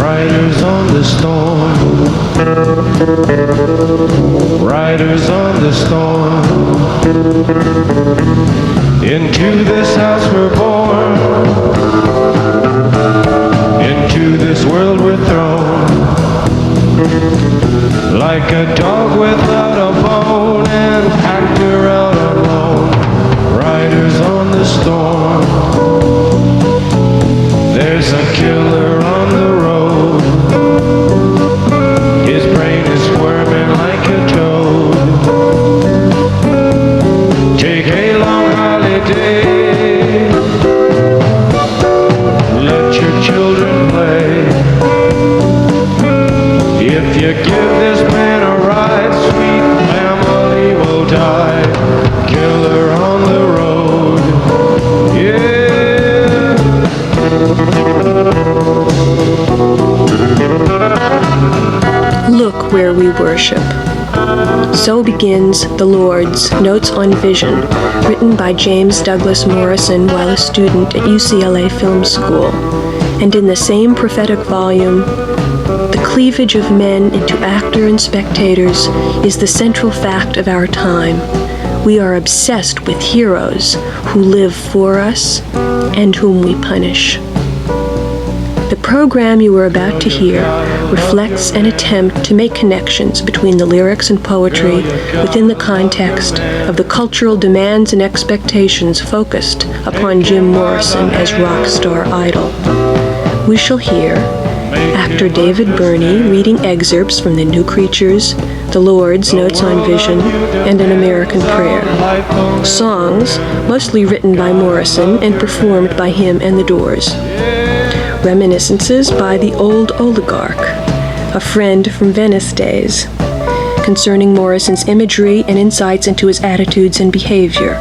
Riders on the storm, riders on the storm. Into this house we're born, into this world we're thrown, like a dog without a bone, an actor out alone. Riders on the storm, there's a killer on the road, his brain is squirming like a toad. Take a long holiday, let your children play. If you give this man a ride, sweet family will die. Killer on the road, yeah. Look where we worship. So begins The Lord's Notes on Vision, written by James Douglas Morrison while a student at UCLA Film School. And in the same prophetic volume, the cleavage of men into actor and spectators is the central fact of our time. We are obsessed with heroes who live for us and whom we punish. The program you are about to hear reflects an attempt to make connections between the lyrics and poetry within the context of the cultural demands and expectations focused upon Jim Morrison as rock star idol. We shall hear actor David Burney reading excerpts from The New Creatures, The Lord's Notes on Vision, and An American Prayer. Songs mostly written by Morrison and performed by him and the Doors. Reminiscences by the Old Oligarch, a friend from Venice days, concerning Morrison's imagery and insights into his attitudes and behavior.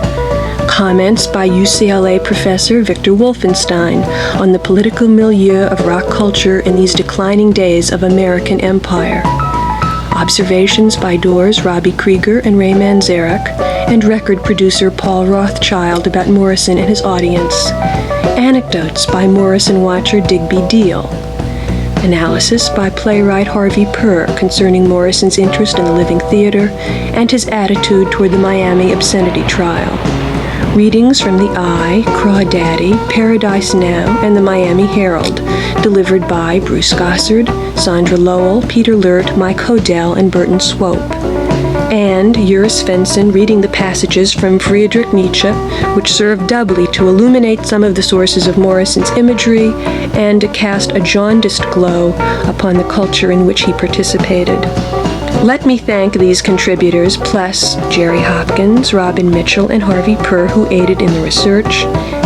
Comments by UCLA professor Victor Wolfenstein on the political milieu of rock culture in these declining days of American empire. Observations by Doors' Robby Krieger and Ray Manzarek, and record producer Paul Rothchild about Morrison and his audience. Anecdotes by Morrison watcher Digby Diehl. Analysis by playwright Harvey Perr concerning Morrison's interest in the living theater and his attitude toward the Miami obscenity trial. Readings from The Eye, Crawdaddy, Paradise Now, and the Miami Herald, delivered by Bruce Gossard, Sandra Lowell, Peter Lurt, Mike Hodel, and Burton Swope. And Urs Svensson reading the passages from Friedrich Nietzsche, which serve doubly to illuminate some of the sources of Morrison's imagery and to cast a jaundiced glow upon the culture in which he participated. Let me thank these contributors, plus Jerry Hopkins, Robin Mitchell, and Harvey Perr, who aided in the research,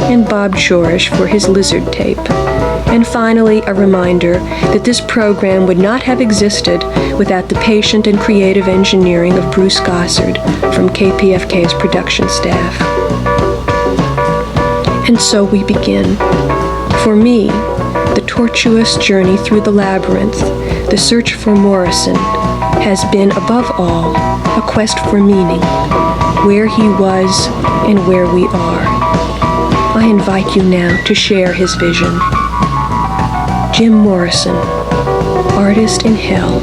and Bob Chorish for his lizard tape. And finally, a reminder that this program would not have existed without the patient and creative engineering of Bruce Gossard from KPFK's production staff. And so we begin. For me, the tortuous journey through the labyrinth, the search for Morrison, has been, above all, a quest for meaning, where he was and where we are. I invite you now to share his vision. Jim Morrison, Artist in Hell.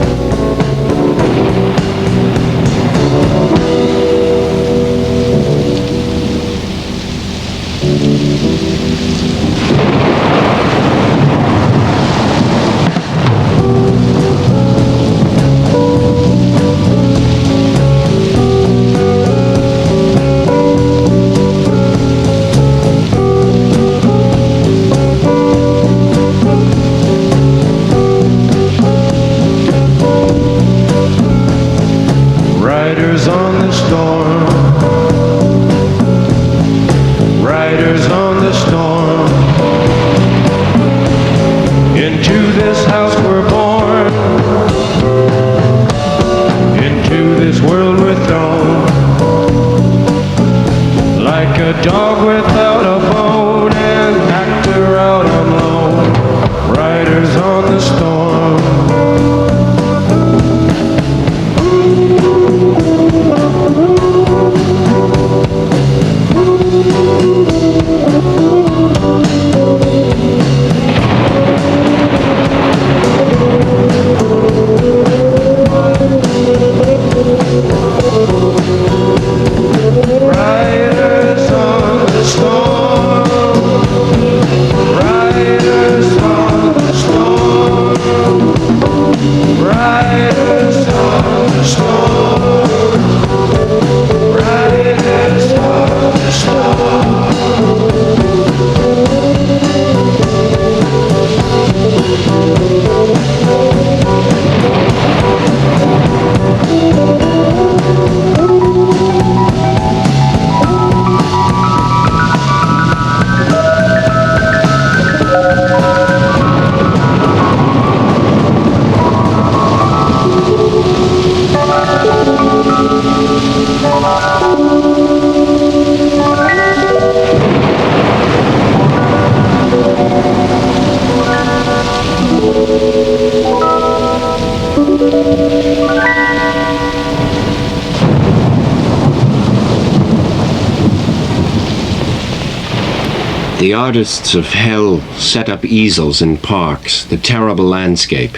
The artists of hell set up easels in parks, the terrible landscape,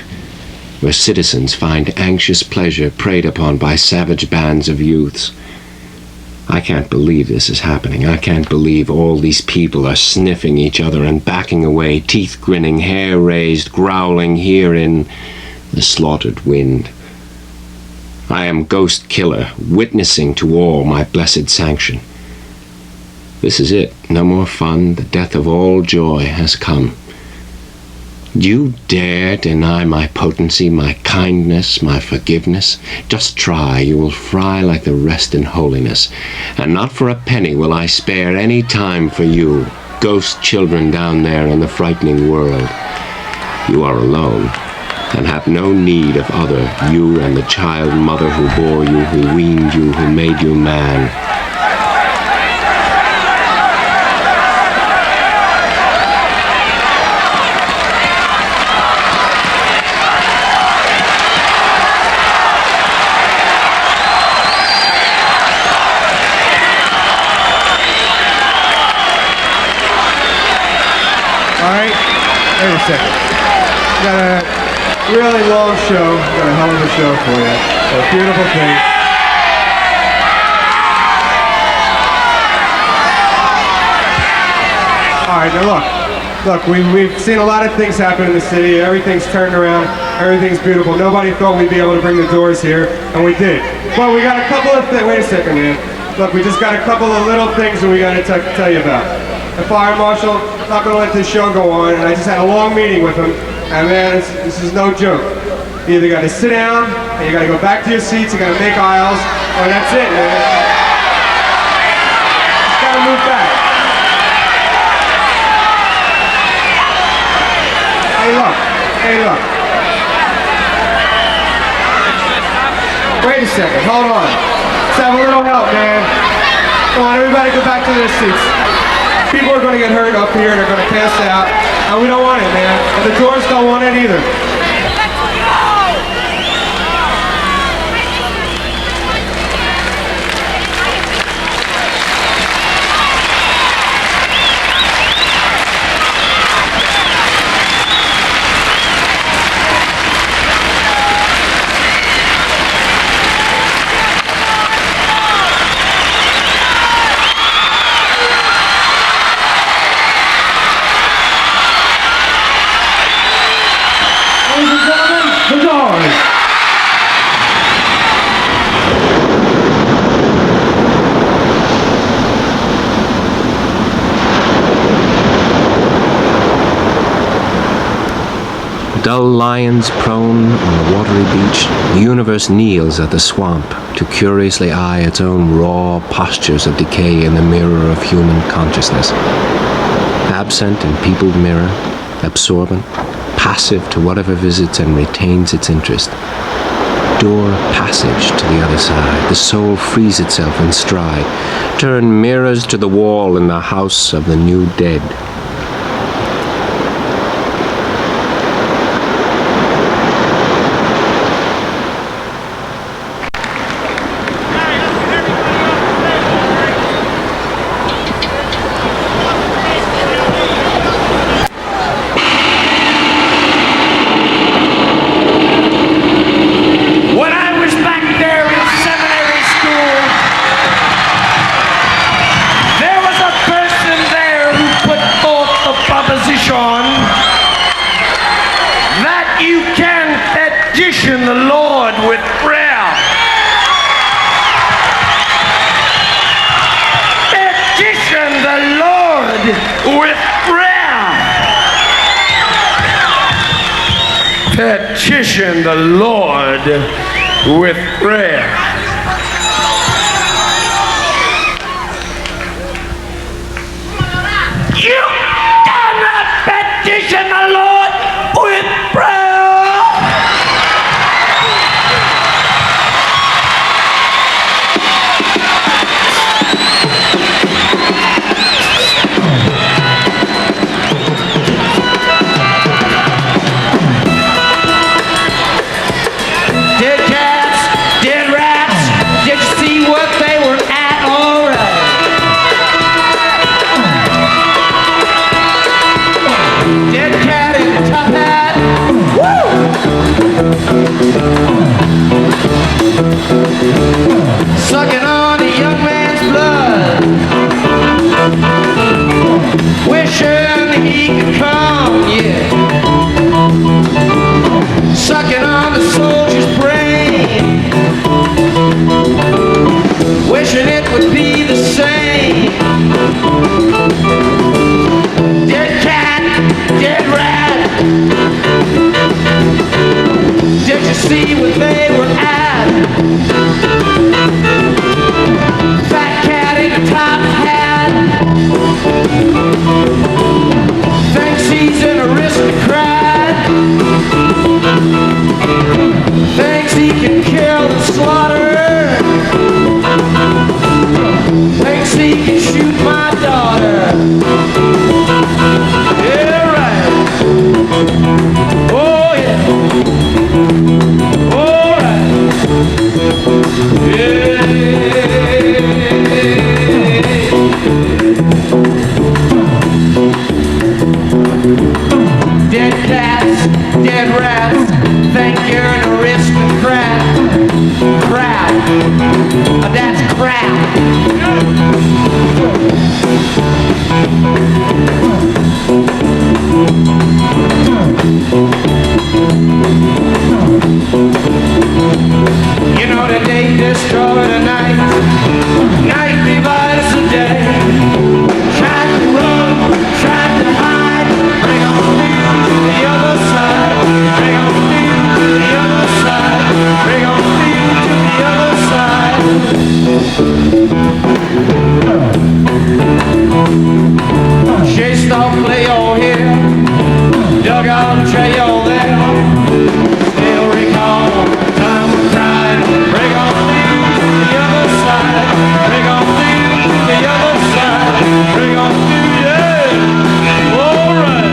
where citizens find anxious pleasure preyed upon by savage bands of youths. I can't believe this is happening. I can't believe all these people are sniffing each other and backing away, teeth grinning, hair raised, growling here in the slaughtered wind. I am ghost killer, witnessing to all my blessed sanction. This is it. No more fun. The death of all joy has come. You dare deny my potency, my kindness, my forgiveness? Just try. You will fry like the rest in holiness. And not for a penny will I spare any time for you, ghost children down there in the frightening world. You are alone, and have no need of other, you and the child mother who bore you, who weaned you, who made you man. Wait a second. Got a really long show. Got a hell of a show for you. So beautiful thing. All right, now look, we've seen a lot of things happen in the city. Everything's turned around. Everything's beautiful. Nobody thought we'd be able to bring the Doors here, and we did. But we got a couple of things. Wait a second, man. Look, we just got a couple of little things that we got to tell you about. The fire marshal not going to let this show go on, and I just had a long meeting with him, and man, this is no joke. You either got to sit down, and you got to go back to your seats, you got to make aisles, or that's it, man. Just got to move back. Hey look. Wait a second, hold on. Let's have a little help, man. Come on, everybody go back to their seats. People are going to get hurt up here, they're going to pass out, and we don't want it, man. And the Doors don't want it either. Dull lions prone on the watery beach, the universe kneels at the swamp to curiously eye its own raw postures of decay in the mirror of human consciousness. Absent and peopled mirror, absorbent, passive to whatever visits and retains its interest. Door passage to the other side, the soul frees itself in stride. Turn mirrors to the wall in the house of the new dead. Petition the Lord with prayer. You cannot petition the Lord with prayer. Dead cats, dead rats, Sucking on a young man's blood, wishing he could come, yeah. Sucking on the soldier's brain, wishing it would be the same. Dead cat, dead rat, did you see what they were at? Fat cat in a top hat thinks he's an aristocrat, thinks he can kill and slaughter, thinks he can shoot my daughter. Yeah, right. Oh yeah. All right. Yeah. Dead cats, dead rats, think you're an aristocrat. Crap. That's crap. You know the day destroyed the night, night divides the day. Tried to run, tried to hide, bring on through to the other side, bring on through to the other side, bring on through to the other side. Chased off Leo here, dug out trail there, still recall time of pride. Bring on through to the other side, bring on through to the other side, bring on through, yeah, all right.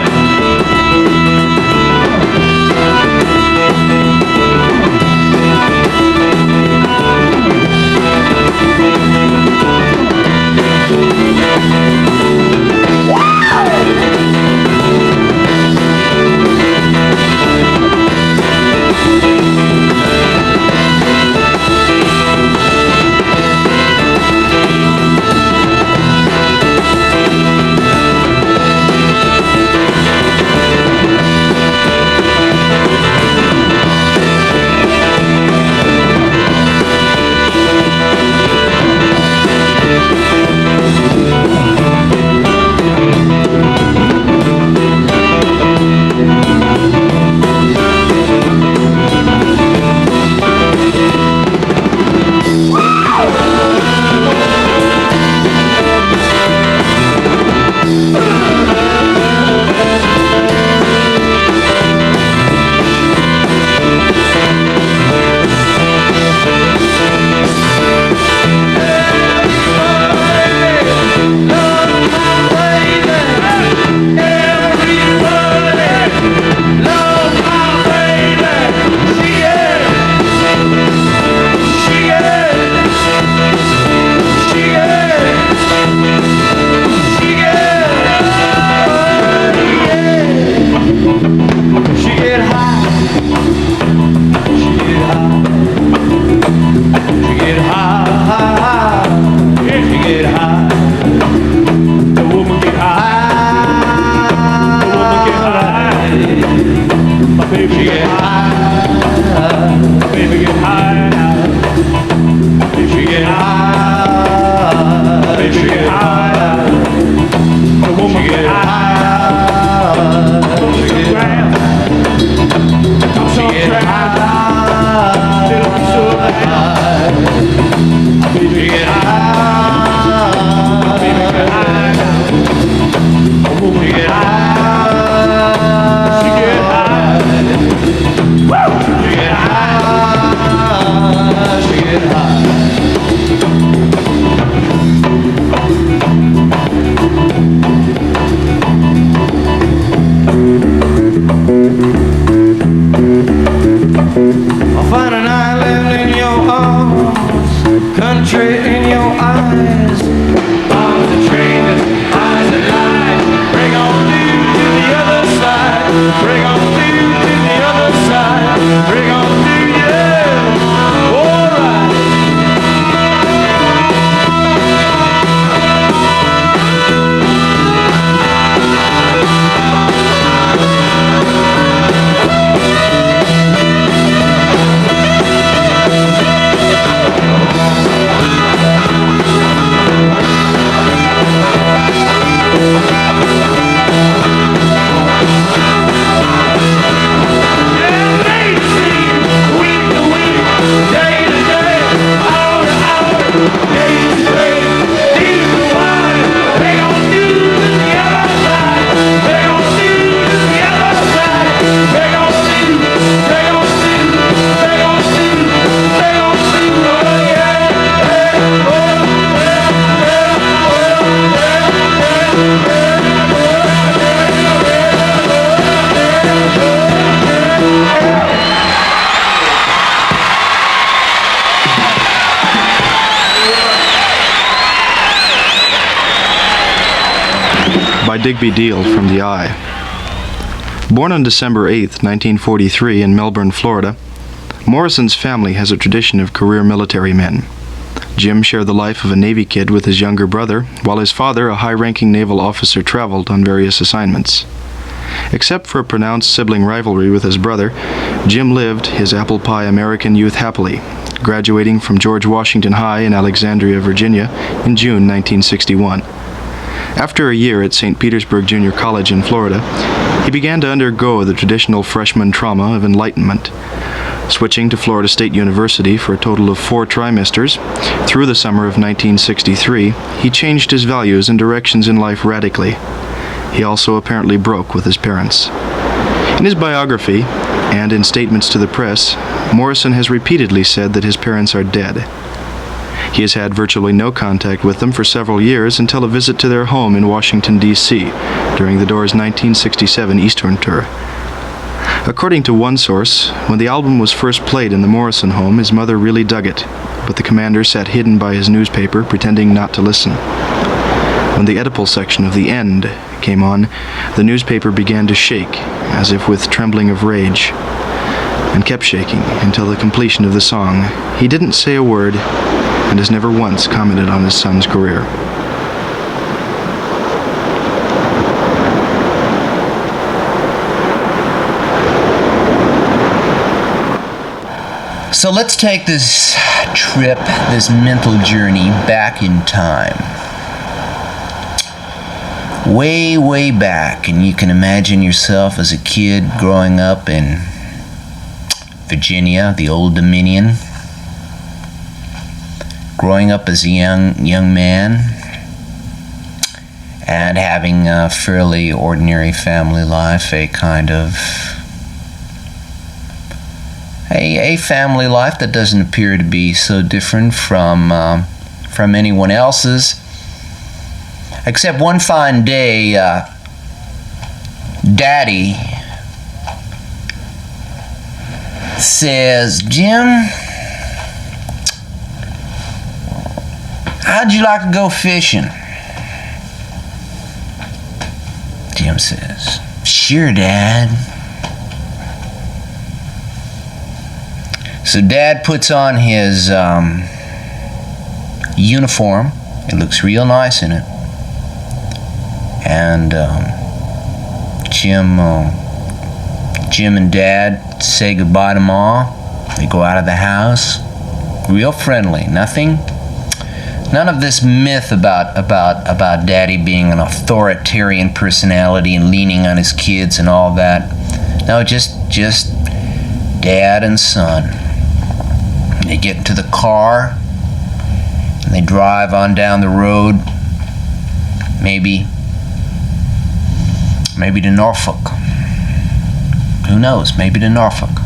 Bring on through to the other side. Digby Diehl from the Eye. Born on December 8, 1943 in Melbourne, Florida, Morrison's family has a tradition of career military men. Jim shared the life of a Navy kid with his younger brother, while his father, a high-ranking naval officer, traveled on various assignments. Except for a pronounced sibling rivalry with his brother, Jim lived his apple pie American youth happily, graduating from George Washington High in Alexandria, Virginia, in June 1961. After a year at St. Petersburg Junior College in Florida, he began to undergo the traditional freshman trauma of enlightenment. Switching to Florida State University for a total of 4 trimesters, through the summer of 1963, he changed his values and directions in life radically. He also apparently broke with his parents. In his biography, and in statements to the press, Morrison has repeatedly said that his parents are dead. He has had virtually no contact with them for several years until a visit to their home in Washington, D.C., during the Doors' 1967 Eastern Tour. According to one source, when the album was first played in the Morrison home, his mother really dug it, but the commander sat hidden by his newspaper, pretending not to listen. When the Oedipal section of The End came on, the newspaper began to shake, as if with trembling of rage, and kept shaking until the completion of the song. He didn't say a word, and has never once commented on his son's career. So let's take this trip, this mental journey back in time. Way, way back, and you can imagine yourself as a kid growing up in Virginia, the Old Dominion, growing up as a young man, and having a fairly ordinary family life, a kind of a family life that doesn't appear to be so different from anyone else's. Except one fine day, Daddy says, "Jim, how'd you like to go fishing?" Jim says, "Sure, Dad." So Dad puts on his uniform. It looks real nice in it. And Jim and Dad say goodbye to Ma. They go out of the house, real friendly. None of this myth about Daddy being an authoritarian personality and leaning on his kids and all that. No, just Dad and son. They get into the car and they drive on down the road, maybe to Norfolk. Who knows? Maybe to Norfolk.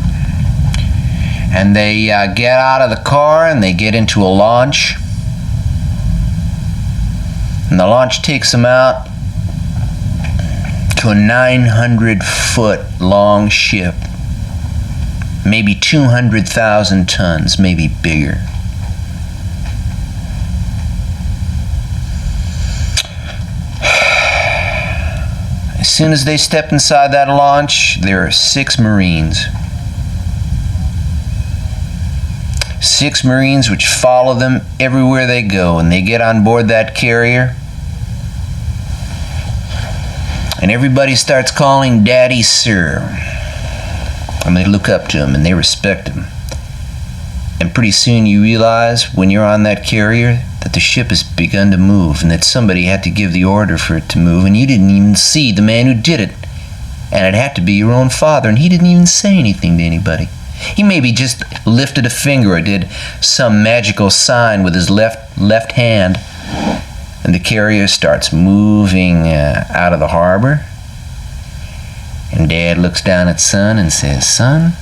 And they get out of the car and they get into a launch. And the launch takes them out to a 900-foot long ship. Maybe 200,000 tons, maybe bigger. As soon as they step inside that launch, there are 6 Marines. 6 Marines which follow them everywhere they go, and they get on board that carrier. And everybody starts calling Daddy Sir. And they look up to him and they respect him. And pretty soon you realize when you're on that carrier that the ship has begun to move and that somebody had to give the order for it to move, and you didn't even see the man who did it. And it had to be your own father, and he didn't even say anything to anybody. He maybe just lifted a finger or did some magical sign with his left hand, and the carrier starts moving out of the harbor. And Dad looks down at Son and says, "Son,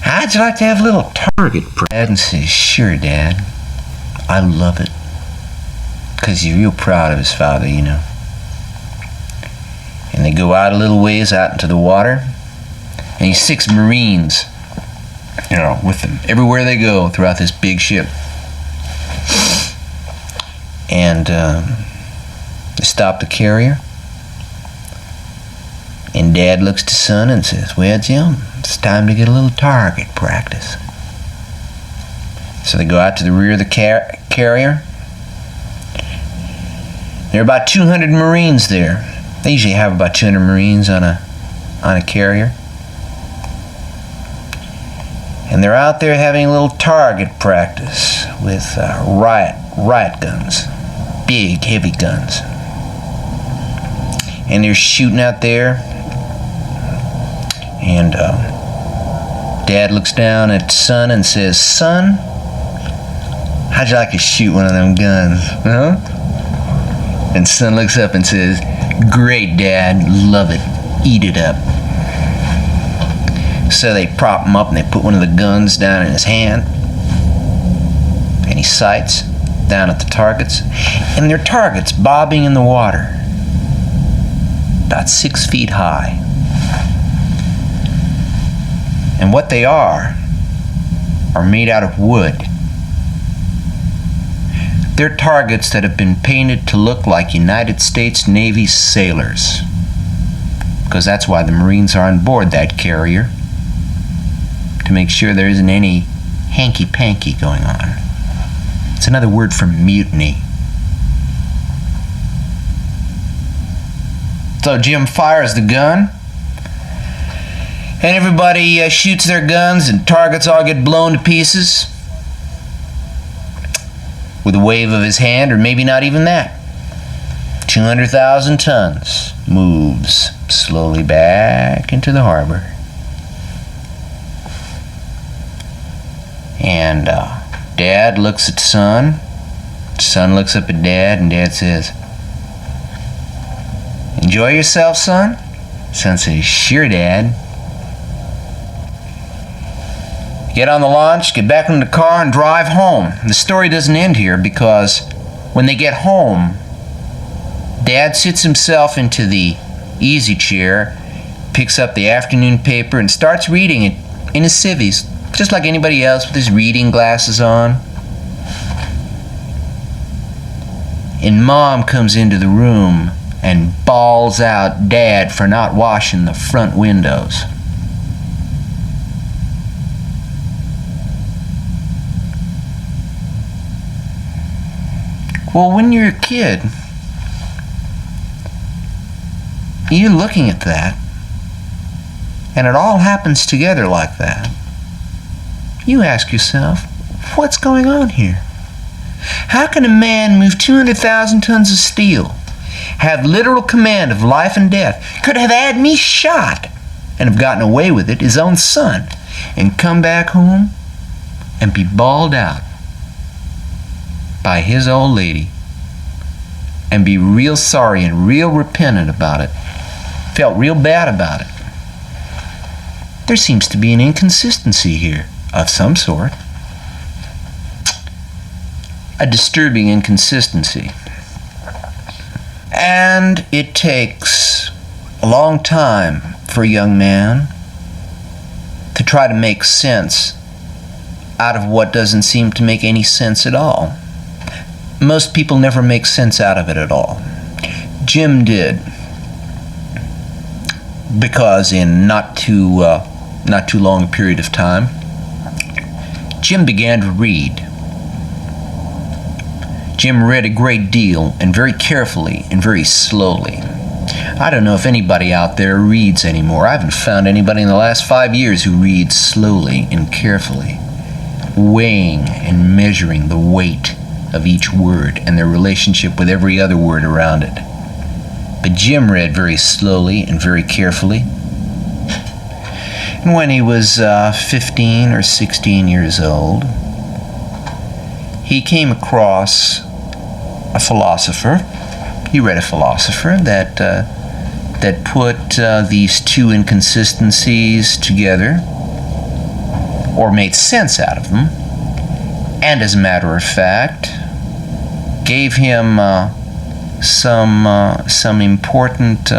how'd you like to have a little target practice?" And says, "Sure, Dad. I love it." Because he's real proud of his father, you know. And they go out a little ways out into the water. And these 6 Marines, you know, with them everywhere they go throughout this big ship. And there's stop the carrier. And Dad looks to Son and says, "Well, Jim, it's time to get a little target practice." So they go out to the rear of the carrier. There are about 200 Marines there. They usually have about 200 Marines on a carrier. And they're out there having a little target practice with riot guns, big, heavy guns. And they're shooting out there. And Dad looks down at Son and says, "Son, how'd you like to shoot one of them guns, huh?" And Son looks up and says, "Great, Dad, love it, eat it up." So they prop him up and they put one of the guns down in his hand. And he sights down at the targets. And they're targets bobbing in the water, about 6 feet high. And what they are made out of wood. They're targets that have been painted to look like United States Navy sailors, because that's why the Marines are on board that carrier, to make sure there isn't any hanky-panky going on. It's another word for mutiny. So Jim fires the gun, and everybody shoots their guns, and targets all get blown to pieces with a wave of his hand, or maybe not even that. 200,000 tons moves slowly back into the harbor. And Dad looks at Son. Son looks up at Dad, and Dad says, "Enjoy yourself, son?" Son says, "Sure, Dad." Get on the launch, get back in the car, and drive home. The story doesn't end here, because when they get home, Dad sits himself into the easy chair, picks up the afternoon paper, and starts reading it in his civvies, just like anybody else with his reading glasses on. And Mom comes into the room and bawls out Dad for not washing the front windows. Well, when you're a kid, you're looking at that, and it all happens together like that. You ask yourself, what's going on here? How can a man move 200,000 tons of steel, have literal command of life and death, could have had me shot and have gotten away with it, his own son, and come back home and be bawled out by his old lady and be real sorry and real repentant about it, felt real bad about it? There seems to be an inconsistency here of some sort. A disturbing inconsistency. And it takes a long time for a young man to try to make sense out of what doesn't seem to make any sense at all. Most people never make sense out of it at all. Jim did, because in not too long a period of time, Jim began to read. Jim read a great deal, and very carefully and very slowly. I don't know if anybody out there reads anymore. I haven't found anybody in the last 5 years who reads slowly and carefully, weighing and measuring the weight of each word and their relationship with every other word around it. But Jim read very slowly and very carefully. And when he was 15 or 16 years old, he came across a philosopher. He read a philosopher that put these two inconsistencies together, or made sense out of them, and as a matter of fact, gave him some important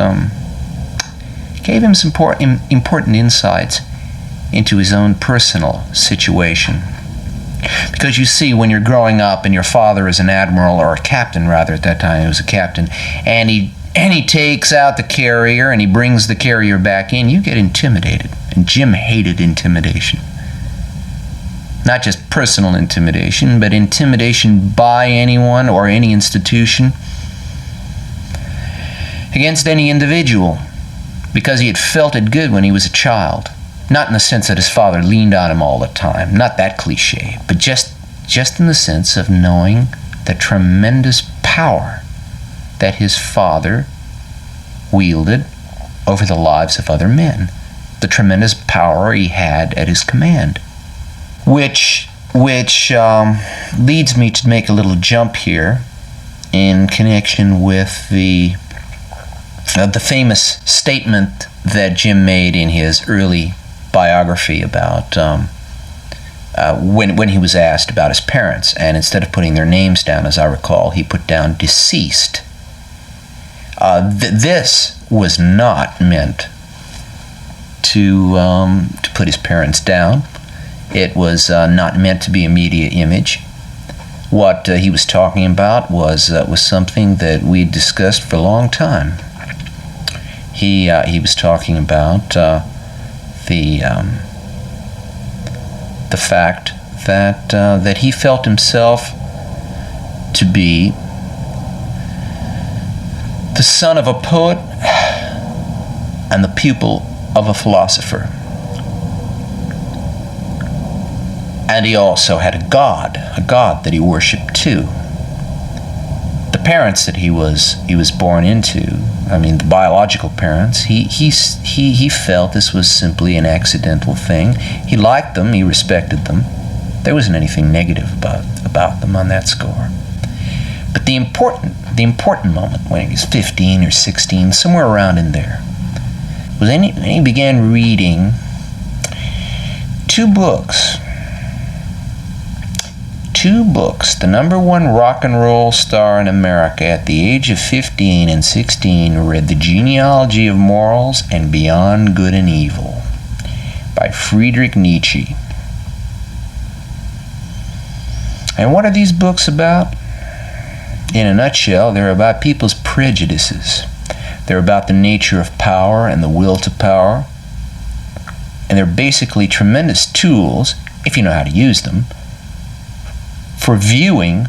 important insights into his own personal situation. Because you see, when you're growing up and your father is an admiral, or a captain rather, at that time he was a captain, and he takes out the carrier and he brings the carrier back in, you get intimidated. And Jim hated intimidation. Not just personal intimidation, but intimidation by anyone or any institution against any individual, because he had felt it good when he was a child. Not in the sense that his father leaned on him all the time, not that cliche, but just in the sense of knowing the tremendous power that his father wielded over the lives of other men, the tremendous power he had at his command. Which leads me to make a little jump here in connection with the famous statement that Jim made in his early biography about when he was asked about his parents, and instead of putting their names down, as I recall, he put down deceased. This was not meant to put his parents down. It was not meant to be a media image. What he was talking about was something that we discussed for a long time. He was talking about the fact that he felt himself to be the son of a poet and the pupil of a philosopher. And he also had a god that he worshipped too. The parents that he was born into, I mean the biological parents, he felt this was simply an accidental thing. He liked them, he respected them. There wasn't anything negative about them on that score. But the important moment when he was 15 or 16, somewhere around in there, was when he began reading two books. The number one rock and roll star in America at the age of 15 and 16 read The Genealogy of Morals and Beyond Good and Evil by Friedrich Nietzsche. And what are these books about? In a nutshell, they're about people's prejudices. They're about the nature of power and the will to power. And they're basically tremendous tools, if you know how to use them, for viewing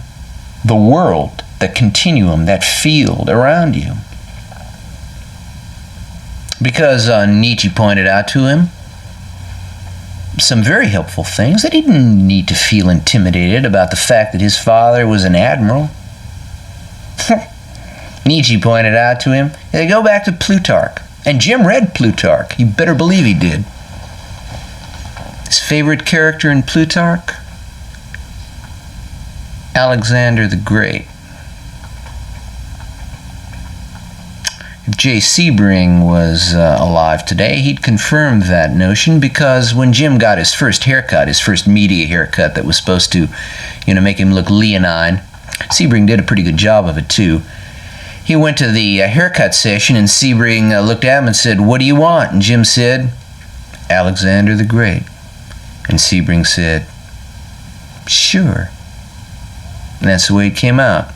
the world, that continuum, that field around you. Because Nietzsche pointed out to him some very helpful things, that he didn't need to feel intimidated about the fact that his father was an admiral. Nietzsche pointed out to him, they go back to Plutarch. And Jim read Plutarch. You better believe he did. His favorite character in Plutarch? Alexander the Great. If J. Sebring was alive today, he'd confirm that notion, because when Jim got his first haircut, his first media haircut that was supposed to, make him look leonine, Sebring did a pretty good job of it too. He went to the haircut session and Sebring looked at him and said, "What do you want?" And Jim said, "Alexander the Great." And Sebring said, "Sure." And that's the way it came out.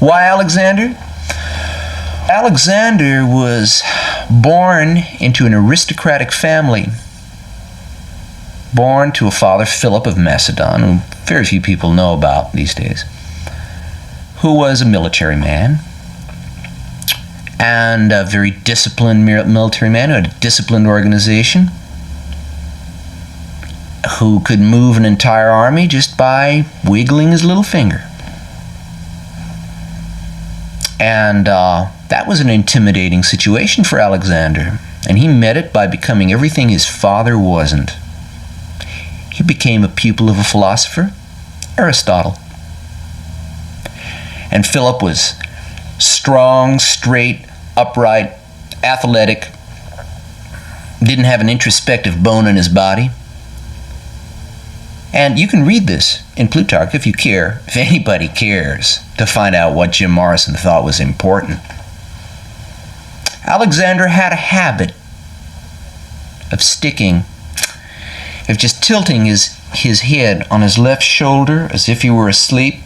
Why Alexander? Alexander was born into an aristocratic family. Born to a father, Philip of Macedon, who very few people know about these days, who was a military man, and a very disciplined military man who had a disciplined organization, who could move an entire army just by wiggling his little finger. And that was an intimidating situation for Alexander, and he met it by becoming everything his father wasn't. He became a pupil of a philosopher, Aristotle. And Philip was strong, straight, upright, athletic, didn't have an introspective bone in his body. And you can read this in Plutarch if you care, if anybody cares, to find out what Jim Morrison thought was important. Alexander had a habit of just tilting his his head on his left shoulder as if he were asleep,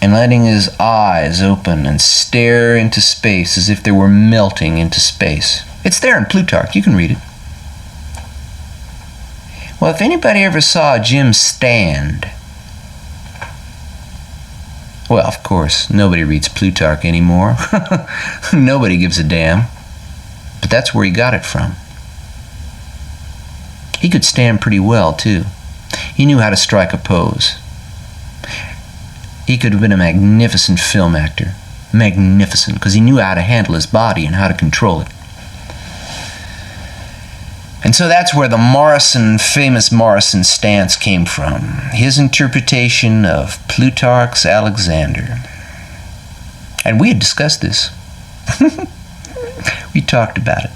and letting his eyes open and stare into space as if they were melting into space. It's there in Plutarch. You can read it. Well, if anybody ever saw Jim stand, well, of course, nobody reads Plutarch anymore. Nobody gives a damn. But that's where he got it from. He could stand pretty well, too. He knew how to strike a pose. He could have been a magnificent film actor. Magnificent, because he knew how to handle his body and how to control it. And so that's where the famous Morrison stance came from. His interpretation of Plutarch's Alexander. And we had discussed this. We talked about it.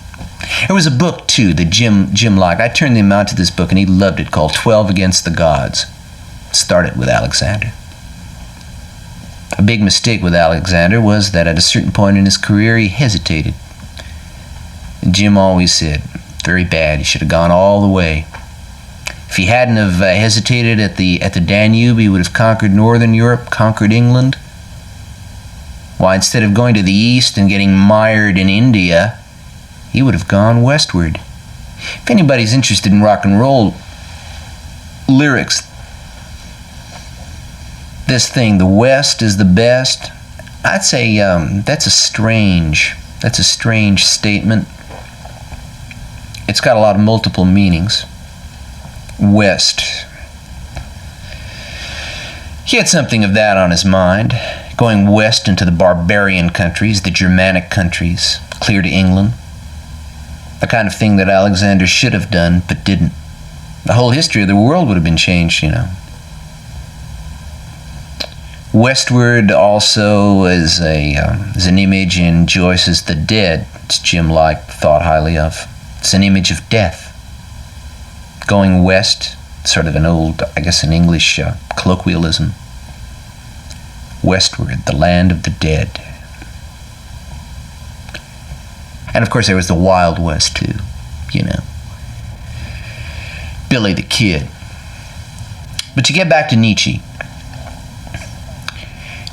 There was a book, too, that Jim liked. I turned him on to this book, and he loved it, called 12 Against the Gods. Started with Alexander. A big mistake with Alexander was that at a certain point in his career, he hesitated. And Jim always said, very bad, he should have gone all the way. If he hadn't have hesitated at the Danube, he would have conquered Northern Europe, conquered England. Why, instead of going to the east and getting mired in India, he would have gone westward. If anybody's interested in rock and roll lyrics, this thing, the West is the best, I'd say that's a strange statement. It's got a lot of multiple meanings. West. He had something of that on his mind, going west into the barbarian countries, the Germanic countries, clear to England. The kind of thing that Alexander should have done, but didn't. The whole history of the world would have been changed, you know. Westward also is an image in Joyce's The Dead, which Jim thought highly of. It's an image of death. Going west, sort of an old, I guess, an English colloquialism. Westward, the land of the dead. And of course there was the Wild West too, you know. Billy the Kid. But to get back to Nietzsche.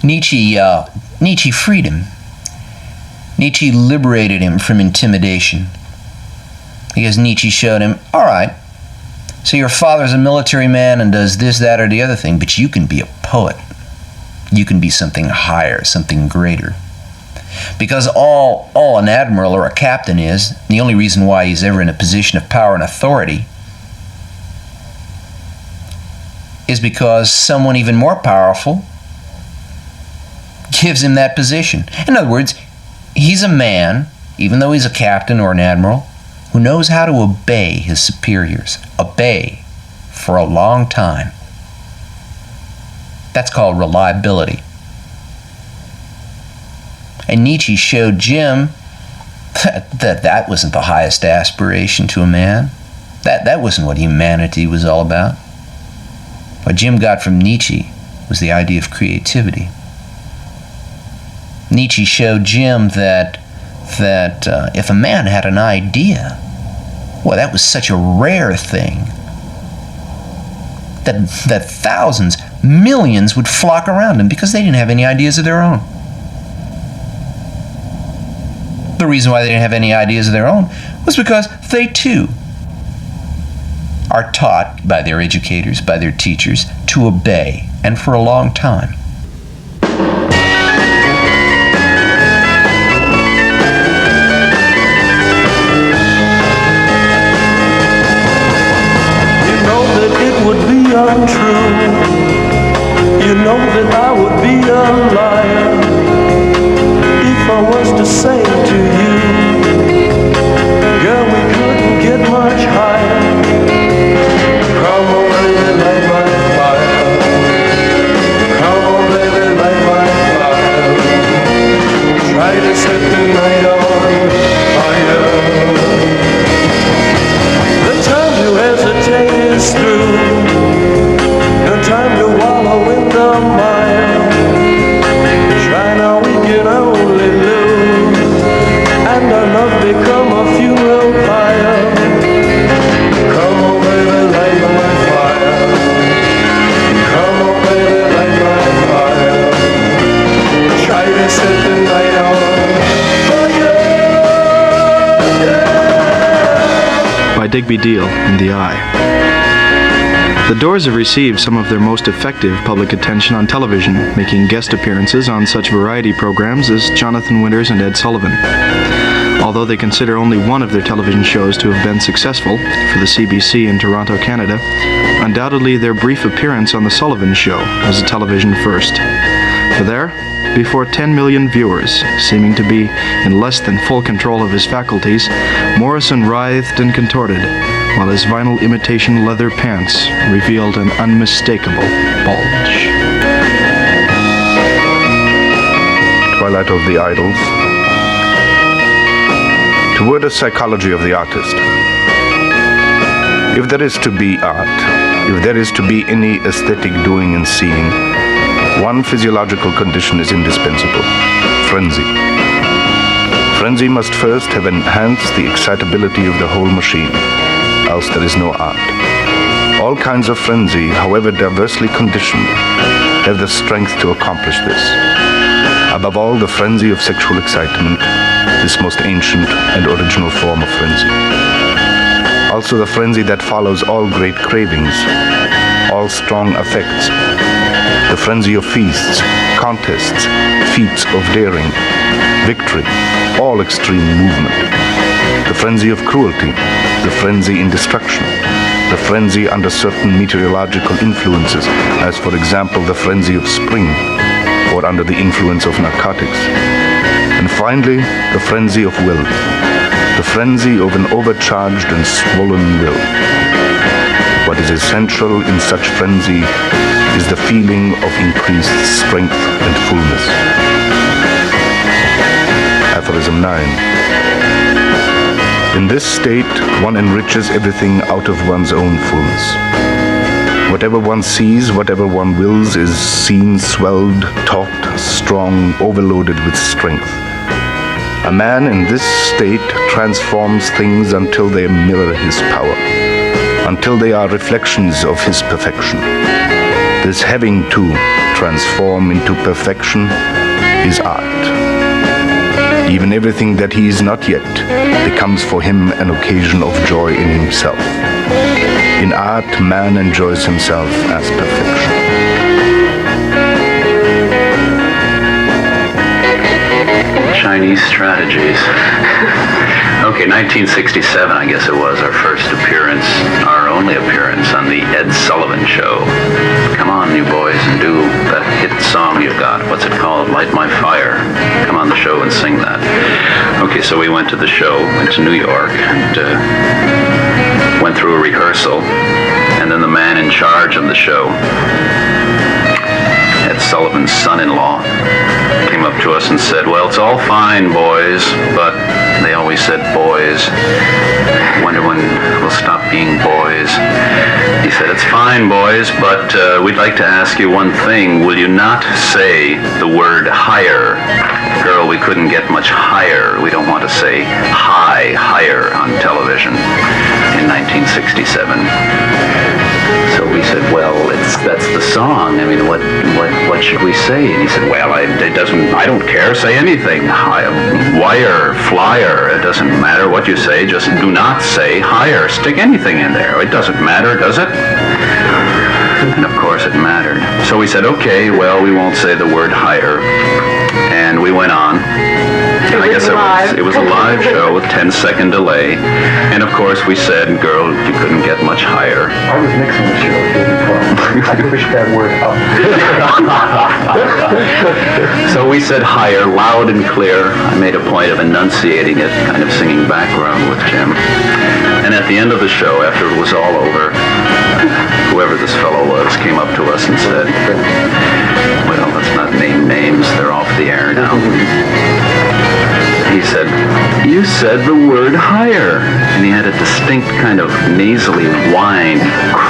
Nietzsche freed him. Nietzsche liberated him from intimidation. Because Nietzsche showed him, all right, so your father's a military man and does this, that, or the other thing, but you can be a poet. You can be something higher, something greater. Because all an admiral or a captain is, the only reason why he's ever in a position of power and authority, is because someone even more powerful gives him that position. In other words, he's a man, even though he's a captain or an admiral, who knows how to obey his superiors. Obey for a long time. That's called reliability. And Nietzsche showed Jim that wasn't the highest aspiration to a man. That wasn't what humanity was all about. What Jim got from Nietzsche was the idea of creativity. Nietzsche showed Jim that if a man had an idea, well, that was such a rare thing that thousands, millions would flock around him because they didn't have any ideas of their own. The reason why they didn't have any ideas of their own was because they too are taught by their educators, by their teachers, to obey, and for a long time. Untrue. You know that I would be a liar if I was to say to you, girl, we couldn't get much higher. Come on, baby, light my fire. Come on, Digby Diehl in the eye. The Doors have received some of their most effective public attention on television, making guest appearances on such variety programs as Jonathan Winters and Ed Sullivan. Although they consider only one of their television shows to have been successful, for the CBC in Toronto, Canada, undoubtedly their brief appearance on The Sullivan Show was a television first. For there, before 10 million viewers, seeming to be in less than full control of his faculties, Morrison writhed and contorted, while his vinyl imitation leather pants revealed an unmistakable bulge. Twilight of the Idols. Toward a psychology of the artist. If there is to be art, if there is to be any aesthetic doing and seeing, one physiological condition is indispensable: frenzy. Frenzy must first have enhanced the excitability of the whole machine, else there is no art. All kinds of frenzy, however diversely conditioned, have the strength to accomplish this. Above all, the frenzy of sexual excitement, this most ancient and original form of frenzy. Also the frenzy that follows all great cravings, all strong affects. The frenzy of feasts, contests, feats of daring, victory, all extreme movement. The frenzy of cruelty, the frenzy in destruction, the frenzy under certain meteorological influences, as for example the frenzy of spring, or under the influence of narcotics. And finally, the frenzy of will, the frenzy of an overcharged and swollen will. What is essential in such frenzy is the feeling of increased strength and fullness. Aphorism 9. In this state, one enriches everything out of one's own fullness. Whatever one sees, whatever one wills, is seen, swelled, taut, strong, overloaded with strength. A man in this state transforms things until they mirror his power, until they are reflections of his perfection. This having to transform into perfection is art. Even everything that he is not yet becomes for him an occasion of joy in himself. In art, man enjoys himself as perfection. Chinese strategies. Okay, 1967, I guess it was, our first appearance, our only appearance on the Ed Sullivan Show. Come on, you boys, and do that hit song you've got. What's it called? Light My Fire. Come on the show and sing that. Okay, so we went to the show, went to New York, and went through a rehearsal, and then the man in charge of the show, Ed Sullivan's son-in-law, came up to us and said, well, it's all fine, boys, but they always said boys. Wonder when we'll stop being boys. He said, it's fine, boys, but we'd like to ask you one thing. Will you not say the word higher? Girl, we couldn't get much higher. We don't want to say higher on television in 1967. So we said, well, that's the song. I mean, what should we say? And he said, well, I don't care. Say anything. Wire, flyer. It doesn't matter what you say. Just do not say higher. Stick anything in there. It doesn't matter, does it? And of course it mattered. So we said, okay, well, we won't say the word higher. And we went on. I guess it was a live show with 10-second delay. And of course we said, girl, you couldn't get much higher. I was mixing the show. I pushed that word up. So we said higher, loud and clear. I made a point of enunciating it, kind of singing background with Jim. And at the end of the show, after it was all over, whoever this fellow was came up to us and said, well, let's not name names. They're off the air now. He said, you said the word higher. And he had a distinct kind of nasally whine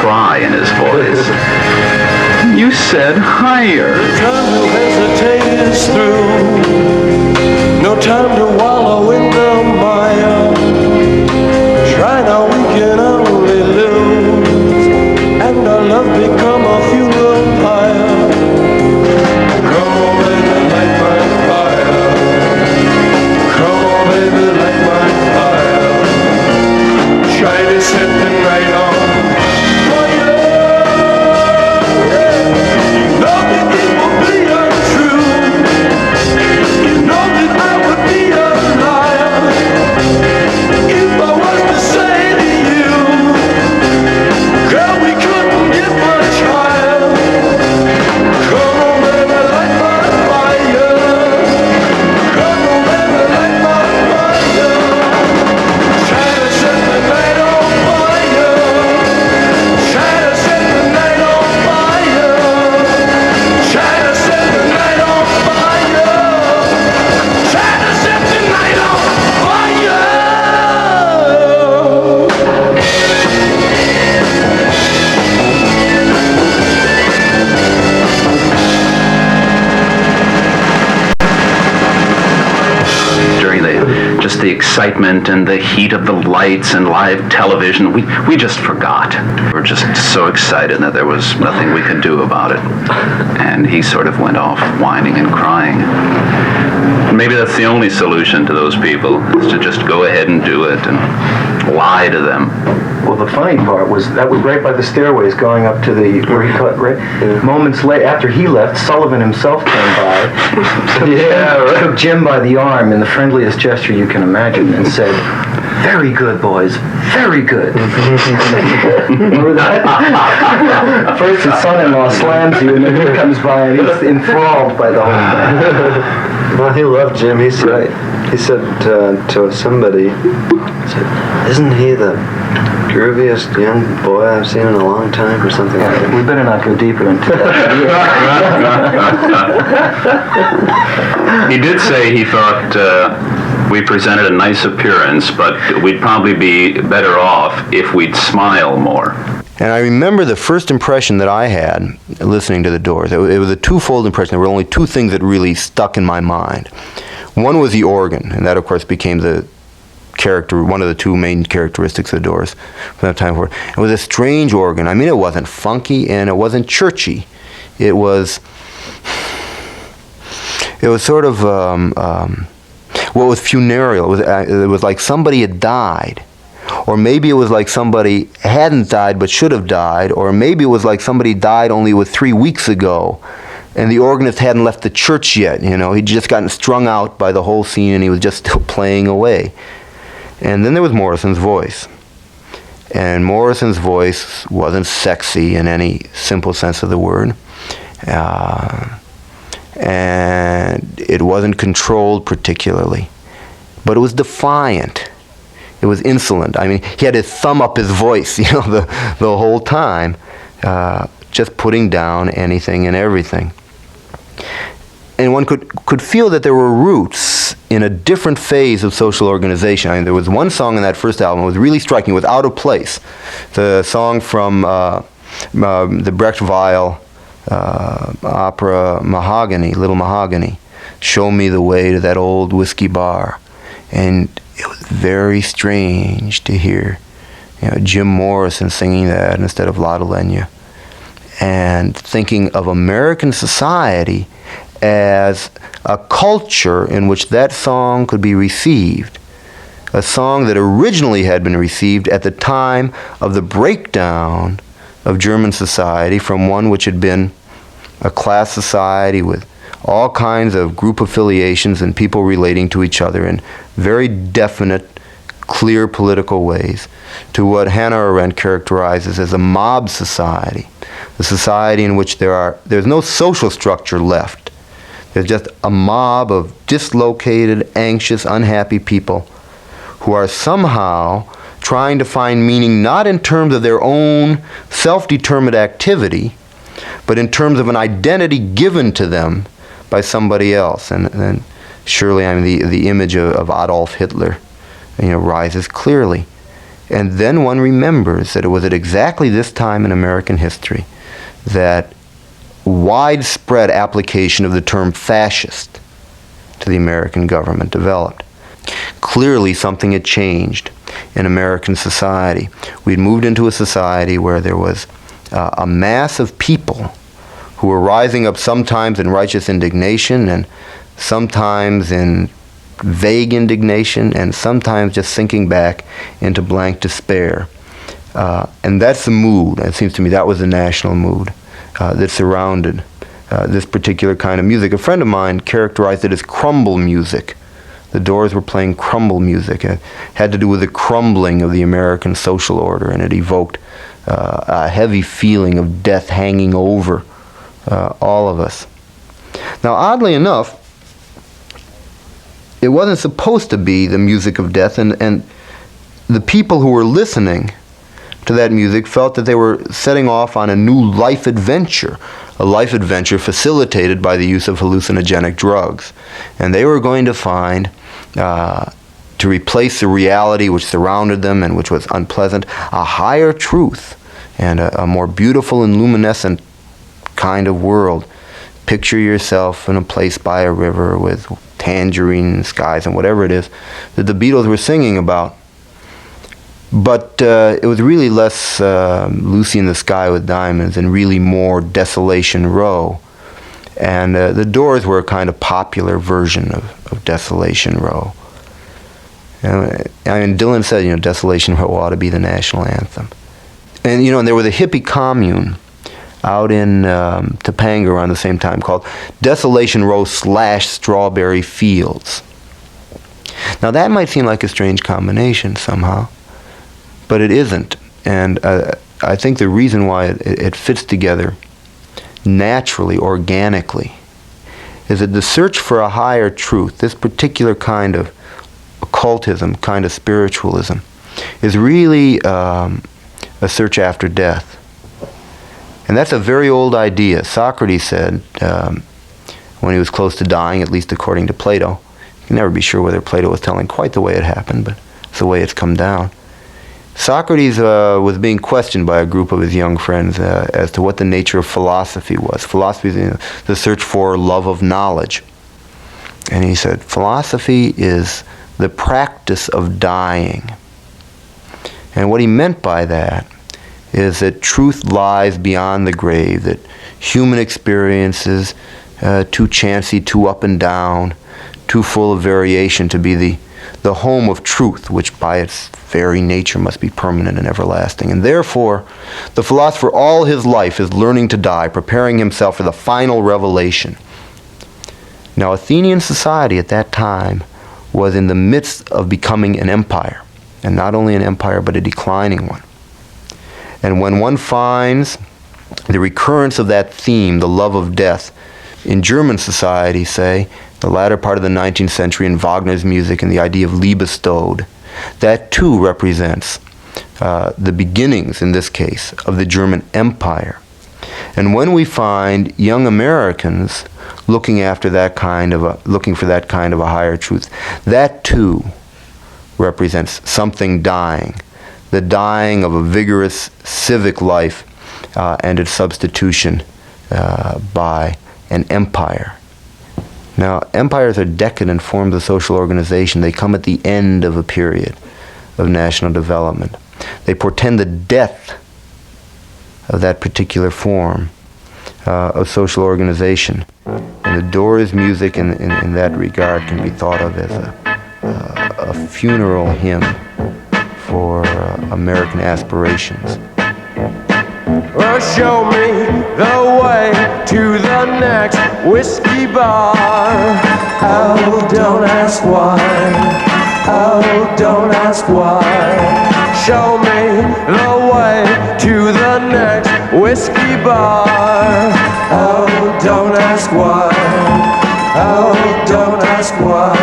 cry in his voice. You said higher. No time to hesitate is through. No time to wallow in the mire. Try now, we can only lose. And our love become a funeral pyre. Come on, baby, light my fire. Come on, baby, light my fire. Try to say the excitement and the heat of the lights and live television, we just forgot. We were just so excited that there was nothing we could do about it. And he sort of went off whining and crying. Maybe that's the only solution to those people, is to just go ahead and do it and lie to them. Well, the funny part was that was right by the stairways going up to the where he cut. Right, moments later, after he left, Sullivan himself came by, took Jim by the arm in the friendliest gesture you can imagine, and said, "Very good, boys, very good." Remember that? First, his son-in-law slams you, and then he comes by and he's enthralled by the whole thing. Well, he loved Jim. He said, he said to somebody, he said, "Isn't he the grooviest young boy I've seen in a long time," or something like that. We better not go deeper into that. He did say he thought we presented a nice appearance, but we'd probably be better off if we'd smile more. And I remember the first impression that I had listening to the Doors. It was a twofold impression. There were only two things that really stuck in my mind. One was the organ, and that, of course, became one of the two main characteristics of the Doors from that time forward. It was a strange organ. I mean, it wasn't funky and it wasn't churchy. It was sort of what was funereal. It was like somebody had died. Or maybe it was like somebody hadn't died but should have died. Or maybe it was like somebody died only 3 weeks ago and the organist hadn't left the church yet. He'd just gotten strung out by the whole scene and he was just still playing away. And then there was Morrison's voice. And Morrison's voice wasn't sexy in any simple sense of the word. And it wasn't controlled particularly. But it was defiant. It was insolent. I mean, he had his thumb up his voice, the whole time, just putting down anything and everything. And one could feel that there were roots in a different phase of social organization. I mean, there was one song in that first album that was really striking. It was out of place. The song from the Brecht Weill opera Mahogany, Little Mahogany, "Show Me the Way to That Old Whiskey Bar." And it was very strange to hear Jim Morrison singing that instead of Lotte Lenya, and thinking of American society as a culture in which that song could be received, a song that originally had been received at the time of the breakdown of German society from one which had been a class society with all kinds of group affiliations and people relating to each other in very definite, clear political ways, to what Hannah Arendt characterizes as a mob society, a society in which there's no social structure left. There's just a mob of dislocated, anxious, unhappy people who are somehow trying to find meaning not in terms of their own self-determined activity, but in terms of an identity given to them by somebody else. And surely, I mean, the image of Adolf Hitler, rises clearly. And then one remembers that it was at exactly this time in American history that widespread application of the term fascist to the American government developed. Clearly something had changed in American society. We'd moved into a society where there was a mass of people who were rising up sometimes in righteous indignation and sometimes in vague indignation and sometimes just sinking back into blank despair. And that's the mood. It seems to me that was the national mood that surrounded this particular kind of music. A friend of mine characterized it as crumble music. The Doors were playing crumble music. It had to do with the crumbling of the American social order, and it evoked a heavy feeling of death hanging over all of us. Now, oddly enough, it wasn't supposed to be the music of death, and the people who were listening to that music felt that they were setting off on a new life adventure, a life adventure facilitated by the use of hallucinogenic drugs. And they were going to find, to replace the reality which surrounded them and which was unpleasant, a higher truth and a more beautiful and luminescent kind of world. Picture yourself in a place by a river with Tangerine Skies and whatever it is that the Beatles were singing about. But it was really less Lucy in the Sky with Diamonds and really more Desolation Row. And the Doors were a kind of popular version of Desolation Row. I mean, Dylan said, Desolation Row ought to be the national anthem. And, and there was a hippie commune out in Topanga around the same time called Desolation Row / Strawberry Fields. Now that might seem like a strange combination somehow, but it isn't. And I think the reason why it fits together naturally, organically, is that the search for a higher truth, this particular kind of occultism, kind of spiritualism, is really a search after death. And that's a very old idea. Socrates said, when he was close to dying, at least according to Plato, you can never be sure whether Plato was telling quite the way it happened, but it's the way it's come down. Socrates was being questioned by a group of his young friends as to what the nature of philosophy was. Philosophy is the search for love of knowledge. And he said, philosophy is the practice of dying. And what he meant by that is that truth lies beyond the grave, that human experiences, too chancy, too up and down, too full of variation to be the home of truth, which by its very nature must be permanent and everlasting. And therefore, the philosopher all his life is learning to die, preparing himself for the final revelation. Now, Athenian society at that time was in the midst of becoming an empire, and not only an empire, but a declining one. And when one finds the recurrence of that theme, the love of death, in German society, say, the latter part of the 19th century in Wagner's music and the idea of Liebestod, that too represents the beginnings, in this case, of the German Empire. And when we find young Americans looking for that kind of a higher truth, that too represents something dying, the dying of a vigorous civic life and its substitution by an empire. Now, empires are decadent forms of social organization. They come at the end of a period of national development. They portend the death of that particular form of social organization. And the Doors music in that regard can be thought of as a funeral hymn for American aspirations. Well, show me the way to the next whiskey bar. Oh, don't ask why. Oh, don't ask why. Show me the way to the next whiskey bar. Oh, don't ask why. Oh, don't ask why.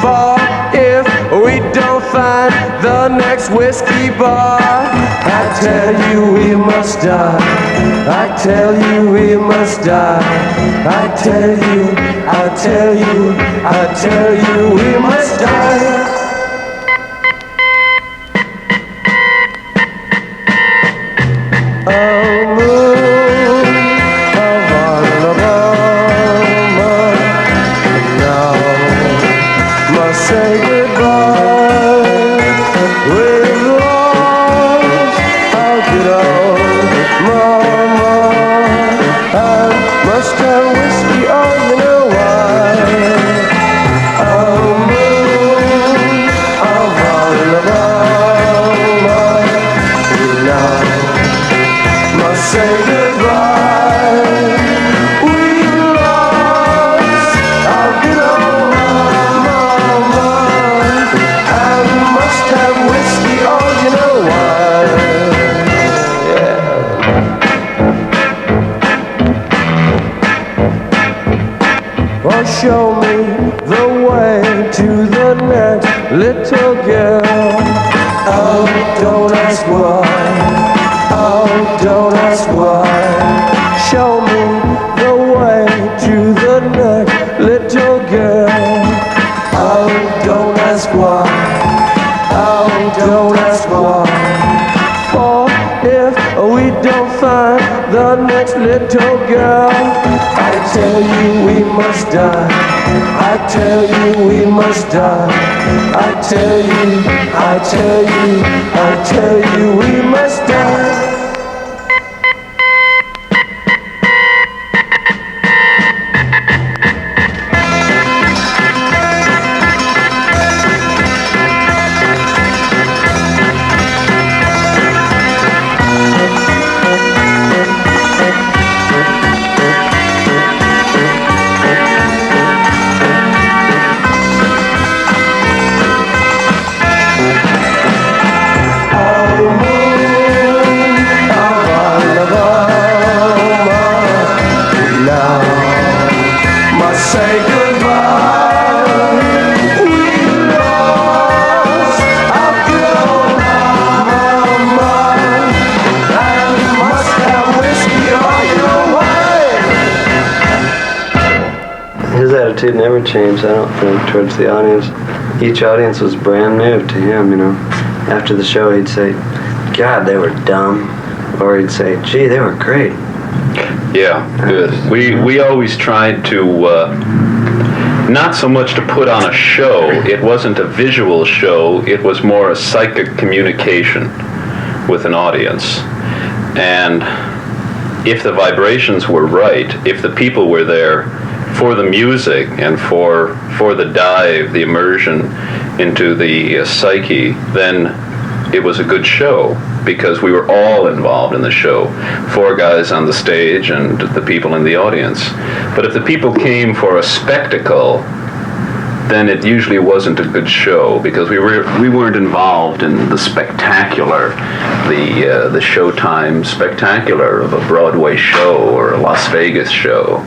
For if we don't find the next whiskey bar, I tell you we must die. I tell you we must die. I tell you we must die. Show me the way to the next little girl. Oh, don't ask why. Oh, don't ask why. Show me the way to the next little girl. Oh, don't ask why. Oh, don't ask why. For if we don't find the next little girl, I tell you we must die. I tell you we must die. I tell you, I tell you, I tell you we must die. Attitude never changed, I don't think, towards the audience. Each audience was brand new to him, you know. After the show, he'd say, God, they were dumb. Or he'd say, gee, they were great. Yeah, good. We always tried to, not so much to put on a show. It wasn't a visual show. It was more a psychic communication with an audience. And if the vibrations were right, if the people were there for the music and for the dive, the immersion into the psyche, then it was a good show because we were all involved in the show. 4 guys on the stage and the people in the audience. But if the people came for a spectacle, then it usually wasn't a good show because we weren't involved in the spectacular, the showtime spectacular of a Broadway show or a Las Vegas show.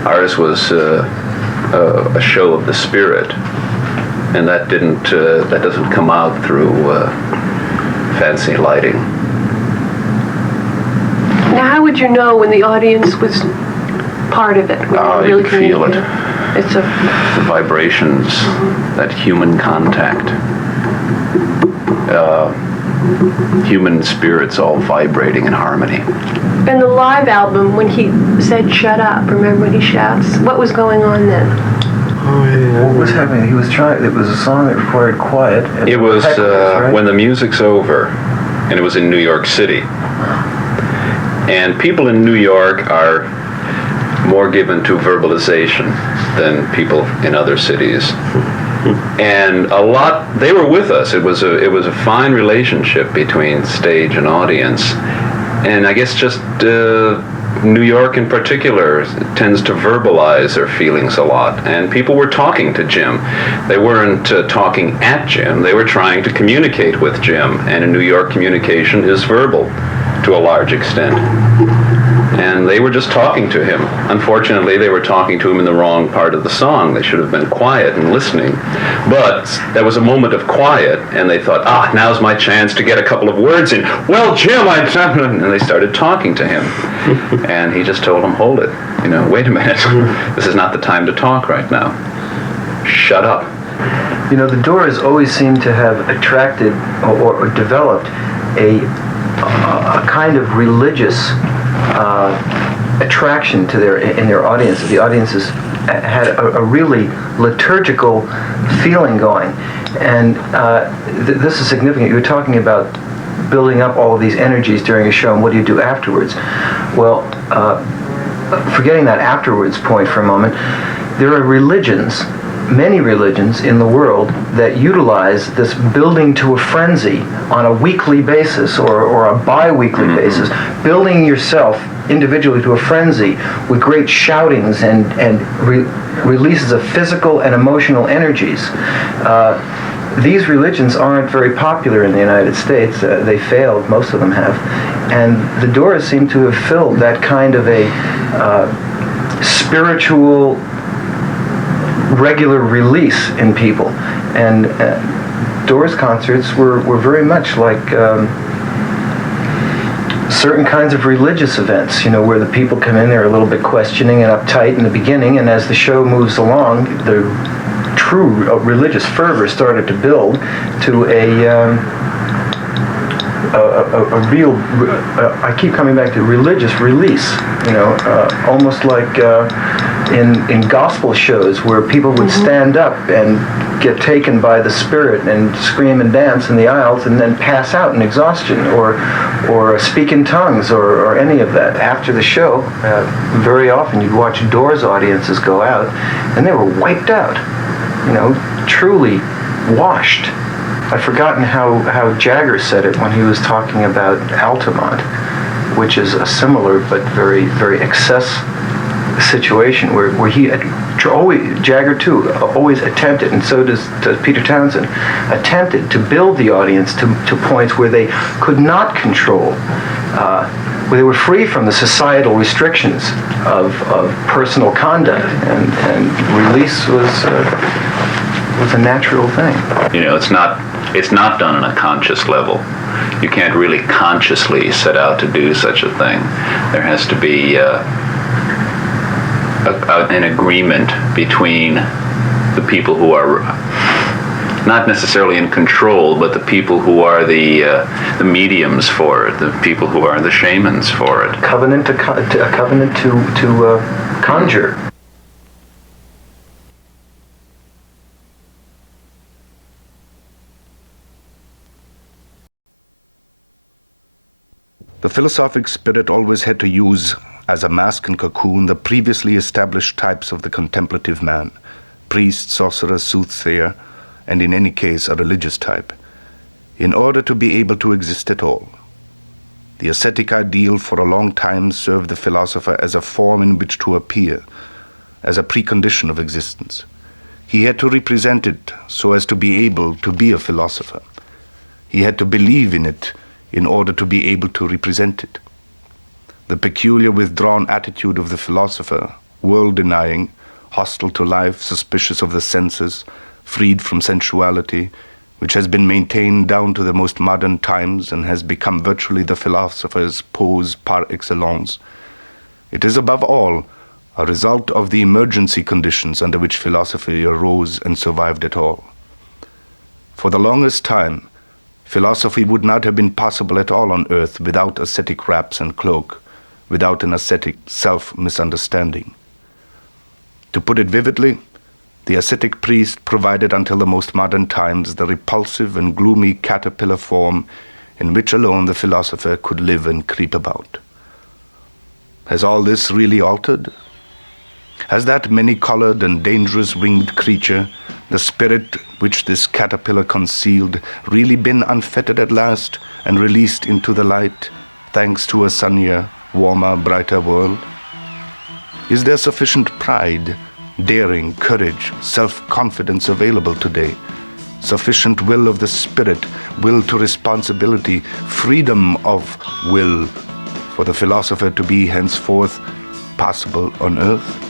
Ours was a show of the spirit, and that doesn't come out through fancy lighting. Now, how would you know when the audience was part of it? You can feel it. It's the vibrations, that human contact, human spirits all vibrating in harmony. In the live album, when he said "shut up," remember when he shouts? What was going on then? Oh yeah. What was happening? He was trying. It was a song that required quiet. It was right? when the music's over, and it was in New York City. And people in New York are more given to verbalization than people in other cities. And they were with us. It was a fine relationship between stage and audience. And I guess just New York in particular tends to verbalize their feelings a lot. And people were talking to Jim. They weren't talking at Jim. They were trying to communicate with Jim. And in New York, communication is verbal to a large extent. And they were just talking to him. Unfortunately, they were talking to him in the wrong part of the song. They should have been quiet and listening. But there was a moment of quiet, and they thought, now's my chance to get a couple of words in. Well, Jim, and they started talking to him. And he just told them, hold it. Wait a minute. This is not the time to talk right now. Shut up. The Doors always seem to have attracted or developed a kind of religious attraction to their audience. The audiences had a really liturgical feeling going, and this is significant. You were talking about building up all of these energies during a show, and what do you do afterwards? Well, forgetting that afterwards point for a moment, there are religions, many religions in the world that utilize this building to a frenzy on a weekly basis or a bi-weekly basis, building yourself individually to a frenzy with great shoutings and releases of physical and emotional energies. These religions aren't very popular in the United States. They failed, most of them have. And the Doors seem to have filled that kind of a spiritual regular release in people. And Doors concerts were very much like certain kinds of religious events, where the people come in, they're a little bit questioning and uptight in the beginning, and as the show moves along, the true religious fervor started to build to a real, I keep coming back to religious release, almost like in gospel shows where people would stand up and get taken by the Spirit and scream and dance in the aisles and then pass out in exhaustion or speak in tongues or any of that. After the show, very often you'd watch Doors audiences go out and they were wiped out, truly washed. I've forgotten how Jagger said it when he was talking about Altamont, which is a similar but very, very excess situation where he Jagger too always attempted, and so does Peter Townsend, attempted to build the audience to points where they could not control, where they were free from the societal restrictions of personal conduct, and release was a natural thing. It's not done on a conscious level. You can't really consciously set out to do such a thing. There has to be an agreement between the people who are not necessarily in control, but the people who are the mediums for it, the people who are the shamans for it. A covenant to conjure. The philosophic spirit always had to use as a mask and cocoon the previously established types of the contemplative man, priest, sorcerer, soothsayer, and in any case a religious type, in order to be able to exist at all. The ascetic ideal for a long time served the philosopher as a form in which to appear, as a precondition of existence. He had to represent it so as to be able to be a philosopher. He had to believe in it in order to be able to represent it. The peculiar withdrawn attitude of the philosopher, world-denying, hostile to life, suspicious of the senses, freed from sensuality, which has been maintained down to the most modern times and has become virtually the philosopher's pose par excellence. It is above all a result of the emergency conditions under which philosophy arose and survived at all. For the longest time, philosophy would not have been possible at all on earth without ascetic wraps and cloak, without an ascetic self-misunderstanding. To put it vividly, the ascetic priest provided until the most modern times the repulsive and gloomy caterpillar form in which alone the philosopher could live and creep about. Has all this really altered? Has that many-colored and dangerous winged creature, the spirit which this caterpillar concealed, really been unfettered at last and released into the light, thanks to a sunnier, warmer, brighter world? Is there sufficient pride, daring, courage, self-confidence available today? Sufficient will of the spirit, will to responsibility, freedom of will for the philosopher to be henceforth possible on earth?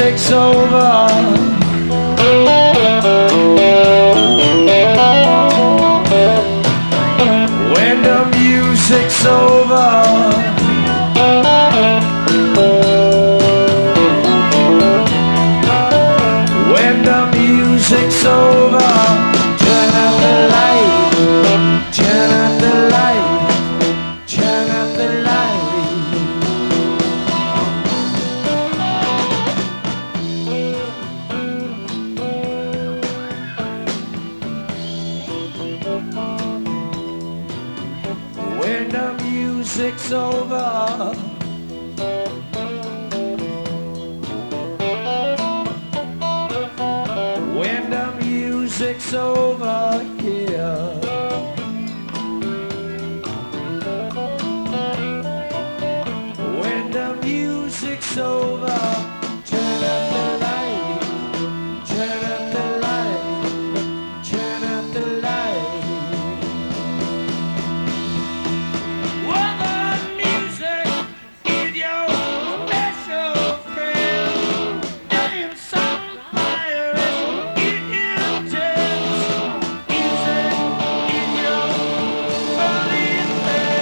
music's over, when the music's over, when the music's over, turn out the light, turn out the light, turn out the light. When the music's over. music's over here. When the music's over, turn up the light, turn up the light, turn up the light. Well, the music is your special friend. Name some fire, it intense. Music is your only friend.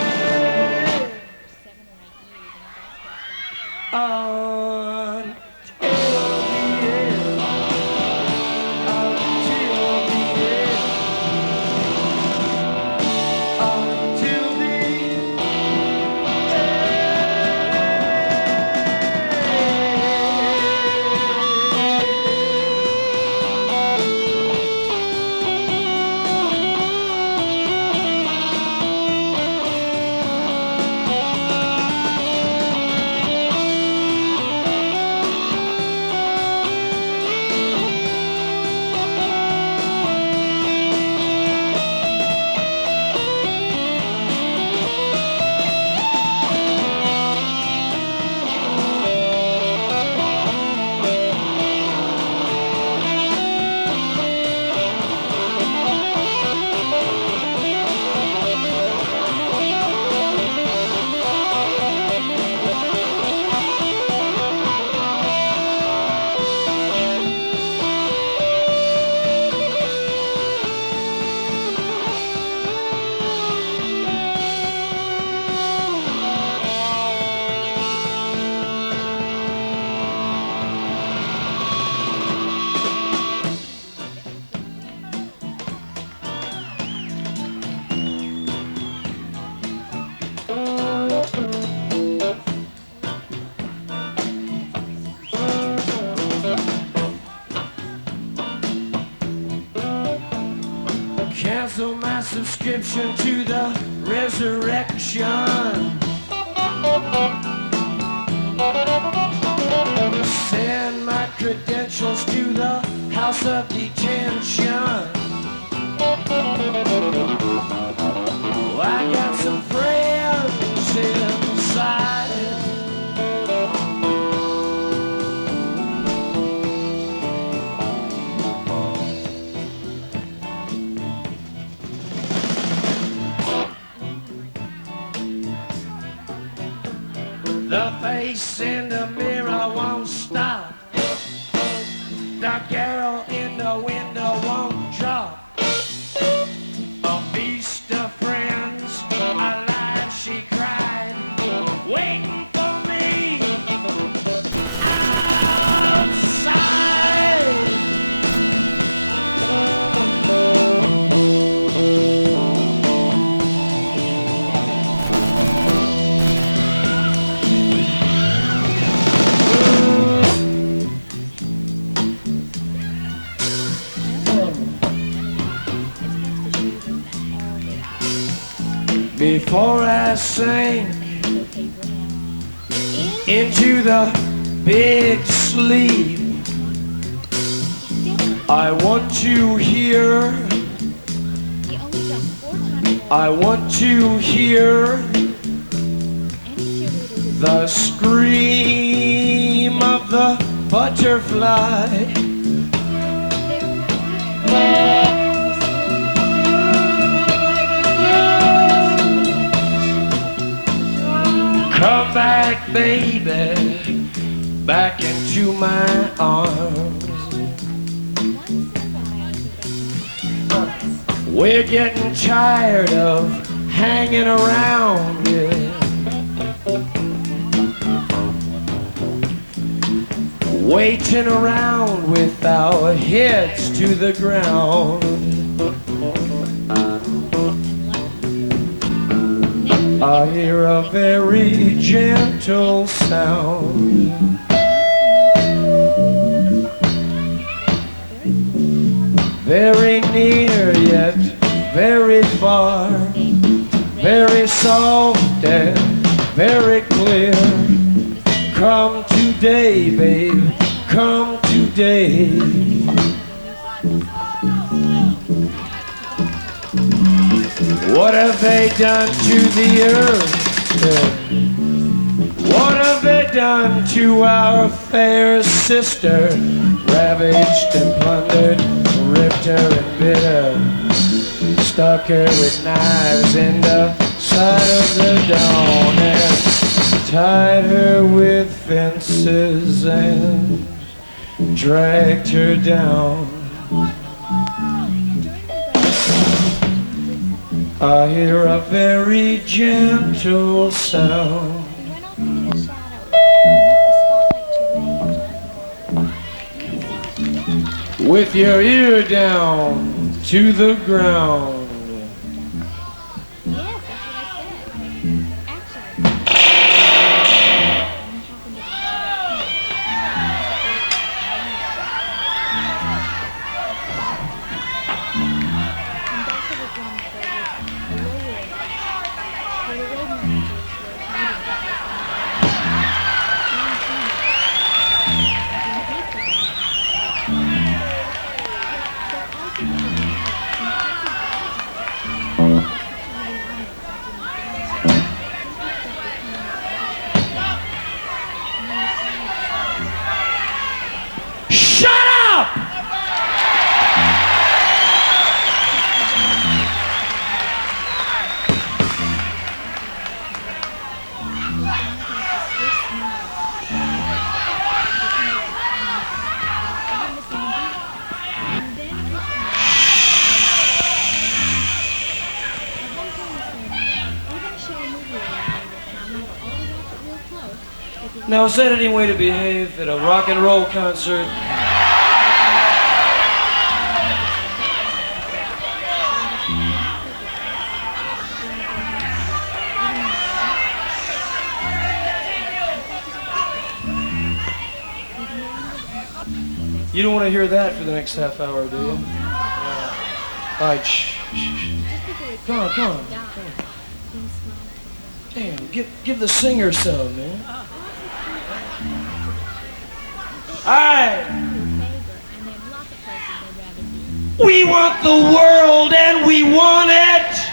Cancel my subscription to the resurrection. Send my credentials to the house of detention. I got some friends inside. The face in the mirror won't stop. The girl in the window won't drop. A feast of friends, alive she cried, waiting for me outside. Before I sink into the big sleep, I want to hear, I want to hear the scream of the butterfly. Come back, baby, back into my arms. We're getting tired of hanging around here. Waiting around with our heads to the ground. I hear a very gentle sound. Very near yet very far, very soft and very clear. Come today, babe, come today. What have they done to the earth? What have they done to our fair sister? Ravaged and plundered, ripped her and bit her, stuck her with knives in the side of the dawn, and tied her with fences and dragged her down. I hear a very gentle sound. With your ear down to the ground. Now, is that any way to behave at a rock and roll concert? You don't want to hear that for the next half hour, do you? All right, shh. Come on. Damn, give the singer some, man. Alright. We want the world and we want it.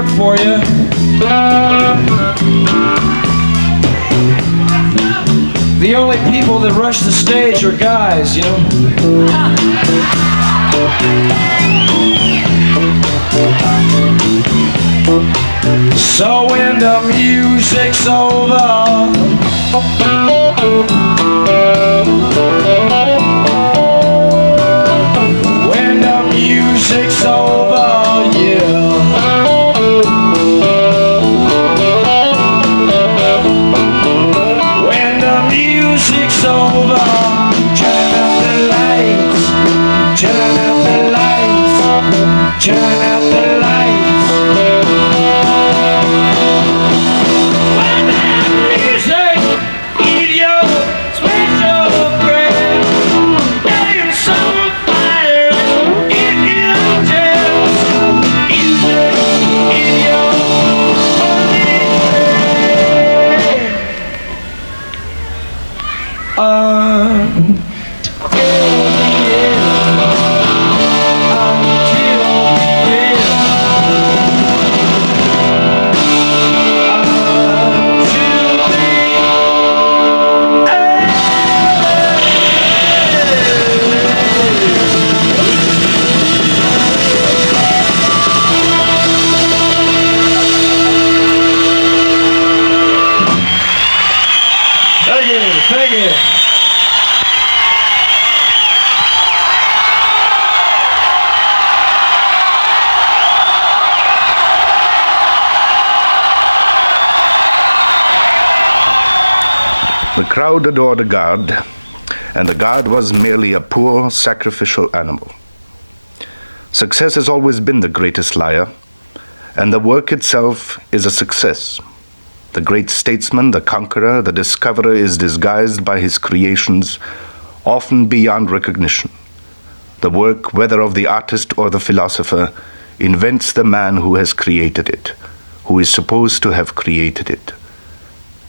part for you. The only people that rush the stage are guys, you know. So when the music's over, when the music's over, yeah. When the music's over, turn out the lights, turn out the lights, turn out the lights. When the music in your special breath, getting some fire in your chest, music in your holy Thank you. The crowd adored the god, and the god was merely a poor sacrificial animal. Success has always been the greatest liar, and the work itself is a success. The great statesman, the conqueror, the discoverer is disguised by his creations, often beyond recognition. The work, whether of the artist or the philosopher, invents the man who has created it, who is supposed to have created it.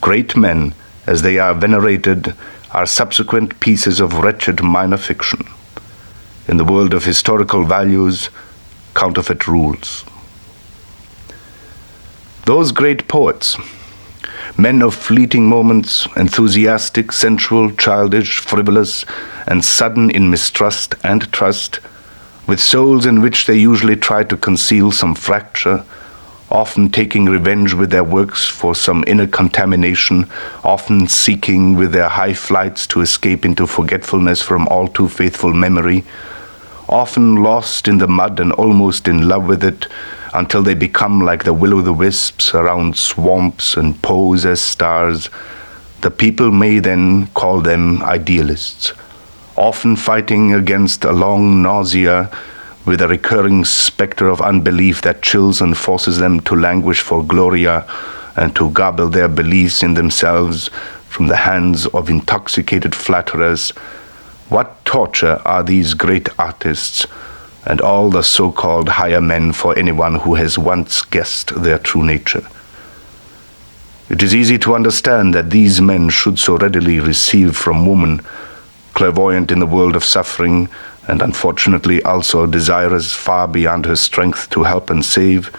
Great men, as they are venerated, are subsequent pieces of wretched minor fiction. In the world of historical values, counterfeit rules. Those great poets, men of fleeting moments, enthusiastic, sensual, childish, frivolous, and sudden in mistrust and trust, with souls in which they usually try to conceal some fracture, often taking revenge with their works for some inner contamination, often seeking with their high flights to escape into forgetfulness from all too faithful memory, often lost in the mud and almost in love with it, until they become like the will-o'-the-wisps around swamps and pose as stars. The people may then call them idealists, often fighting against a long nausea with a recurring specter of unbelief that chills and forces them to languish for gloria and to gobble their beliefs in themselves from the hands of intoxicated flatterers. What torture are these great artists and all the so-called higher men for anyone who has once guessed their true nature? It is easy to understand that these men should so readily receive from woman, clairvoyant in the world of suffering, and unfortunately also desirous far beyond her strength to help and save,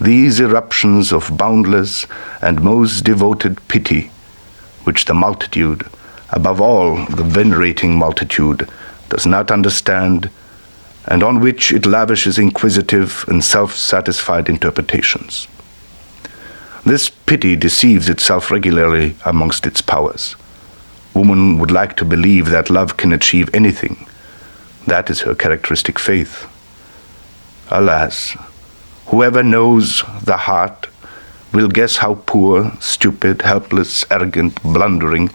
these eruptions of boundless and most devoted pity, which the multitude, above all the venerating multitude, does not understand, and on which it lavishes inquisitive and self-satisfied interpretations. This pity deceives itself regularly amongst its powers. Woman would like to believe that love can achieve anything. That is her characteristic faith. Alas, whoever knows the heart will guess how poor, stupid, helpless, arrogant, blundering,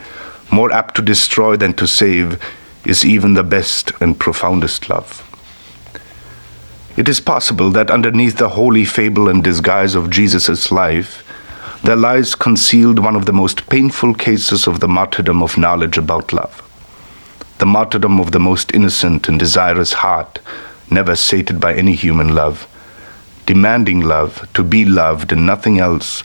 more apt to destroy than to save, is even the best and profoundest love. It is possible that underneath the holy fable and disguise of Jesus' life, there lies concealed one of the most painful cases of the martyrdom of knowledge about love. The martyrdom of the most innocent and desirous heart, never sated by any human love, demanding love, to be loved and nothing else,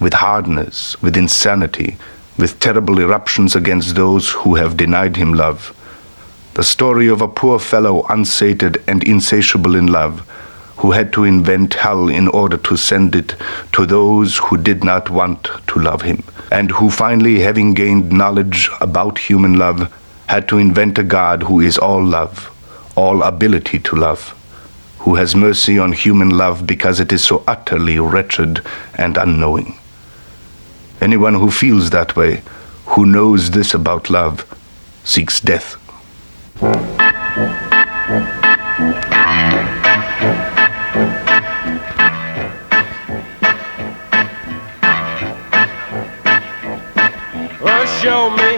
with hardness, with insanity, with terrible eruptions against those who have denied him love. The story of a poor fellow unsated and insatiable in love, who had to invent hell in order to send it to those who did not want to love him, and who finally, having gained knowledge about human love, had to invent a God who is all love, all ability to love, who has mercy on human love because it is so utterly wretched and unknowing. Anyone who feels that way, who knows this about love, seeks death. Show me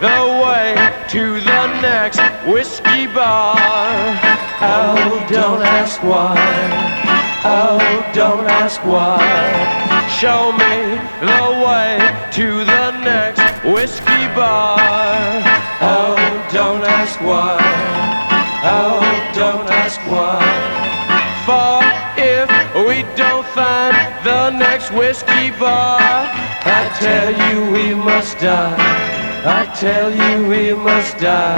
the way to the next whiskey bar. Oh, don't ask why. Oh, don't ask why. Show me the way to the next whiskey bar. Oh, don't ask why. Oh, don't ask why. For if we don't find the next whiskey bar, I tell you we must die. I tell you we must die.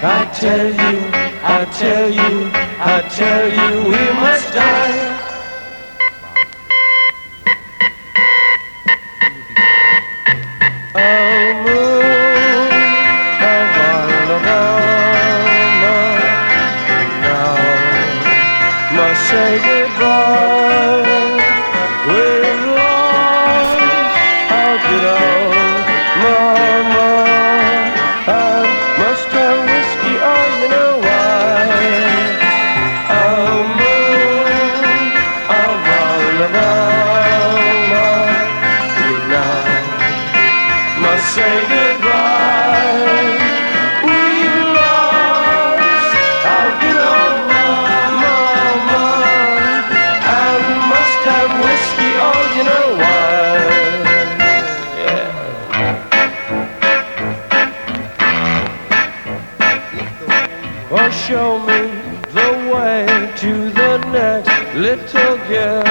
I tell you, I tell you, I tell you we must die. Oh, moon of Alabama, now must say goodbye. With lost, I'll get out, mama. I must have whiskey, oh, you know why. Oh, moon of Alabama, now must say goodbye. We've lost our good old mama. I must have whiskey, oh, you know why. Yeah. Or show me the way to the next little girl.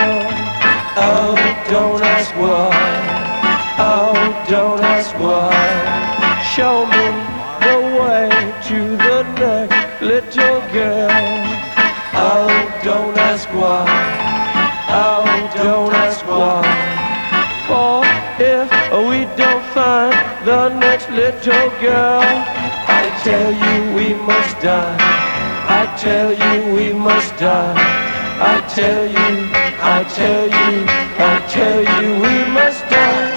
Oh, don't ask why. Oh, don't ask why. Show me the way to the next little girl. Oh, don't ask why. Oh, don't ask why. For if we don't find the next little girl, I tell you we must die. I tell you we must die. I tell you, I tell you, I tell you we must die.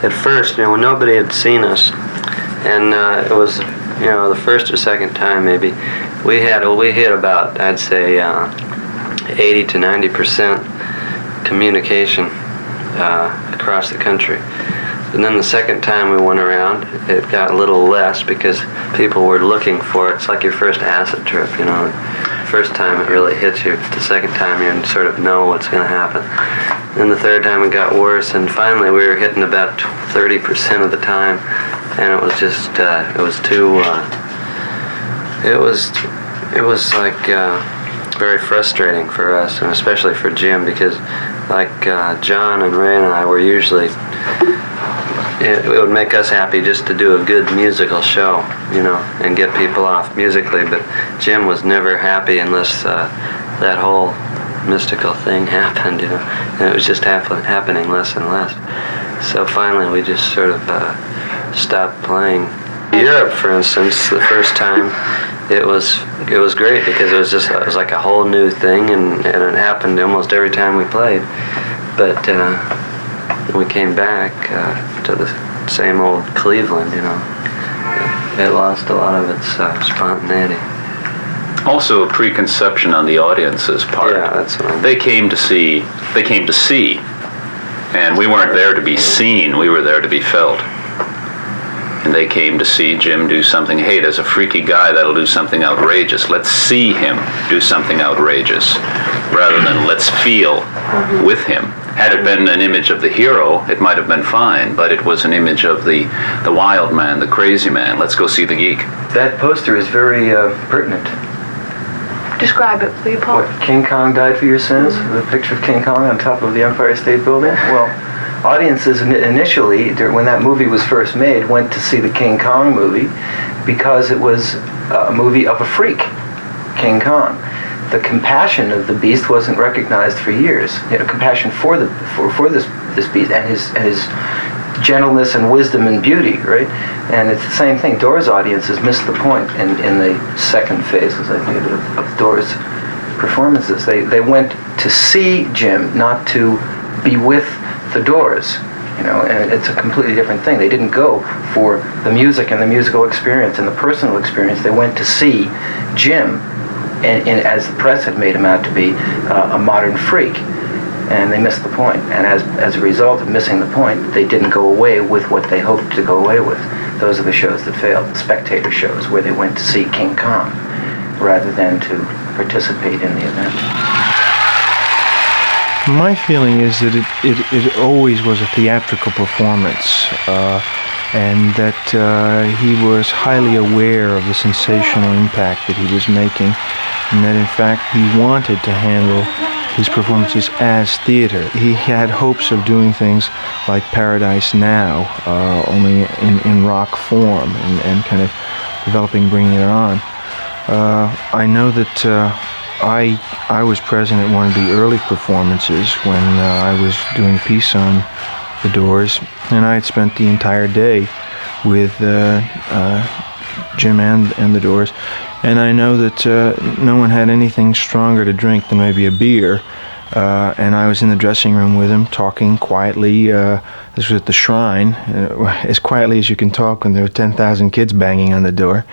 At first, when nobody had seen us, and it was, the first or second time maybe, we hit about, I'd say, 80 to 90% communication across the country. And then the second time we went around, it got a little less because people were looking for it. It's like your first acid trip, First time it really hits you. The second time you sort of know what's going to happen. Then the third time it got worse, and finally we were hitting about 30% of the time, and it was just, it was too, it was like very frustrating for us, and especially for Jim, because like John and Ray and I were usually, it would make us happy just to do a good musical show, and get people off musically, but Jim was never happy unless that whole mystical thing happened, and it was just happening less and less. So finally we just sort of stopped playing. Europe, for instance, the first time, it was great because it was like a whole new thing, and it happened almost every time we played. But we came back to the same old Cleveland, It lost a lot of its spontaneity. Also, a preconception on the audience's part. Yeah, that's what I mean. They came to see, and we weren't there to be seen, we were there to be felt. And they came to see Jim do something. Hey, there's a freaky guy that'll do something outrageous. Let's see him do something outrageous, rather than let's feel with him. Had it been an image of the hero, it might have been fine, but it was an image of the wild man, the crazy man. Let's go see the geek. That poster is very pertinent. Describe it, will you, Paul? What, King Kong died for your sins? The picture of King Kong on top of the Empire State Building? Well, audiences initially, when that movie was first made, went to see the King Kong movie because it was a movie of a freak, King Kong. The compassion of the beast wasn't recognized for years. Compassion for this beast and his gentleness and wisdom and beauty, right? And it's the same thing. Doors audiences missed the point in the second phases, I think, of Doors performances. They went to see Jim, not to be with the Doors. And it's a completely different thing. They didn't go for the music and the musical experience and the personal experience. They went to see Jim, and as the press had made him out to be, a modern freak. And they missed the point. And as a result of missing the point, they didn't go away with what they hoped to go away with. Those are the shows that failed, the spectator shows, where they went to see King Kong rather than to participate in the event. My feeling is that it always was a theatrical performance, and that he was highly aware of the sensational impact that he was making, and that in fact he wanted to handle his performances as theater. He had hopes of doing things like Paradise Now, only in rock form, and kind of bringing it on. I know that I was present at one of the early performances when I was doing a piece on the Doors, and I had spent the entire day with Jim and the Doors, and I know that no one had anything stronger to drink than maybe a beer, and I was in the dressing room with him talking quietly. This was at the Shrine, as quietly as you can talk when there were 10,000 kids banging on the door,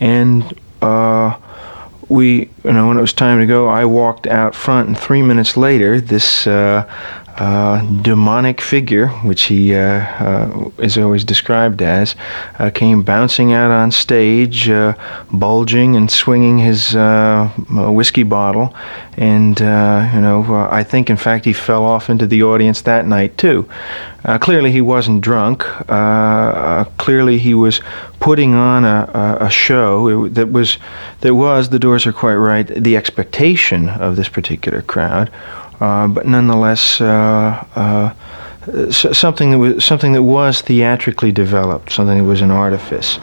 and when it was time to go, I walked out front, and 3 minutes later, this demonic figure, which he is always described as, came bouncing out on stage, bulging and swinging his whiskey bottle, and I think in fact he fell off into the audience that night too. Clearly he wasn't drunk. Clearly he was putting on a show that was, the Doors are quite right, the expectation of this particular crowd. But nonetheless, something that was theatrically developed, something that was an artifice.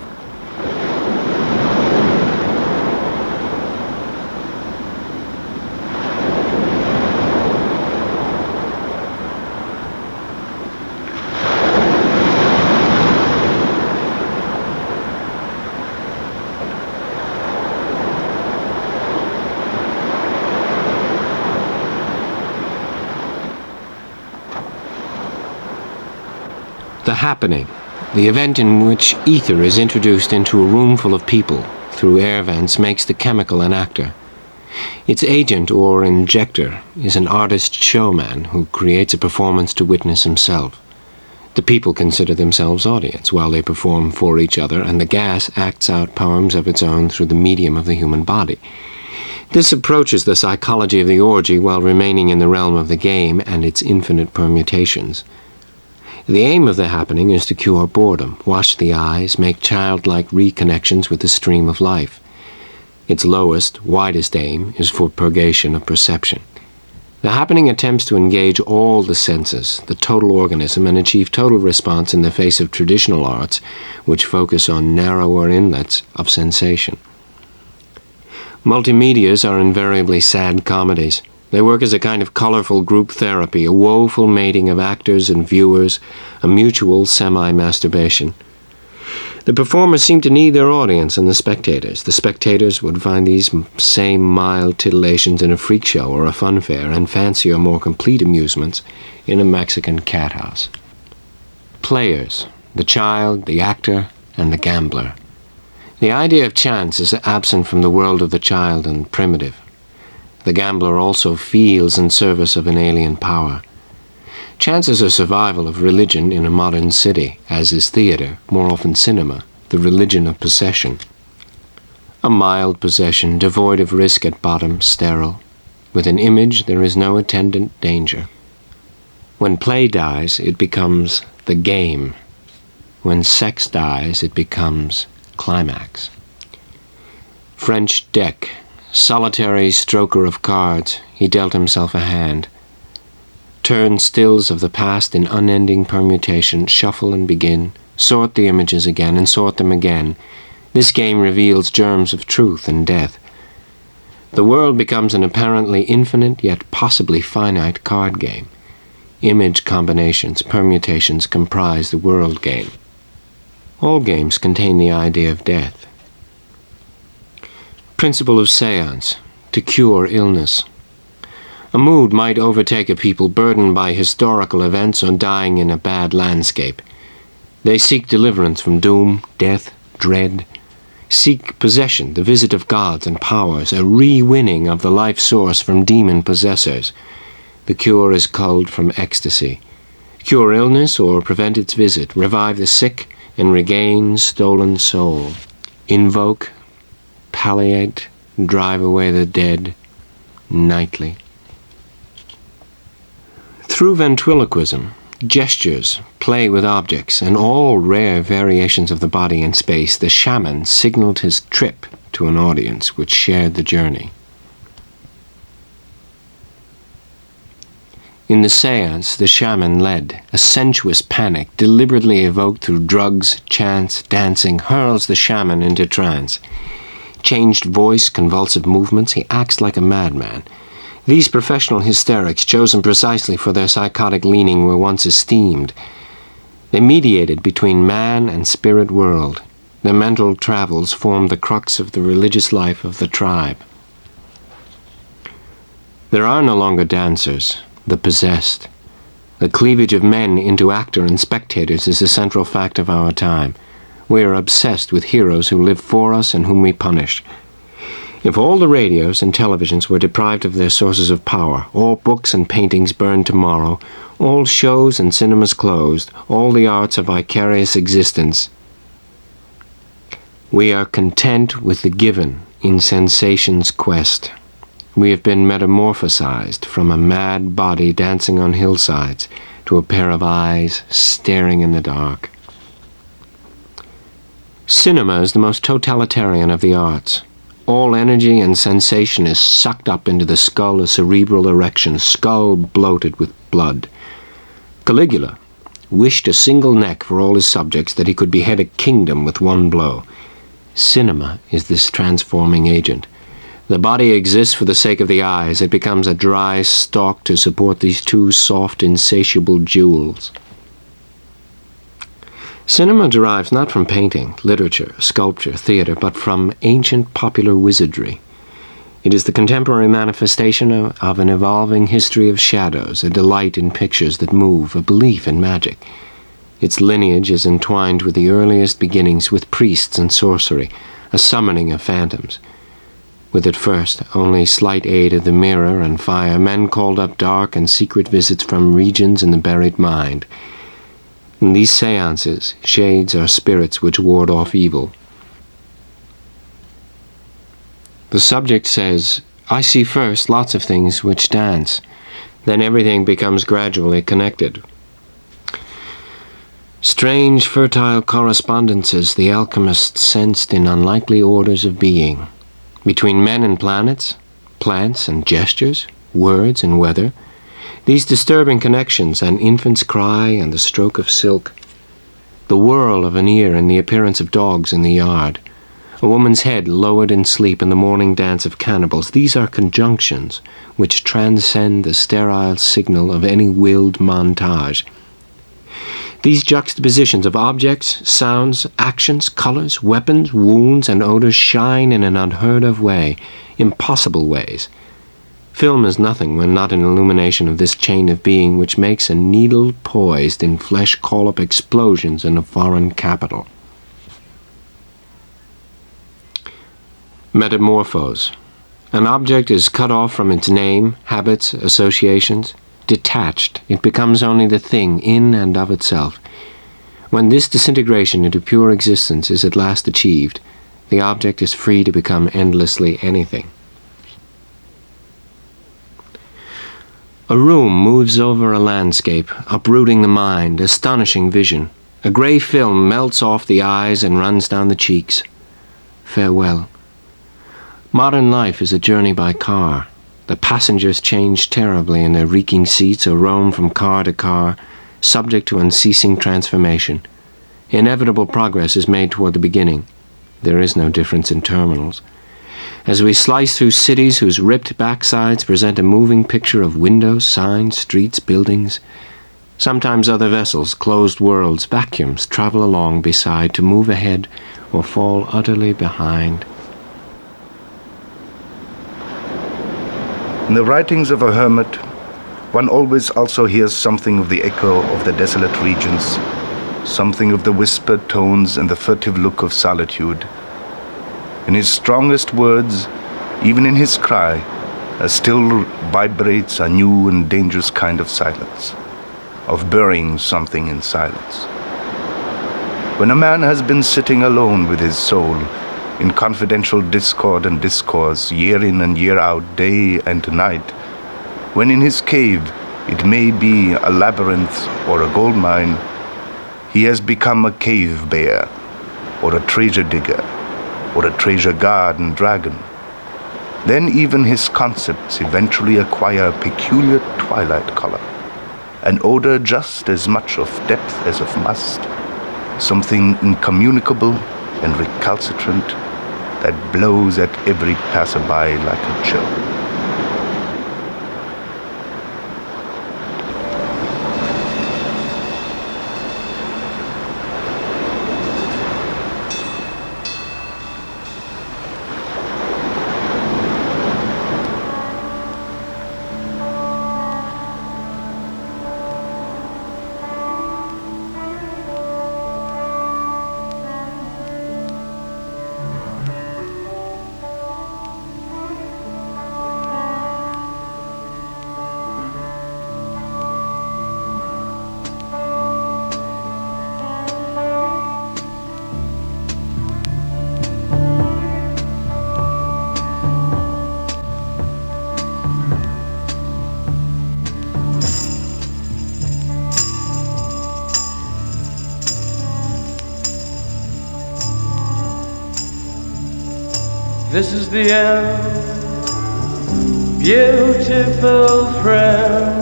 The happening, the event in which ether is introduced into a room full of people through air vents, makes the chemical an actor. Its agent or injector is an artist showman who creates a performance to witness himself. The people consider themselves audience while they perform for each other, and the gas acts out poems of its own through the medium of the human body. This approaches the psychology of the orgy while remaining in the realm of the game and its infinite permutations. The aim of the happening is to cure boredom, wash the eyes, make childlike reconnections with the stream of life. Its lowest, widest aim is for purgation of perception. The happening attempts to engage all the senses, the total organism, and achieve total response in the face of traditional arts, which focus on narrower inlets of sensation. Multimedias are invariably sad comedies. They work as a kind of colorful group therapy, a woeful mating of actors and viewers, a mutual semi-masturbation. The performers seem to need their audience and the spectators. The spectators would find these same mild titillations in a freak show or a fun fair, and fancier, more complete amusements in a Mexican cat house. Players, the child, the actor, and the gambler. The idea of chance is absent from the world of the child and primitive. The gambler also feels in service of an alien power. Chance is a survival of religion in a modern city, as is theater, more often cinema, the religion of possession. A mild possession, devoid of risk at bottom, sterile. With an image there is no attendant danger. When play dies, it becomes the game. When sex dies, it becomes climax. French deck. Solitary stroker of cards, he dealt himself a hand. Turn stills of the past in unending permutation, shuffle and begin, sort the images again and sort them again. This game reveals germs of truth and death. The world becomes an apparently infinite yet possibly finite card game. Image combinations, permutations comprise the world game. All games contain the idea of death. Principle of seance, to cure illness. A mood might overtake a people burdened by historical events or dying in a bad landscape. They seek deliverance from doom, death, dread. Seek possession, the visit of gods and powers, a re-winning of the life source from demon possessors. The cure is culled from ecstasy. Cure illness or prevent its visit, revive the sick and regain stolen soul. Invoke, palliate, drive away the dead, nightly. Through ventriloquism, gestures, play with objects, and all rare variations of the body in space, the shaman signaled his trip to an audience which shared the journey. In the seance, the shaman led. A sensuous panic, deliberately evoked through drugs, chants, dancing, hurls the shaman into trance. Changed voice, convulsive movements, he acts like a madman. These professional hysterics, chosen precisely for their psychotic leaning, were once esteemed. They mediated between man and spirit world. Their mental travels formed the crux of the religious life of the tribe. There are no longer dancers, the possessed. The cleavage of men into actor and spectators is the central fact of our time. We are obsessed with heroes who live for us and whom we punish. If all the radios and televisions were deprived of their sources of power, all books and paintings burned tomorrow, all shows and cinemas closed, all the arts of vicarious existence, we are content with the given in sensation's quest. We have been metamorphosized from a mad body dancing on hillsides to a pair of eyes staring in the dark. Cinema is the most totalitarian of the arts. All energy and sensation is sucked up into the skull, a cerebral erection, skull bloated with blood. Caligula wished a single neck for all his subjects, that he could behead a kingdom with one blow. Cinema is this transforming agent. The body exists for the sake of the eyes. It becomes a dry stalk to support these two soft, insatiable jewels. Cinema derives not from painting, literature, sculpture, theater, but from ancient popular wizardry. It is the contemporary manifestation of an evolving history of shadows, a delight in pictures that move, a belief in magic. Its lineage is entwined with the earliest beginnings with priests and sorcery, a summoning of phantoms. With at first only slight aid of the mirror and fire, men called up dark and secret visits from regions in the buried mind. In these seances, shades are spirits which ward off evil. The subject says, "I see first lots of things which dance. Then everything becomes gradually connected." Strange, fertile correspondences the alchemists sensed in unlikely orders of being. Between men and planets, plants and gestures, words and weather. These disturbing connections, an infant's cry and the stroke of silk, the whirl of an ear and the appearance of dogs in the yard, a woman's head lowered in sleep and the morning dance of cannibals, these are conjunctions which transcend the sterile signal of any willed montage. These juxtapositions of objects, sounds, actions, colors, weapons, wounds, and odors shine in an unheard-of way, impossible ways. Film is nothing when not an illumination of this chain of being which makes a needle poised in flesh call up explosions in a foreign capital. Metamorphose. An object is cut off from its name, habits, associations. Detached, it becomes only the thing in and of itself. When this disintegration into pure existence is at last achieved, the object is free to become endlessly anything. A room moves over a landscape, uprooting the mind, astonishing vision. A grey film melts off the eyes and runs down the cheeks. Farewell. Modern life is a journey by car. The passengers change terribly in their reeking seats or roam from car to car, subject to unceasing transformation. Inevitable progress is made toward the beginning. There is no difference in terminals. As we slice through cities whose ripped backsides present a moving picture of windows, signs, streets, buildings, sometimes other vessels, closed worlds, vacuums travel along beside to move ahead or fall utterly behind. In the writings of a hermit, one always also hears something of the echo of the desolate regions, something of the whispered tones and the furtive look of solitude. In his strongest words, even in his cry, there still vibrates a new and dangerous kind of silence, of burying something in silence. When a man has been sitting alone with his soul, in confidential discord and discourse, year in and year out, day and night, when in his cave it may be a labyrinth or a gold mine, he has become a cave bear, or a treasure digger, or a treasure guard and dragon. Then even his concepts eventually acquire a peculiar twilight color, an odor just as much of depth as of must, something incommunicable and recalcitrant that blows at every passerby like a chill. This is the end, beautiful friend.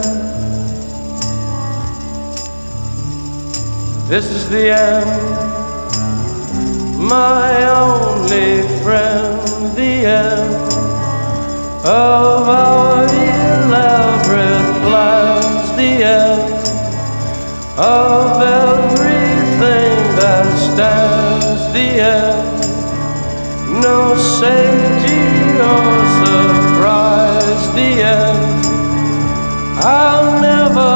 This is the end, my only friend. The end of our elaborate plans. The end of everything that stands. The end. No safety or surprise, the end. I'll never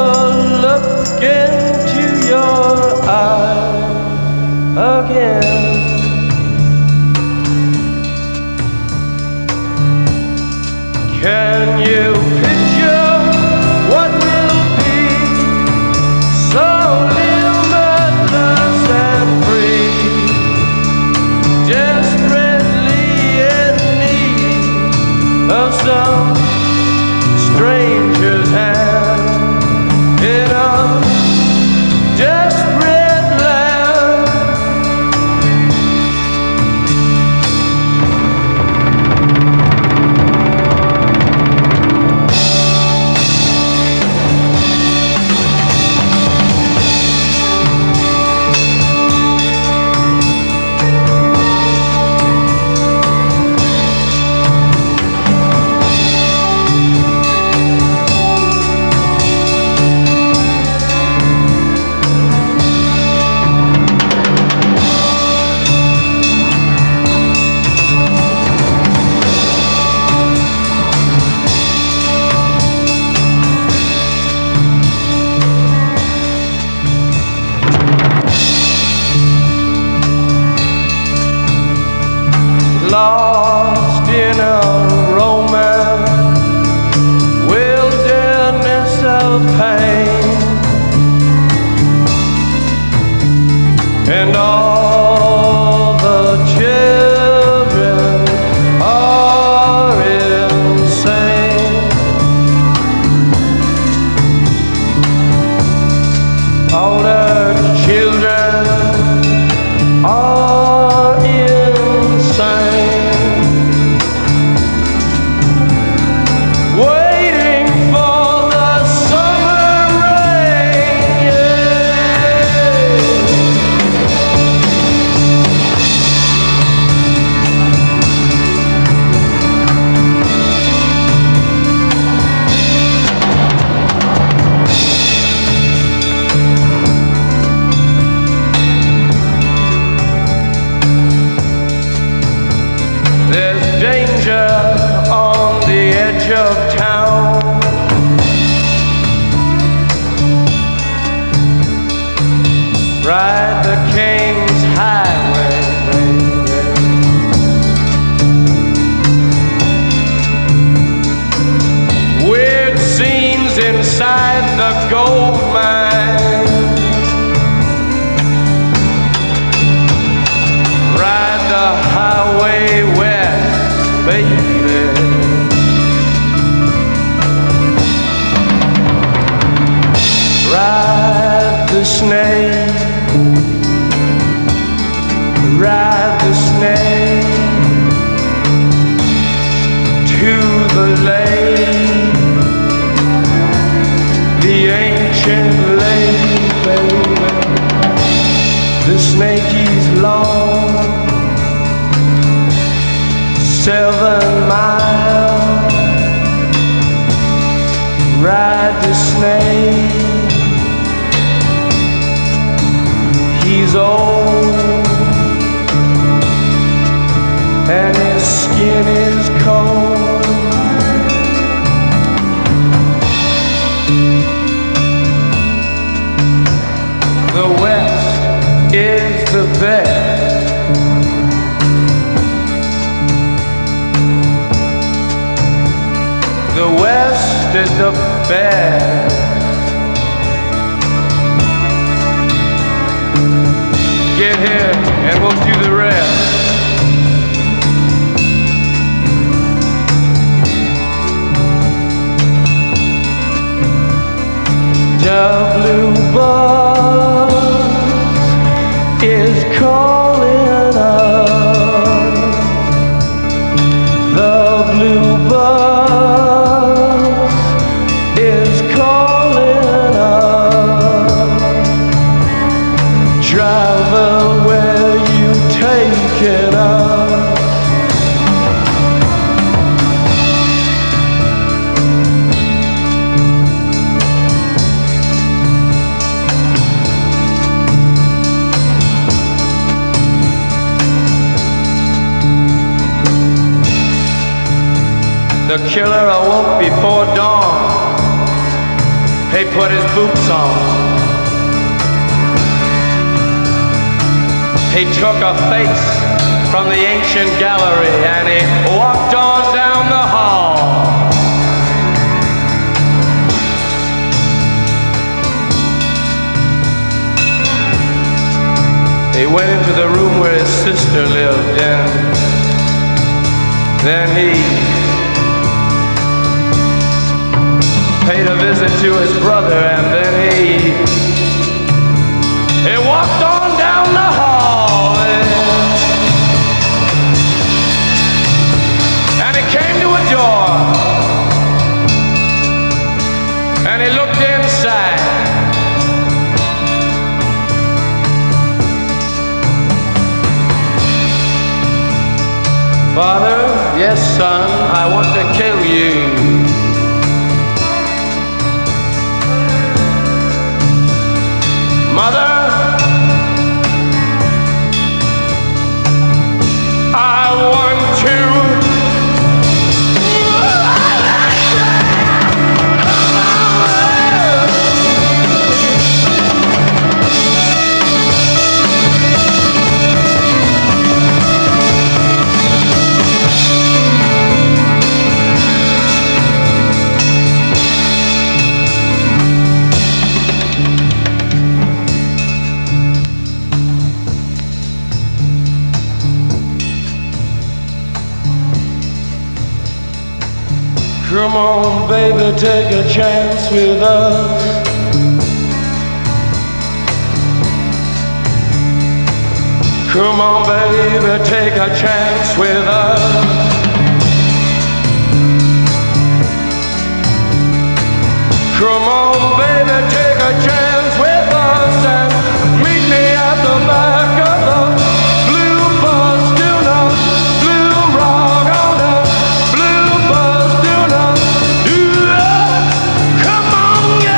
look into your eyes again. Can you picture what will be so limitless and free? Desperately of some stranger's hand in a desperate land. pain, and all the children are insane. All the children are insane. Waiting for the summer rain, There's danger on the edge of town. Ride the King's Highway. Weird scenes inside the gold mine. Ride the highway west, baby. Ride the snake, ride the snake to the lake, the ancient lake, baby. The snake is long, 7 miles. Ride the snake. He's old and his skin is cold. The West is the best. The West is the best. Get here and we'll do the rest. The blue bus is calling us. The blue bus is calling us. Driver, where you taking us? The killer awoke before dawn. He put his boots on. He took a face from the ancient gallery and he walked on down the hall. He went into the room where his sister lived, and then he paid a visit to his brother, and then he walked on down the hall, and he came to a door, and he looked inside. Father, yes son, I want to kill you. Mother, I want to. Come on, baby, take a chance with us. Come on, baby, take a chance with us. Come on, baby, take a chance with us and meet me at the back of the blue bus. Do not blue rock on the blue bus. Do not do that. Come on, yeah.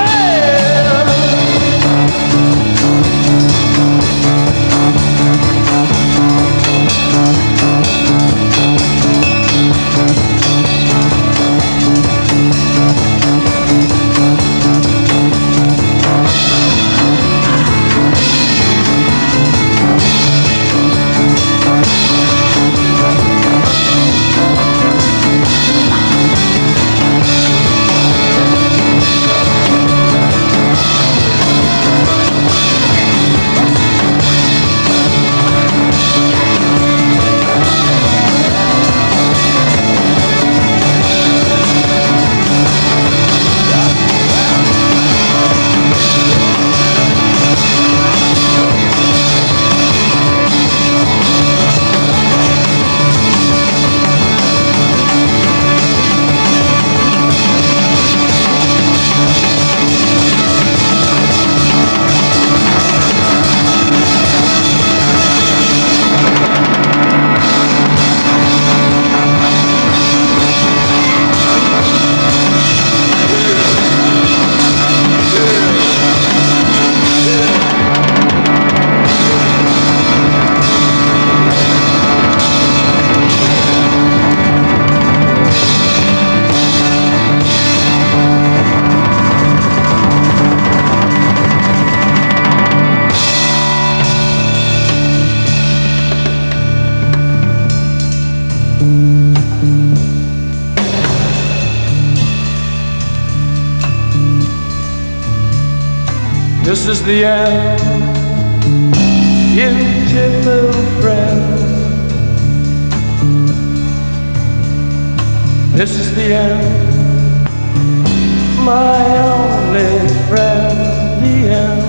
This is the end, beautiful friend. This is the end, my only friend. The end.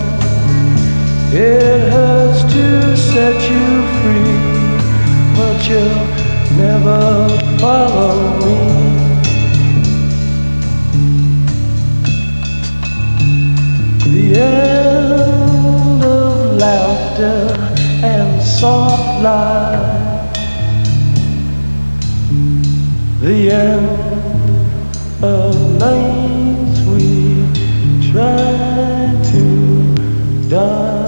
It hurts to set you free, but you'll never follow me. The end of laughter and soft light. The end of nights we try to die.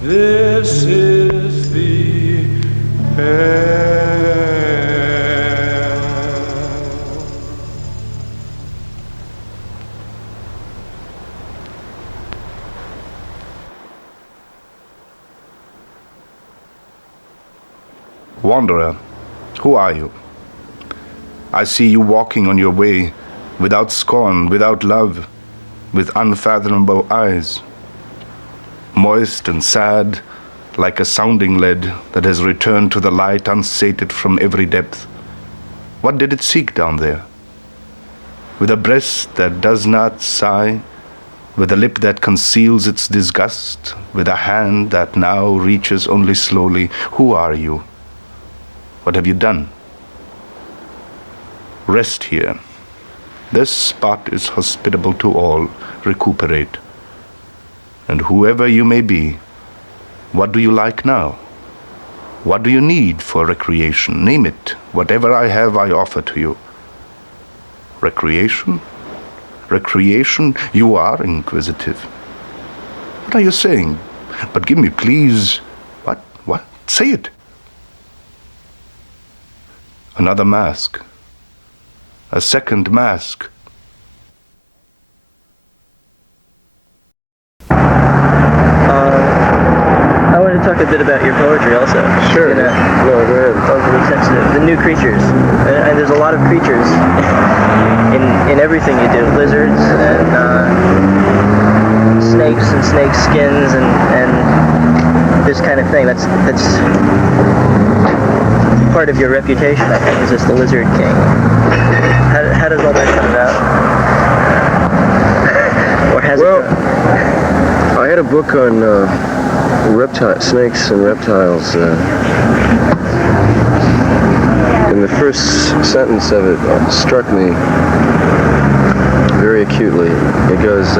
This is the end. Wanderer, who are you? I see you walking on your way, without scorn, without love, with unfathomable eyes, moist and sad, like a sounding lead that has returned to the light unsated from every depth. What did it seek down there? With a breast that does not sigh, with a lip that conceals its disgust, with a hand that now reaches only slowly, who are you? What have you done? Rest here. This spot is hospitable to all. Recuperate. And whoever you may be, what do you like now? What do you need for recreation? Name it. Whatever I have, I offer to you. Recreation? Recreation? You are inquisitive. What are you saying? But give me, please. What? Say it. Another mask. A second mask. I want to talk a bit about your poetry also. Sure. The new creatures. And there's a lot of creatures in everything you do. Lizards and snakes and snake skins and this kind of thing. That's part of your reputation, I think, is this the Lizard King. How does all that come about? Or has well, it? I had a book on snakes and reptiles. And the first sentence of it struck me very acutely. It goes,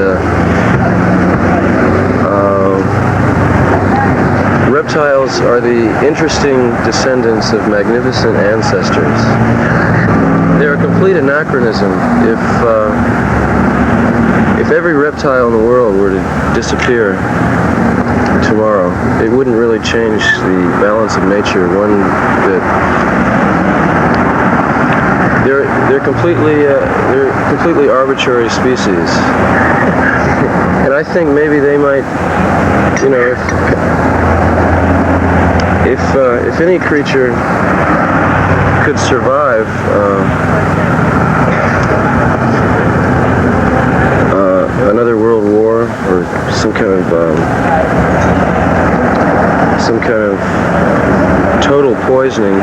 reptiles are the interesting descendants of magnificent ancestors. They're a complete anachronism. If every reptile in the world were to disappear tomorrow, it wouldn't really change the balance of nature one bit. They're completely arbitrary species, and I think maybe they might, you know, if any creature could survive another world war or some kind of total poisoning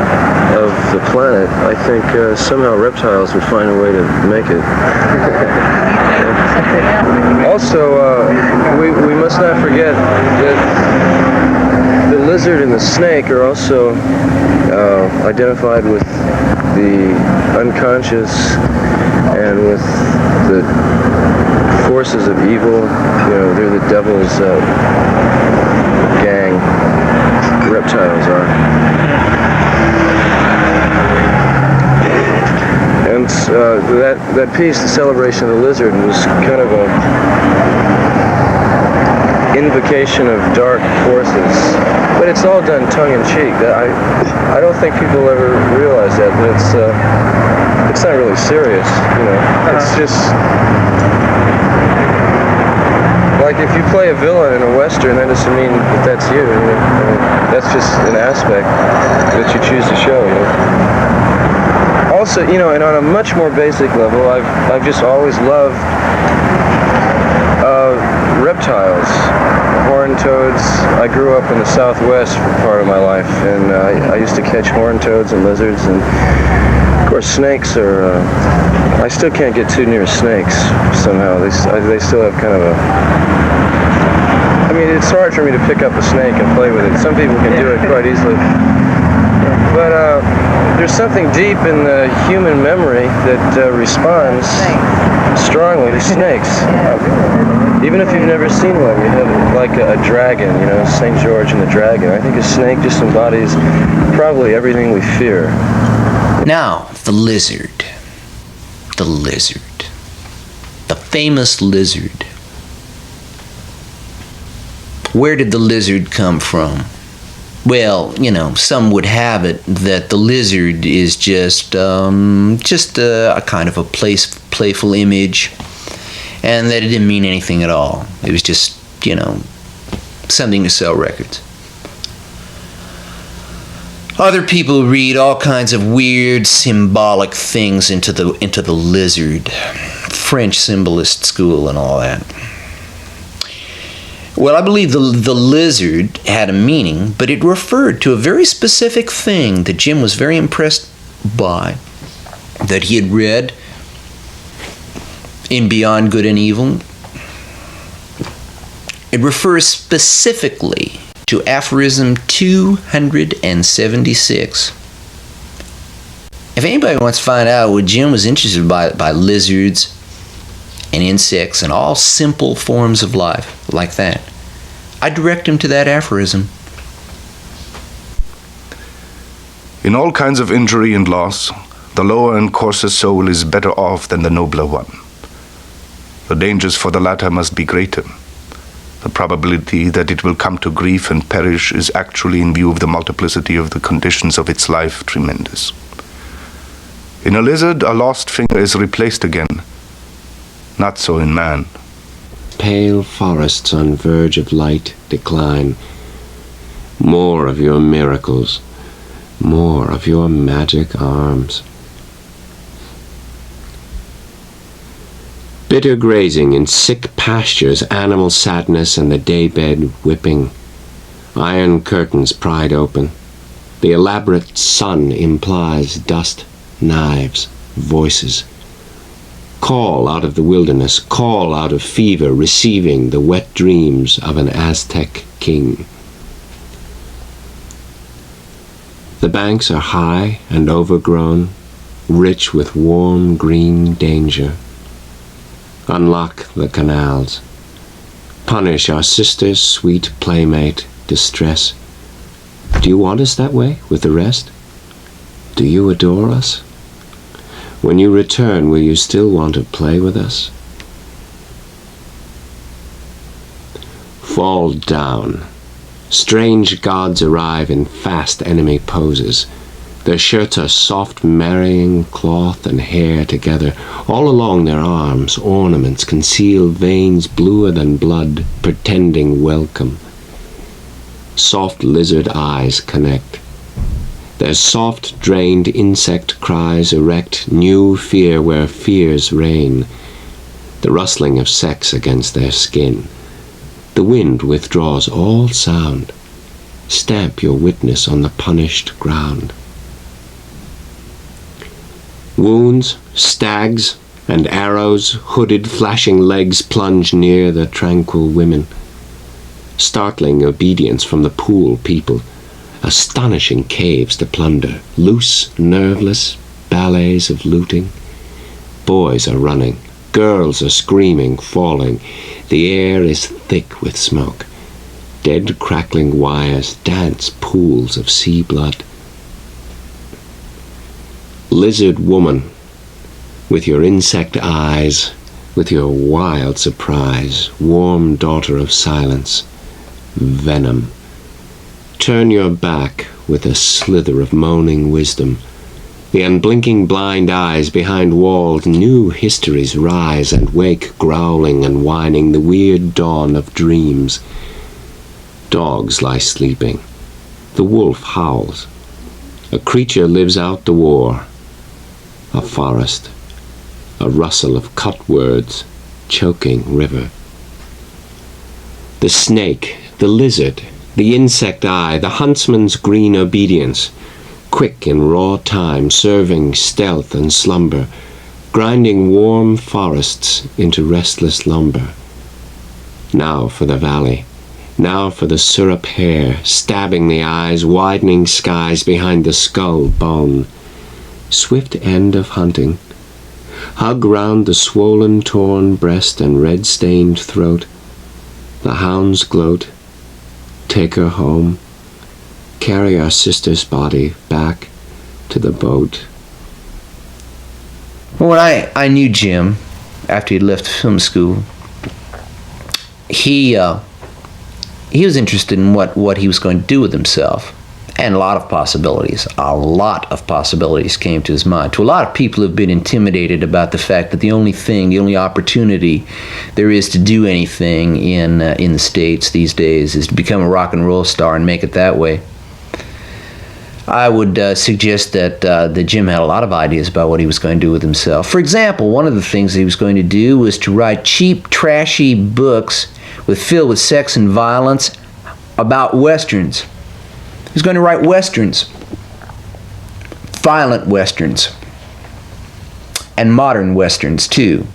of the planet, I think somehow reptiles would find a way to make it. Also, we must not forget that the lizard and the snake are also identified with the unconscious and with the forces of evil. You know, they're the devil's gang. Reptiles are. And that piece, the celebration of the lizard, was kind of a invocation of dark forces. But it's all done tongue-in-cheek. I don't think people ever realize that, but it's not really serious, you know. It's just like if you play a villain in a Western, that doesn't mean that that's you. I mean, that's just an aspect that you choose to show, you know. Also, you know, and on a much more basic level, I've just always loved reptiles, horned toads. I grew up in the Southwest for part of my life, and I used to catch horned toads and lizards, and of course snakes are. I still can't get too near snakes somehow. They still have kind of a. I mean, it's hard for me to pick up a snake and play with it. Some people can do it quite easily, but there's something deep in the human memory that responds strongly to snakes. Even if you've never seen one, you have like a dragon, you know, St. George and the dragon. I think a snake just embodies probably everything we fear. Now, the lizard. The lizard. The famous lizard. Where did the lizard come from? Well, you know, some would have it that the lizard is just a kind of a playful image, and that it didn't mean anything at all. It was just, you know, something to sell records. Other people read all kinds of weird symbolic things into the lizard, French symbolist school and all that. Well, I believe the lizard had a meaning, but it referred to a very specific thing that Jim was very impressed by, that he had read in Beyond Good and Evil. It refers specifically to aphorism 276. If anybody wants to find out what Jim was interested by lizards and insects and all simple forms of life like that, I direct him to that aphorism. In all kinds of injury and loss, the lower and coarser soul is better off than the nobler one. The dangers for the latter must be greater. The probability that it will come to grief and perish is actually, in view of the multiplicity of the conditions of its life, tremendous. In a lizard, a lost finger is replaced again. Not so in man. Pale forests on verge of light decline. More of your miracles. More of your magic arms. Bitter grazing in sick pastures, animal sadness and the daybed whipping. Iron curtains pried open. The elaborate sun implies dust, knives, voices. Call out of the wilderness, call out of fever, receiving the wet dreams of an Aztec king. The banks are high and overgrown, rich with warm green danger. Unlock the canals. Punish our sister's sweet playmate, distress. Do you want us that way with the rest? Do you adore us? When you return, will you still want to play with us? Fall down. Strange gods arrive in fast enemy poses. Their shirts are soft, marrying cloth and hair together. All along their arms, ornaments conceal veins bluer than blood, pretending welcome. Soft lizard eyes connect. Their soft, drained insect cries erect new fear where fears reign. The rustling of sex against their skin. The wind withdraws all sound. Stamp your witness on the punished ground. Wounds, stags, and arrows, hooded, flashing legs plunge near the tranquil women. Startling obedience from the pool people. Astonishing caves to plunder. Loose, nerveless ballets of looting. Boys are running. Girls are screaming, falling. The air is thick with smoke. Dead crackling wires dance pools of sea blood. Lizard woman, with your insect eyes, with your wild surprise, warm daughter of silence, venom. Turn your back with a slither of moaning wisdom. The unblinking blind eyes behind walls, new histories rise and wake, growling and whining, the weird dawn of dreams. Dogs lie sleeping. The wolf howls. A creature lives out the war. A forest. A rustle of cut words, choking river. The snake, the lizard, the insect eye, the huntsman's green obedience, quick in raw time, serving stealth and slumber, grinding warm forests into restless lumber. Now for the valley, now for the syrup hair, stabbing the eyes, widening skies behind the skull bone. Swift end of hunting. Hug round the swollen, torn breast and red-stained throat. The hounds gloat. Take her home. Carry our sister's body back to the boat. When I knew Jim, after he'd left film school, he was interested in what he was going to do with himself. And a lot of possibilities came to his mind. To a lot of people who have been intimidated about the fact that the only opportunity there is to do anything in the States these days is to become a rock and roll star and make it that way. I would suggest that Jim had a lot of ideas about what he was going to do with himself. For example, one of the things he was going to do was to write cheap, trashy books filled with sex and violence about Westerns. He was going to write Westerns, violent Westerns, and modern Westerns too.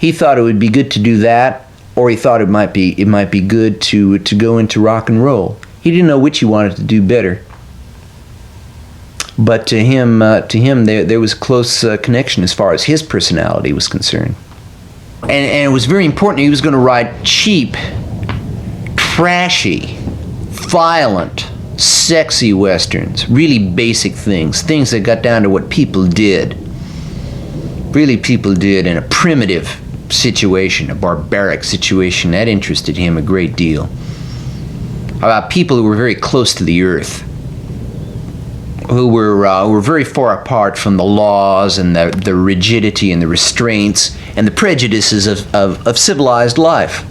He thought it would be good to do that, or he thought it might be good to go into rock and roll. He didn't know which he wanted to do better. But to him, there was a close connection as far as his personality was concerned. And it was very important. He was going to write cheap, trashy, violent, sexy Westerns, really basic things that got down to what people did. Really people did in a primitive situation, a barbaric situation. That interested him a great deal. About people who were very close to the earth, who were very far apart from the laws and the rigidity and the restraints and the prejudices of civilized life.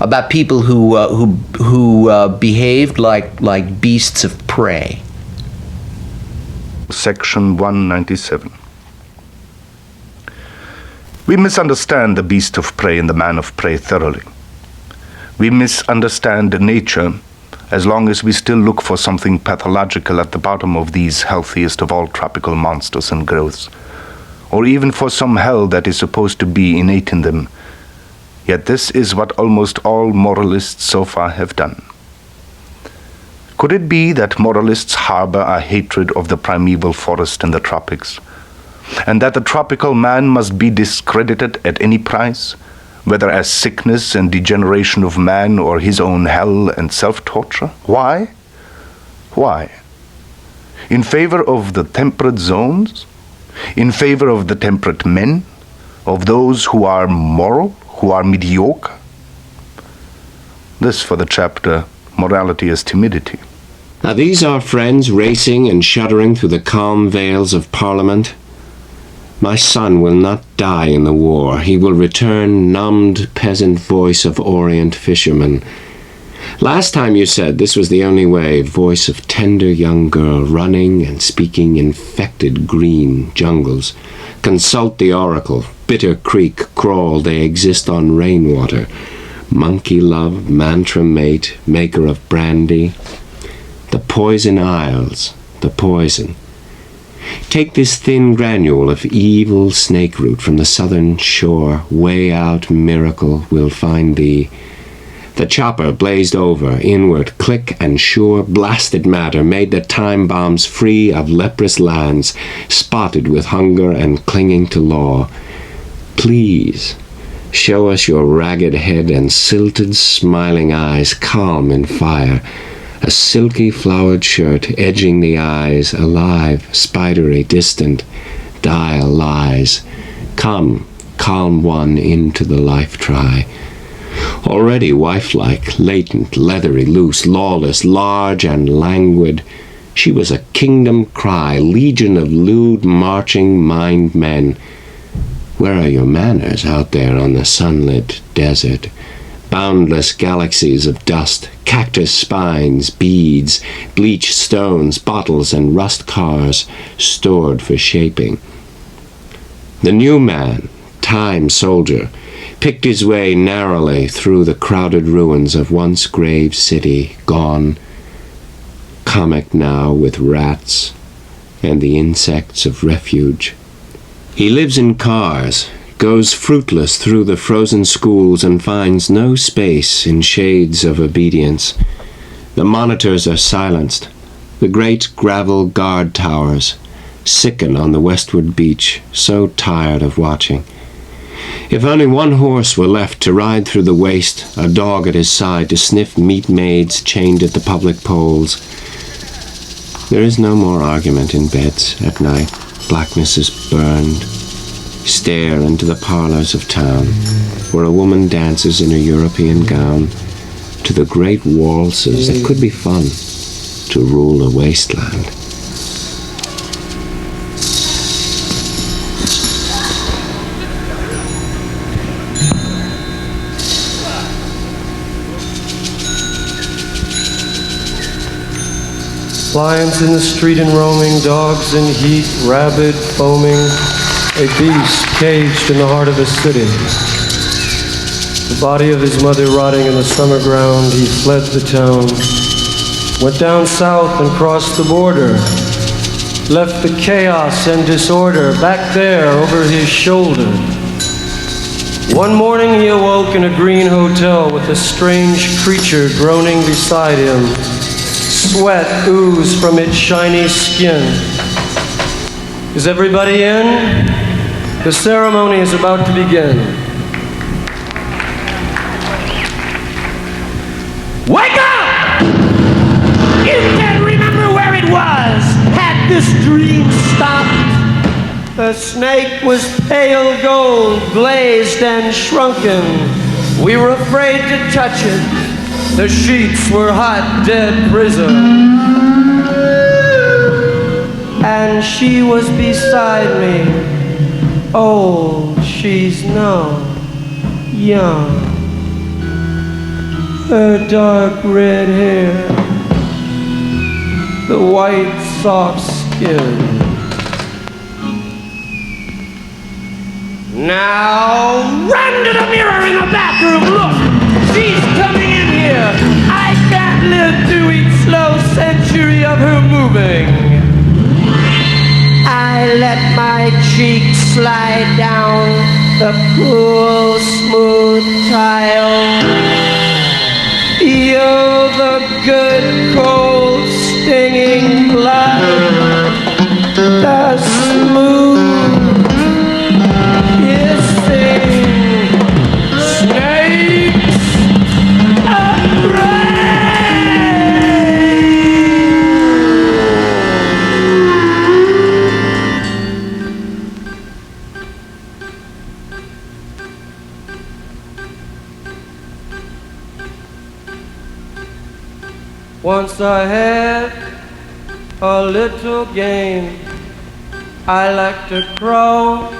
About people who behaved like beasts of prey. Section 197. We misunderstand the beast of prey and the man of prey thoroughly. We misunderstand nature as long as we still look for something pathological at the bottom of these healthiest of all tropical monsters and growths, or even for some hell that is supposed to be innate in them. Yet this is what almost all moralists so far have done. Could it be that moralists harbor a hatred of the primeval forest in the tropics, and that the tropical man must be discredited at any price, whether as sickness and degeneration of man or his own hell and self-torture? Why? Why? In favor of the temperate zones? In favor of the temperate men? Of those who are moral, who are mediocre? This for the chapter, Morality as Timidity. Are these our friends racing and shuddering through the calm vales of Parliament? My son will not die in the war. He will return numbed peasant voice of Orient fisherman. Last time you said this was the only way, voice of tender young girl running and speaking infected green jungles. Consult the oracle, bitter creek crawl, they exist on rainwater. Monkey love, mantra mate, maker of brandy. The poison isles, the poison. Take this thin granule of evil snake root from the southern shore, way out miracle will find thee. The chopper blazed over, inward, click and sure, blasted matter made the time bombs free of leprous lands, spotted with hunger and clinging to law. Please, show us your ragged head and silted, smiling eyes, calm in fire. A silky flowered shirt edging the eyes, alive, spidery, distant. Diehl lies. Come, calm one, into the life try. Already wife-like, latent, leathery, loose, lawless, large and languid, she was a kingdom cry, legion of lewd, marching mind men. Where are your manners out there on the sunlit desert? Boundless galaxies of dust, cactus spines, beads, bleached stones, bottles and rust cars stored for shaping. The new man, time soldier, picked his way narrowly through the crowded ruins of once grave city, gone, comic now with rats and the insects of refuge. He lives in cars, goes fruitless through the frozen schools and finds no space in shades of obedience. The monitors are silenced. The great gravel guard towers sicken on the westward beach, so tired of watching. If only one horse were left to ride through the waste, a dog at his side to sniff meat maids chained at the public poles. There is no more argument in beds at night. Blackness is burned. Stare into the parlors of town, where a woman dances in a European gown to the great waltzes that could be fun to rule a wasteland. Lions in the street and roaming, dogs in heat, rabid, foaming, a beast caged in the heart of the city. The body of his mother rotting in the summer ground, he fled the town, went down south and crossed the border, left the chaos and disorder back there over his shoulder. One morning he awoke in a green hotel with a strange creature groaning beside him. Sweat oozed from its shiny skin. Is everybody in? The ceremony is about to begin. Wake up! You can't remember where it was. Had this dream stopped? The snake was pale gold, glazed and shrunken. We were afraid to touch it. The sheets were hot, dead prison. And she was beside me. Old, she's no young. Her dark red hair, the white soft skin. Now run to the mirror in the bathroom. Look, she's coming in here. I can't live through slow century of her moving. I let my cheeks slide down the cool, smooth tile. Feel the good, cold, stinging blood. The smooth hissing snakes and once I had a little game. I like to crawl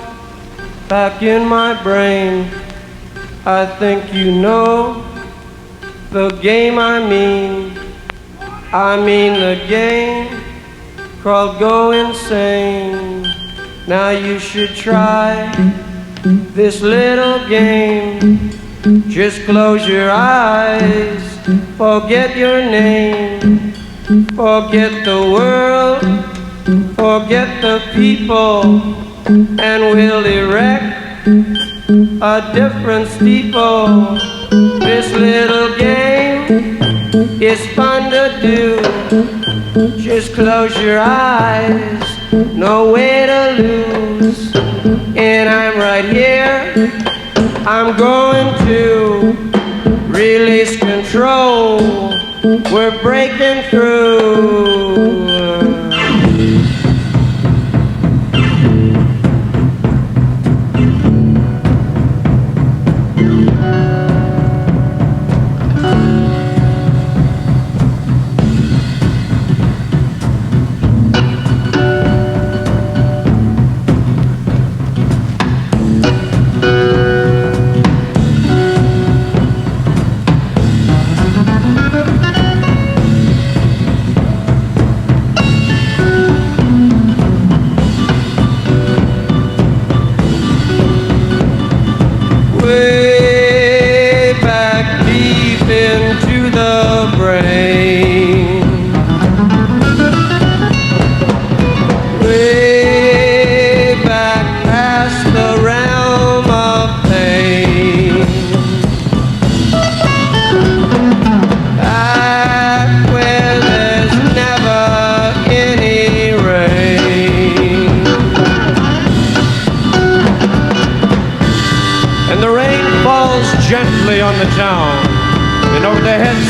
back in my brain. I think you know the game I mean. I mean the game called Go Insane. Now you should try this little game. Just close your eyes, forget your name, forget the world, forget the people, and we'll erect a different steeple. This little game is fun to do. Just close your eyes, no way to lose. And I'm right here, I'm going to release control. We're breaking through.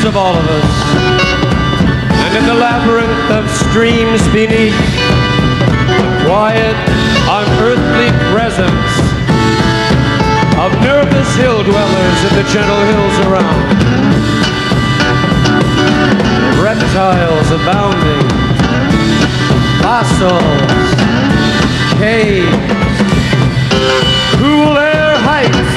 Of all of us, and in the labyrinth of streams beneath, quiet, unearthly presence of nervous hill dwellers in the gentle hills around, reptiles abounding, fossils, caves, cool air heights.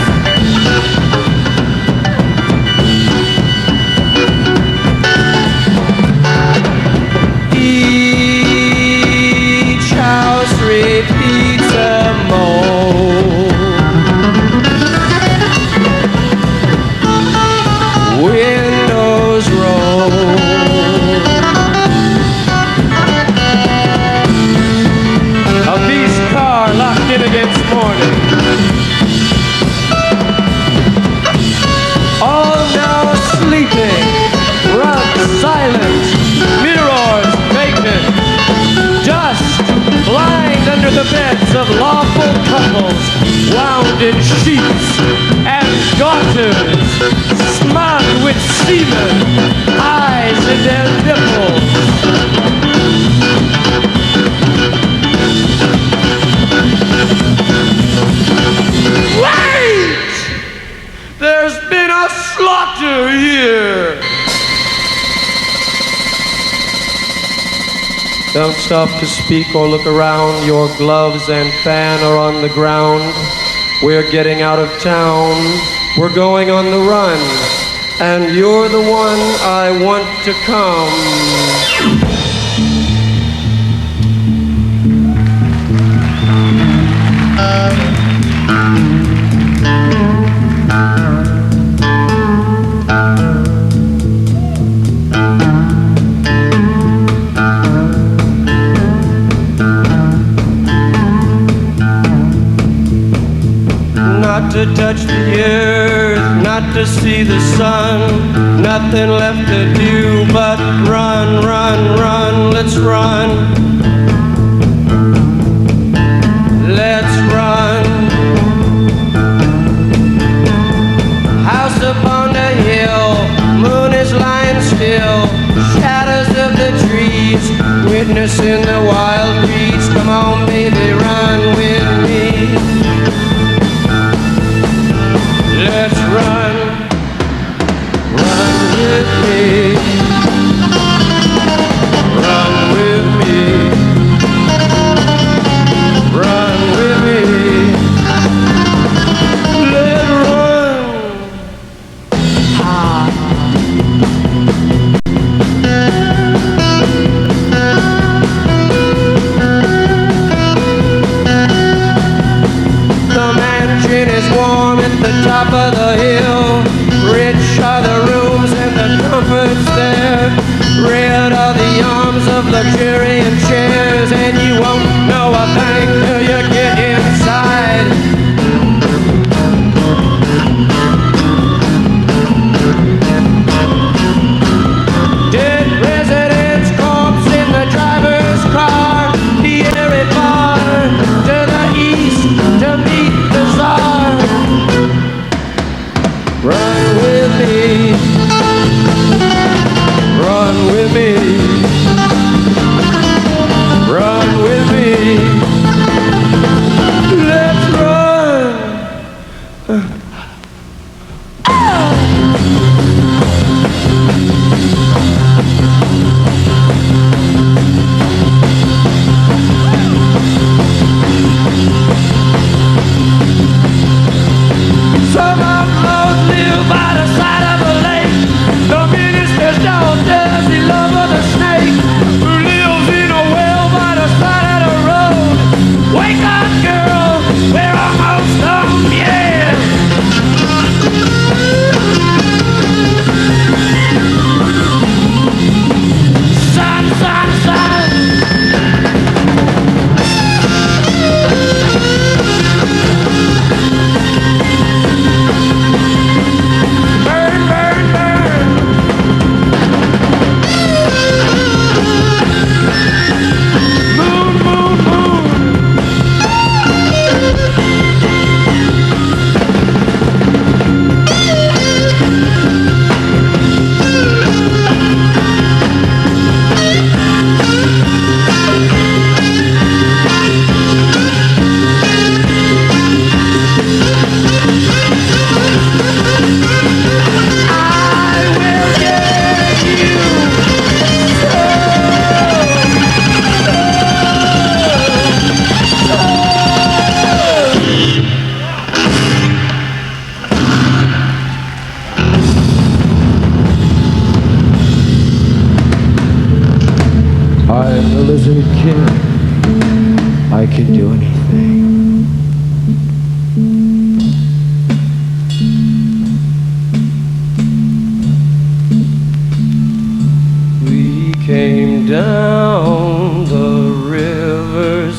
Repeats a mold. Windows roll. A beast car locked in against morning. All now sleeping, rugs silent, mirrors vacant, dust blind under the beds of lawful couples, wound in sheets and garters, smug with semen, eyes in their nipples. Wait! There's been a slaughter here! Don't stop to speak or look around. Your gloves and fan are on the ground. We're getting out of town. We're going on the run. And you're the one I want to come. not to touch the earth, not to see the sun, nothing left to do but run, run, run, let's run. Let's run. House upon the hill, moon is lying still, shadows of the trees, witnessing the wild breeze. Come on, baby, run with me. Let's run, run with me, run with me, run with me. Let's run. The mansion is warm at the top of the hill. Rich are the rooms and the comforts there. Red are the arms of luxuriant chairs, and you won't know a thing till you get inside. Dead president's corpse in the driver's car. The airy bar to the east to meet the Tsar. Run with me, run with me, run with me. Let's run. Some outlaws live by the side of a lake. The minister's daughter's the love of the snake, who lives in a well by the side of the road. Wake up, girl, we're almost home, yeah. Sun, sun, sun. Burn, burn, burn. Moon, moon, moon. I will get you. I'm the Lizard King. I can do anything. We came down the rivers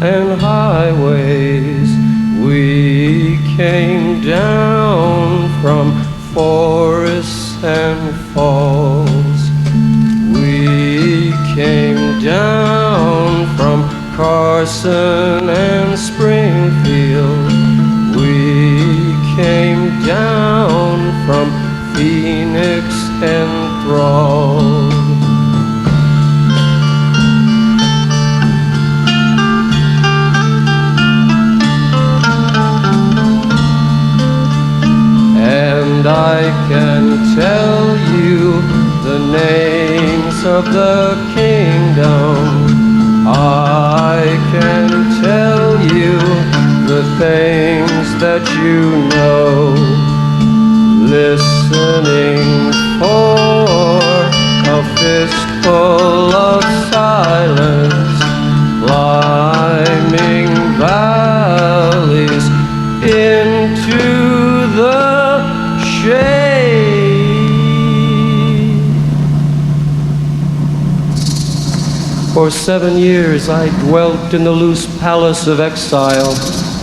and highways. We came down from forests and falls. We came down from Carson and Springfield. We came down from Phoenix enthralled. And I can tell you the names of the kingdom. I can tell you the things that you know. Listening for a fistful of silence, climbing valleys into the shade. For 7 years I dwelt in the loose palace of exile,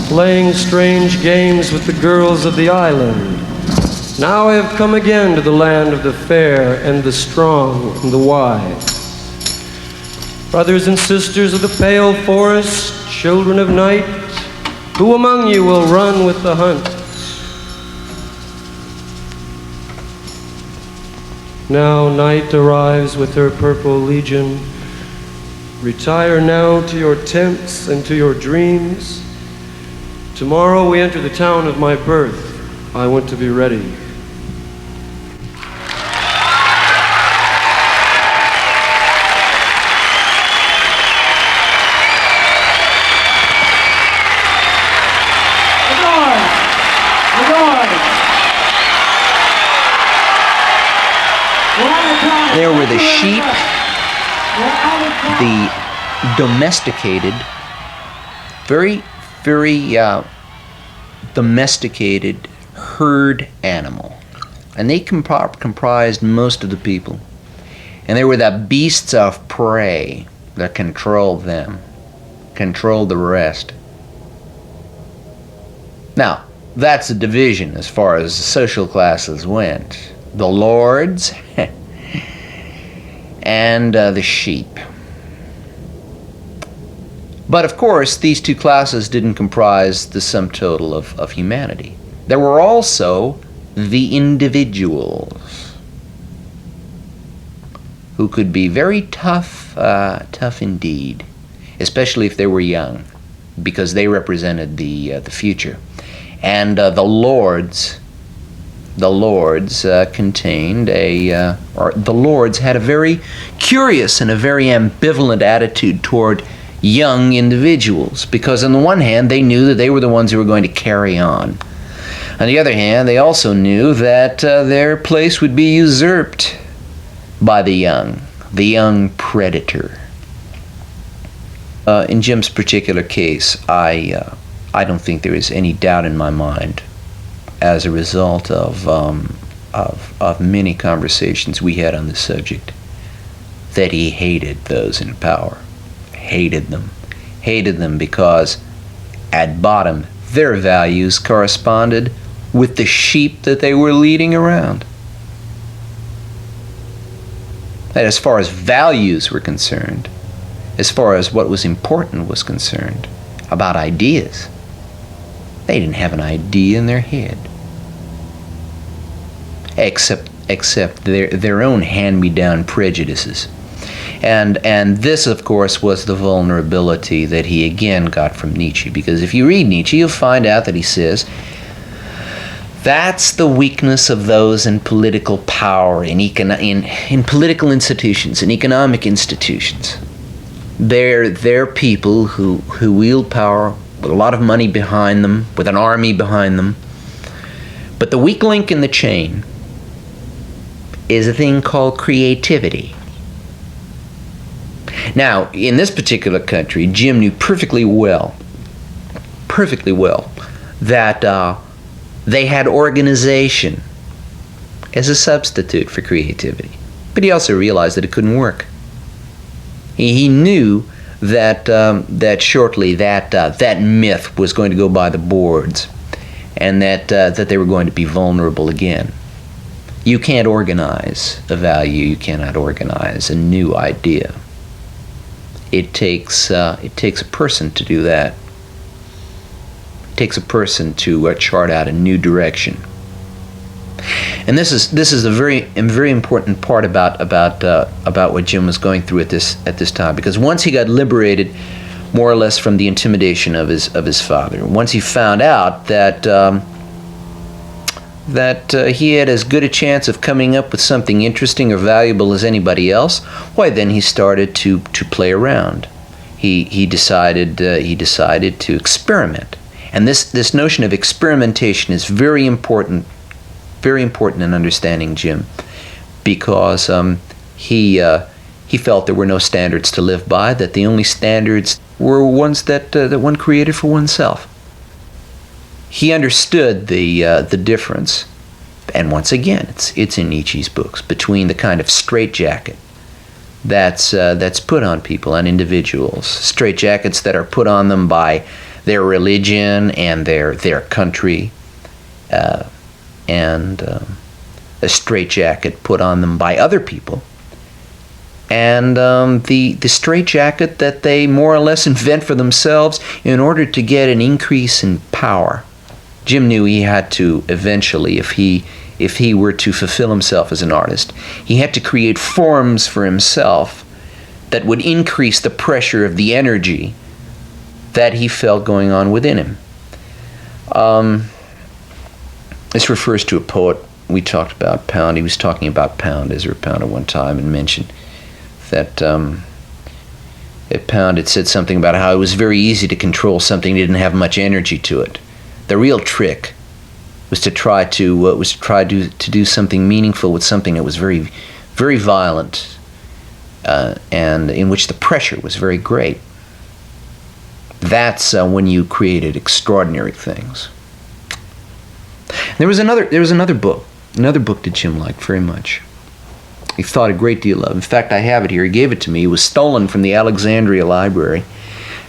playing strange games with the girls of the island. Now I have come again to the land of the fair and the strong and the wise. Brothers and sisters of the pale forest, children of night, who among you will run with the hunt? Now night arrives with her purple legion. Retire now to your tents and to your dreams. Tomorrow we enter the town of my birth. I want to be ready. There were the sheep, the domesticated, very domesticated herd animal. And they comprised most of the people. And there were the beasts of prey that controlled them, controlled the rest. Now, that's a division as far as social classes went. The lords and the sheep. But of course, these two classes didn't comprise the sum total of humanity. There were also the individuals who could be very tough indeed, especially if they were young, because they represented the future. And the lords contained the lords had a very curious and a very ambivalent attitude toward young individuals, because on the one hand they knew that they were the ones who were going to carry on. On the other hand, they also knew that their place would be usurped by the young predator. In Jim's particular case, I don't think there is any doubt in my mind, as a result of many conversations we had on the subject, that he hated those in power. Hated them because at bottom their values corresponded with the sheep that they were leading around. And as far as values were concerned, as far as what was important was concerned, about ideas, they didn't have an idea in their head, except their own hand-me-down prejudices. And this, of course, was the vulnerability that he again got from Nietzsche. Because if you read Nietzsche, you'll find out that he says, that's the weakness of those in political power, in political institutions, in economic institutions. They're people who wield power with a lot of money behind them, with an army behind them. But the weak link in the chain is a thing called creativity. Now, in this particular country, Jim knew perfectly well that they had organization as a substitute for creativity. But he also realized that it couldn't work. He knew that shortly that myth was going to go by the boards, and that they were going to be vulnerable again. You can't organize a value. You cannot organize a new idea. It takes a person to do that. It takes a person to chart out a new direction. And this is a very important part about what Jim was going through at this time, because once he got liberated, more or less, from the intimidation of his father, once he found out that he had as good a chance of coming up with something interesting or valuable as anybody else, why then he started to play around. He decided to experiment, and this notion of experimentation is very important in understanding Jim, because he felt there were no standards to live by, that the only standards were ones that one created for oneself. He understood the difference, and once again, it's in Nietzsche's books, between the kind of straitjacket that's put on people, on individuals, straitjackets that are put on them by their religion and their country, and a straitjacket put on them by other people, and the straitjacket that they more or less invent for themselves in order to get an increase in power. Jim knew he had to eventually, if he were to fulfill himself as an artist, he had to create forms for himself that would increase the pressure of the energy that he felt going on within him. This refers to a poet we talked about, Pound. He was talking about Pound, Ezra Pound, at one time, and mentioned that Pound had said something about how it was very easy to control something that didn't have much energy to it. The real trick was to try to do something meaningful with something that was very, very violent, and in which the pressure was very great. That's when you created extraordinary things. There was another book that Jim liked very much. He thought a great deal of. In fact, I have it here. He gave it to me. It was stolen from the Alexandria Library.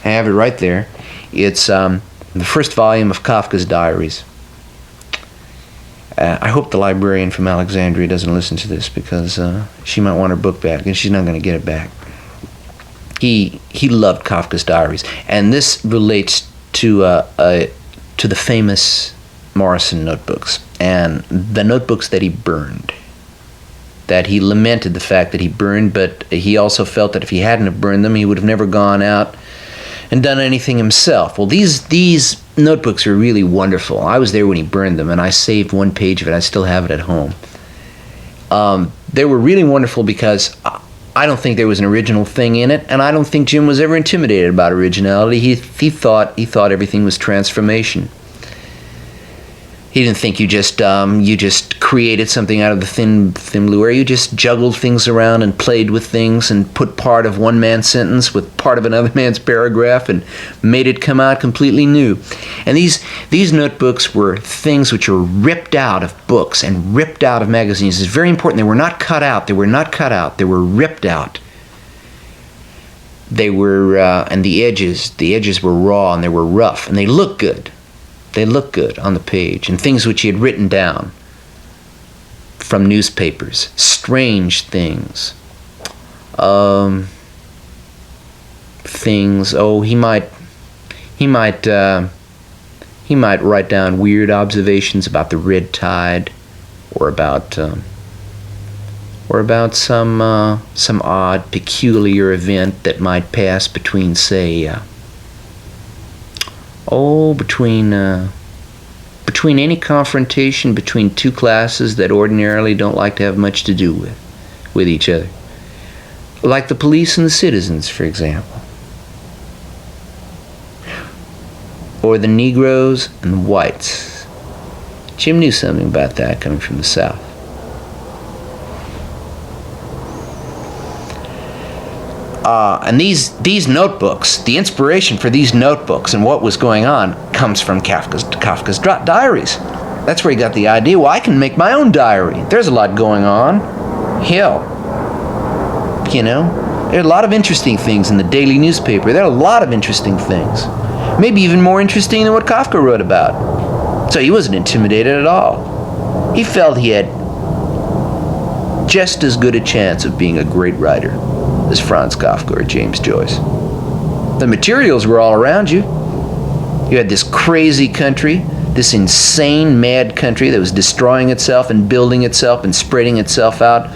I have it right there. It's the first volume of Kafka's Diaries. I hope the librarian from Alexandria doesn't listen to this, because she might want her book back, and she's not going to get it back. He loved Kafka's Diaries, and this relates to the famous Morrison notebooks, and the notebooks that he burned. That he lamented the fact that he burned, but he also felt that if he hadn't have burned them, he would have never gone out and done anything himself. Well, these notebooks are really wonderful. I was there when he burned them, and I saved one page of it. I still have it at home. They were really wonderful because I don't think there was an original thing in it, and I don't think Jim was ever intimidated about originality. He thought everything was transformation. He didn't think you just created something out of the thin blue air. You just juggled things around and played with things and put part of one man's sentence with part of another man's paragraph and made it come out completely new. And these notebooks were things which were ripped out of books and ripped out of magazines. It's very important. They were not cut out. They were ripped out. They were, and the edges were raw and they were rough and they looked good. They look good on the page, and things which he had written down from newspapers, strange things, things. Oh, he might write down weird observations about the red tide, or about some odd, peculiar event that might pass between, say, between any confrontation between two classes that ordinarily don't like to have much to do with each other. Like the police and the citizens, for example. Or the Negroes and the whites. Jim knew something about that coming from the South. And these notebooks, the inspiration for these notebooks and what was going on comes from Kafka's diaries. That's where he got the idea. Well, I can make my own diary. There's a lot going on. Hell, there are a lot of interesting things in the daily newspaper. There are a lot of interesting things. Maybe even more interesting than what Kafka wrote about. So he wasn't intimidated at all. He felt he had just as good a chance of being a great writer as Franz Kafka or James Joyce. The materials were all around you. You had this crazy country, this insane, mad country that was destroying itself and building itself and spreading itself out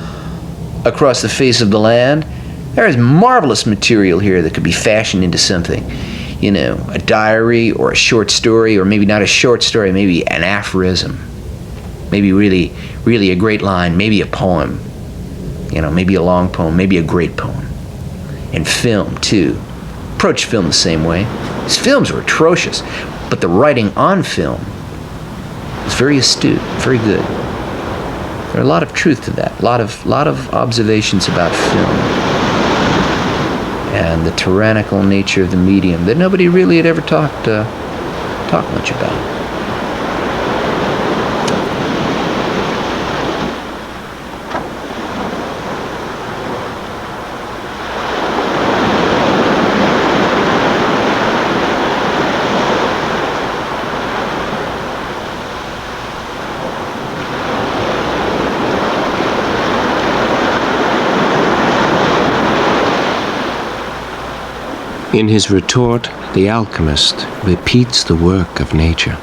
across the face of the land. There is marvelous material here that could be fashioned into something. A diary or a short story, or maybe not a short story, maybe an aphorism. Maybe really, really a great line, maybe a poem. Maybe a long poem, maybe a great poem. And film, too. Approach film the same way. His films were atrocious, but the writing on film was very astute, very good. There are a lot of truth to that. A lot of observations about film and the tyrannical nature of the medium that nobody really had ever talked much about. In his retort, the alchemist repeats the work of nature.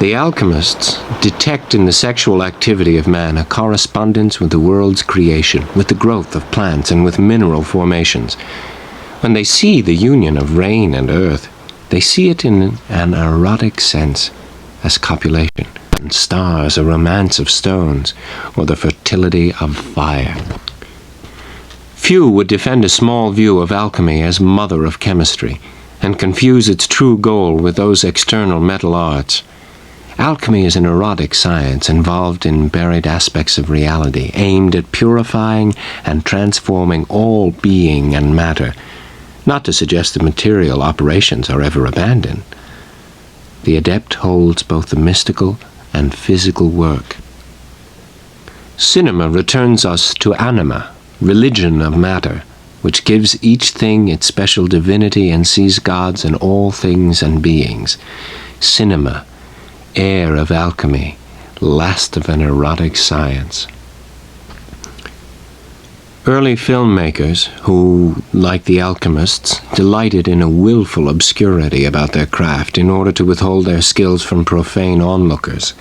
The alchemists detect in the sexual activity of man a correspondence with the world's creation, with the growth of plants, and with mineral formations. When they see the union of rain and earth, they see it in an erotic sense, as copulation, and stars a romance of stones, or the fertility of fire. Few would defend a small view of alchemy as mother of chemistry, and confuse its true goal with those external metal arts. Alchemy is an erotic science involved in buried aspects of reality, aimed at purifying and transforming all being and matter, not to suggest that material operations are ever abandoned. The adept holds both the mystical and physical work. Cinema returns us to anima, religion of matter, which gives each thing its special divinity and sees gods in all things and beings. Cinema, heir of alchemy, last of an erotic science. Early filmmakers who, like the alchemists, delighted in a willful obscurity about their craft in order to withhold their skills from profane onlookers.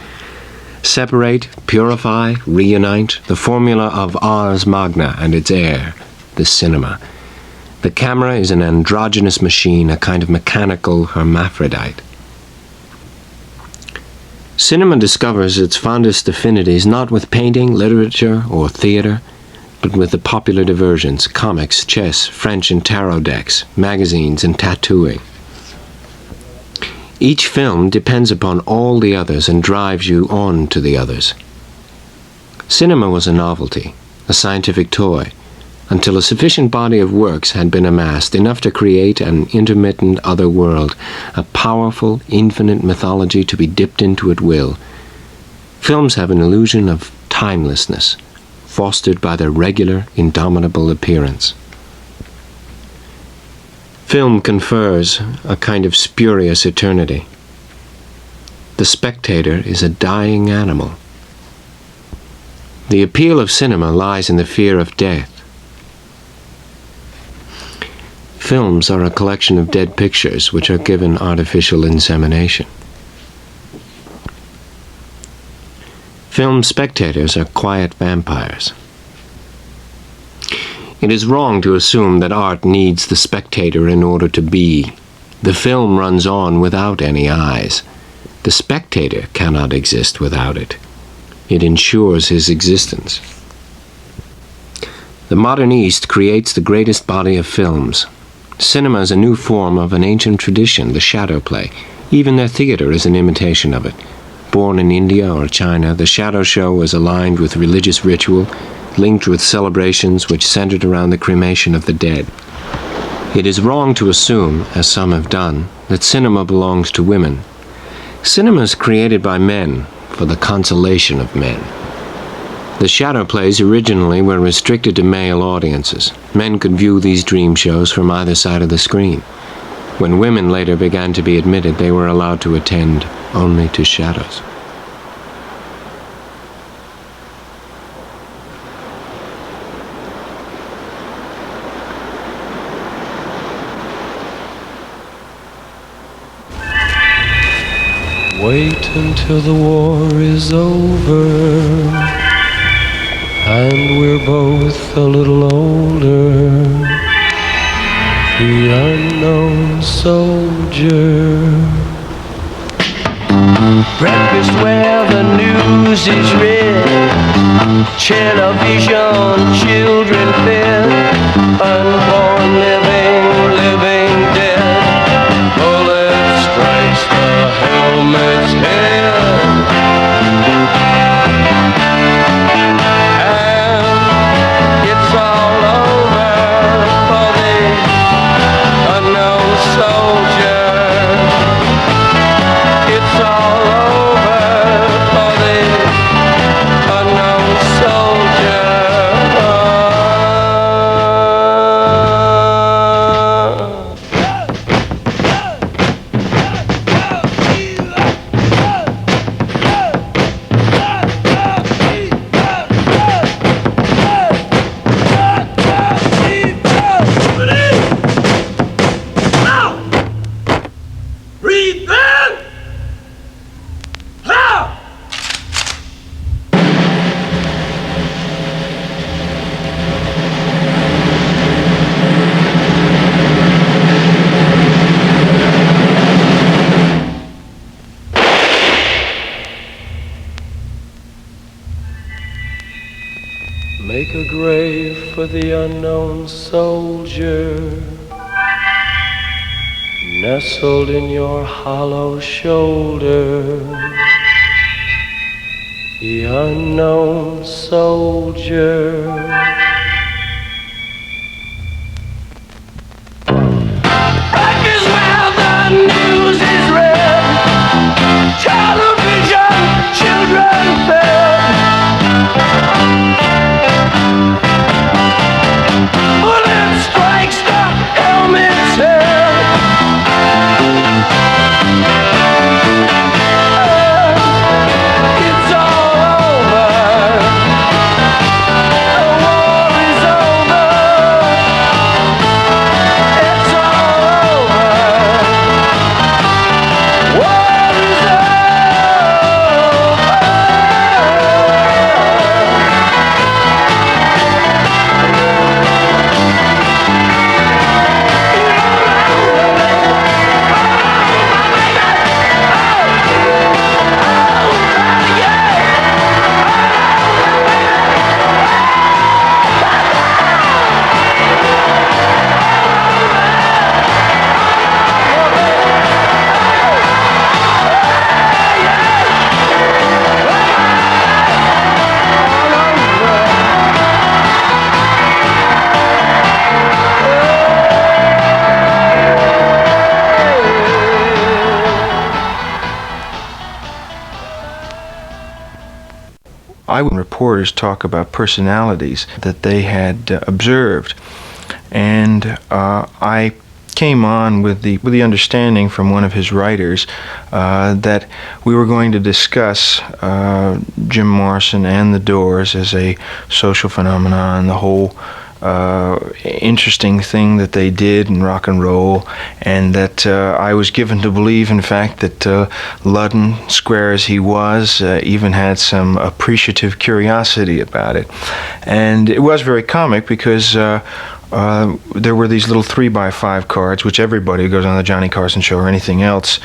Separate, purify, reunite, the formula of ars magna and its heir, the cinema. The camera is an androgynous machine, a kind of mechanical hermaphrodite. Cinema discovers its fondest affinities not with painting, literature, or theater, but with the popular diversions, comics, chess, French and tarot decks, magazines, and tattooing. Each film depends upon all the others and drives you on to the others. Cinema was a novelty, a scientific toy, until a sufficient body of works had been amassed, enough to create an intermittent other world, a powerful, infinite mythology to be dipped into at will. Films have an illusion of timelessness, fostered by their regular, indomitable appearance. Film confers a kind of spurious eternity. The spectator is a dying animal. The appeal of cinema lies in the fear of death. Films are a collection of dead pictures which are given artificial insemination. Film spectators are quiet vampires. It is wrong to assume that art needs the spectator in order to be. The film runs on without any eyes. The spectator cannot exist without it. It ensures his existence. The modern East creates the greatest body of films. Cinema is a new form of an ancient tradition, the shadow play. Even their theater is an imitation of it. Born in India or China, the shadow show was aligned with religious ritual, linked with celebrations which centered around the cremation of the dead. It is wrong to assume, as some have done, that cinema belongs to women. Cinema is created by men for the consolation of men. The shadow plays originally were restricted to male audiences. Men could view these dream shows from either side of the screen. When women later began to be admitted, they were allowed to attend only to shadows. Wait until the war is over and we're both a little older. The unknown soldier. Breakfast where the news is read, television, children fed, unborn living dead. Bullet strikes the helmet's head. for the unknown soldier, nestled in your hollow shoulder, the unknown soldier. Back is where the news is read, television, children fed. Bullet strikes the helmet's head. It's all over. The war is over. It's all over. War is Reporters talk about personalities that they had observed, and I came on with the understanding from one of his writers that we were going to discuss Jim Morrison and the Doors as a social phenomenon, the whole interesting thing that they did in rock and roll, and that I was given to believe, in fact, that Ludden, square as he was, even had some appreciative curiosity about it. And it was very comic because there were these little 3x5 cards, which everybody who goes on the Johnny Carson show or anything else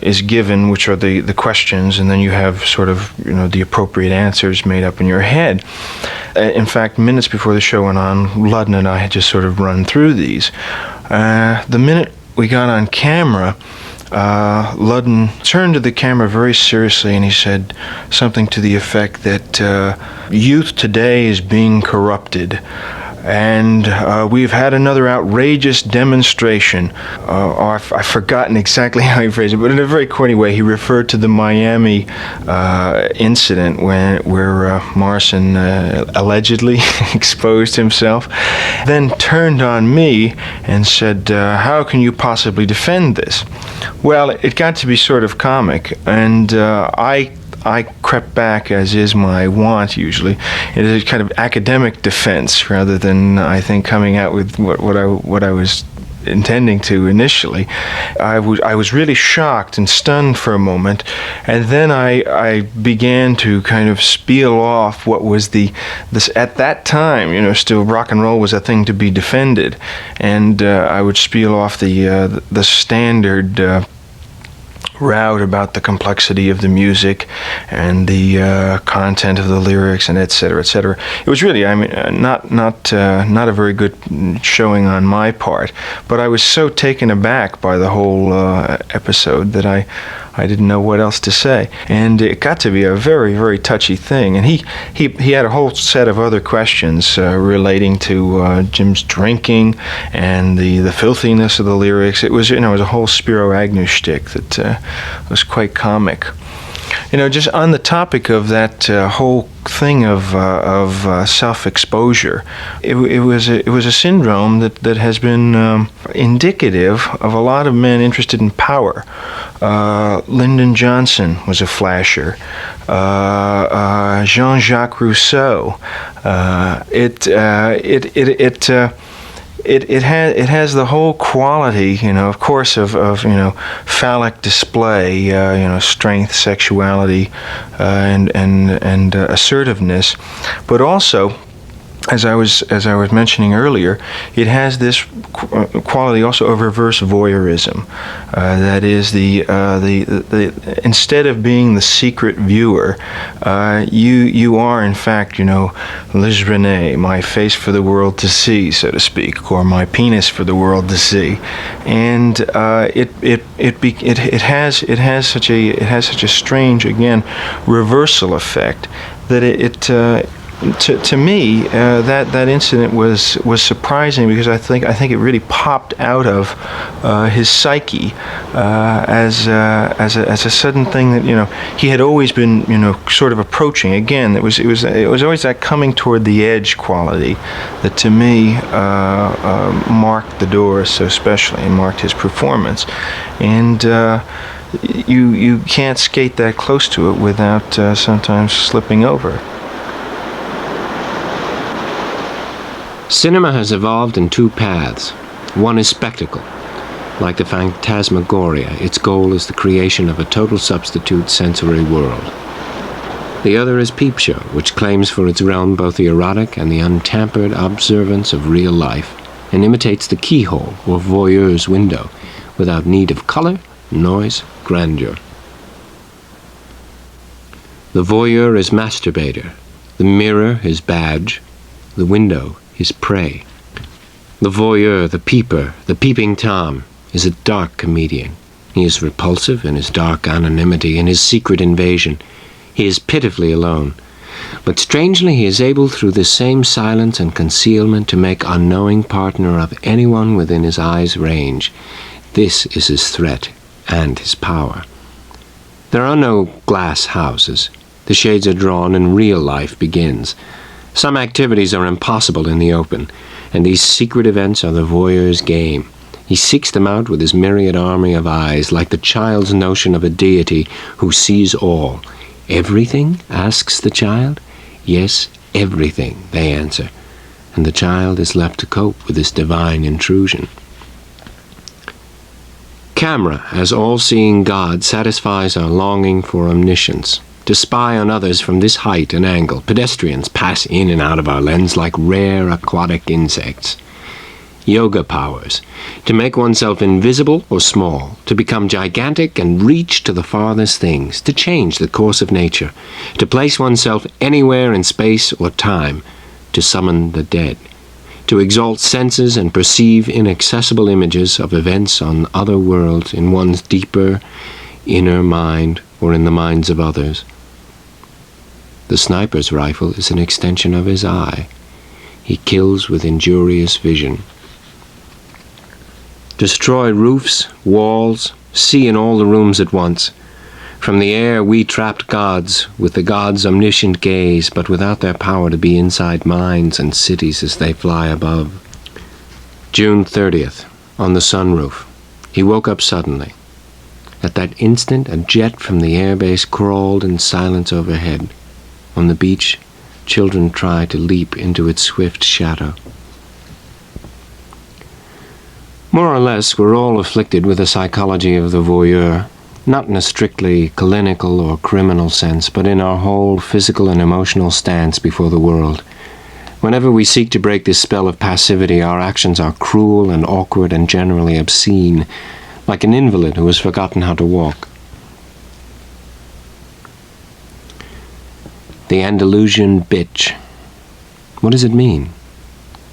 is given, which are the questions, and then you have sort of, the appropriate answers made up in your head. In fact, minutes before the show went on, Ludden and I had just sort of run through these. The minute we got on camera, Ludden turned to the camera very seriously and he said something to the effect that youth today is being corrupted. And we've had another outrageous demonstration. I've forgotten exactly how he phrased it, but in a very corny way, he referred to the Miami incident where Morrison allegedly exposed himself, then turned on me and said, how can you possibly defend this? Well, it got to be sort of comic, and I crept back, as is my want usually. It is a kind of academic defense rather than, I think, coming out with what I was intending to initially. I was really shocked and stunned for a moment, and then I began to kind of spiel off what was this at that time, still rock and roll was a thing to be defended, and I would spiel off the standard route about the complexity of the music and the content of the lyrics and et cetera, et cetera. It was really, not a very good showing on my part, but I was so taken aback by the whole episode that I didn't know what else to say, and it got to be a very, very touchy thing. And he had a whole set of other questions relating to Jim's drinking and the filthiness of the lyrics. It was it was a whole Spiro Agnew shtick that was quite comic. Just on the topic of that whole thing of self-exposure, it was a syndrome that has been indicative of a lot of men interested in power. Lyndon Johnson was a flasher. Jean-Jacques Rousseau. It has the whole quality, of course, of phallic display, strength, sexuality, and assertiveness, but also as I was mentioning earlier, it has this quality also of reverse voyeurism. That is, the instead of being the secret viewer, you are in fact, Les René, my face for the world to see, so to speak, or my penis for the world to see, and it has such a strange, again, reversal effect that to me, that incident was surprising, because I think it really popped out of his psyche as a sudden thing that he had always been sort of approaching. Again, it was always that coming toward the edge quality that to me marked the Doors so especially, and marked his performance. And you can't skate that close to it without sometimes slipping over. Cinema has evolved in two paths. One is spectacle. Like the phantasmagoria, its goal is the creation of a total substitute sensory world. The other is peep show, which claims for its realm both the erotic and the untampered observance of real life, and imitates the keyhole or voyeur's window, without need of color, noise, grandeur. The voyeur is masturbator, the mirror his badge, the window his prey. The voyeur, the peeper, the peeping Tom, is a dark comedian. He is repulsive in his dark anonymity, in his secret invasion. He is pitifully alone. But strangely he is able through this same silence and concealment to make unknowing partner of anyone within his eye's range. This is his threat and his power. There are no glass houses. The shades are drawn and real life begins. Some activities are impossible in the open, and these secret events are the voyeur's game. He seeks them out with his myriad army of eyes, like the child's notion of a deity who sees all. Everything? Asks the child. Yes, everything, they answer, and the child is left to cope with this divine intrusion. Camera, as all-seeing God, satisfies our longing for omniscience. To spy on others from this height and angle, pedestrians pass in and out of our lens like rare aquatic insects. Yoga powers, to make oneself invisible or small, to become gigantic and reach to the farthest things, to change the course of nature, to place oneself anywhere in space or time, to summon the dead, to exalt senses and perceive inaccessible images of events on other worlds in one's deeper, inner mind or in the minds of others. The sniper's rifle is an extension of his eye. He kills with injurious vision. Destroy roofs, walls, see in all the rooms at once. From the air we trapped gods, with the gods' omniscient gaze, but without their power to be inside minds and cities as they fly above. June 30th, on the sunroof. He woke up suddenly. At that instant, a jet from the airbase crawled in silence overhead. On the beach, children tried to leap into its swift shadow. More or less, we're all afflicted with the psychology of the voyeur, not in a strictly clinical or criminal sense, but in our whole physical and emotional stance before the world. Whenever we seek to break this spell of passivity, our actions are cruel and awkward and generally obscene, like an invalid who has forgotten how to walk. The Andalusian bitch. What does it mean?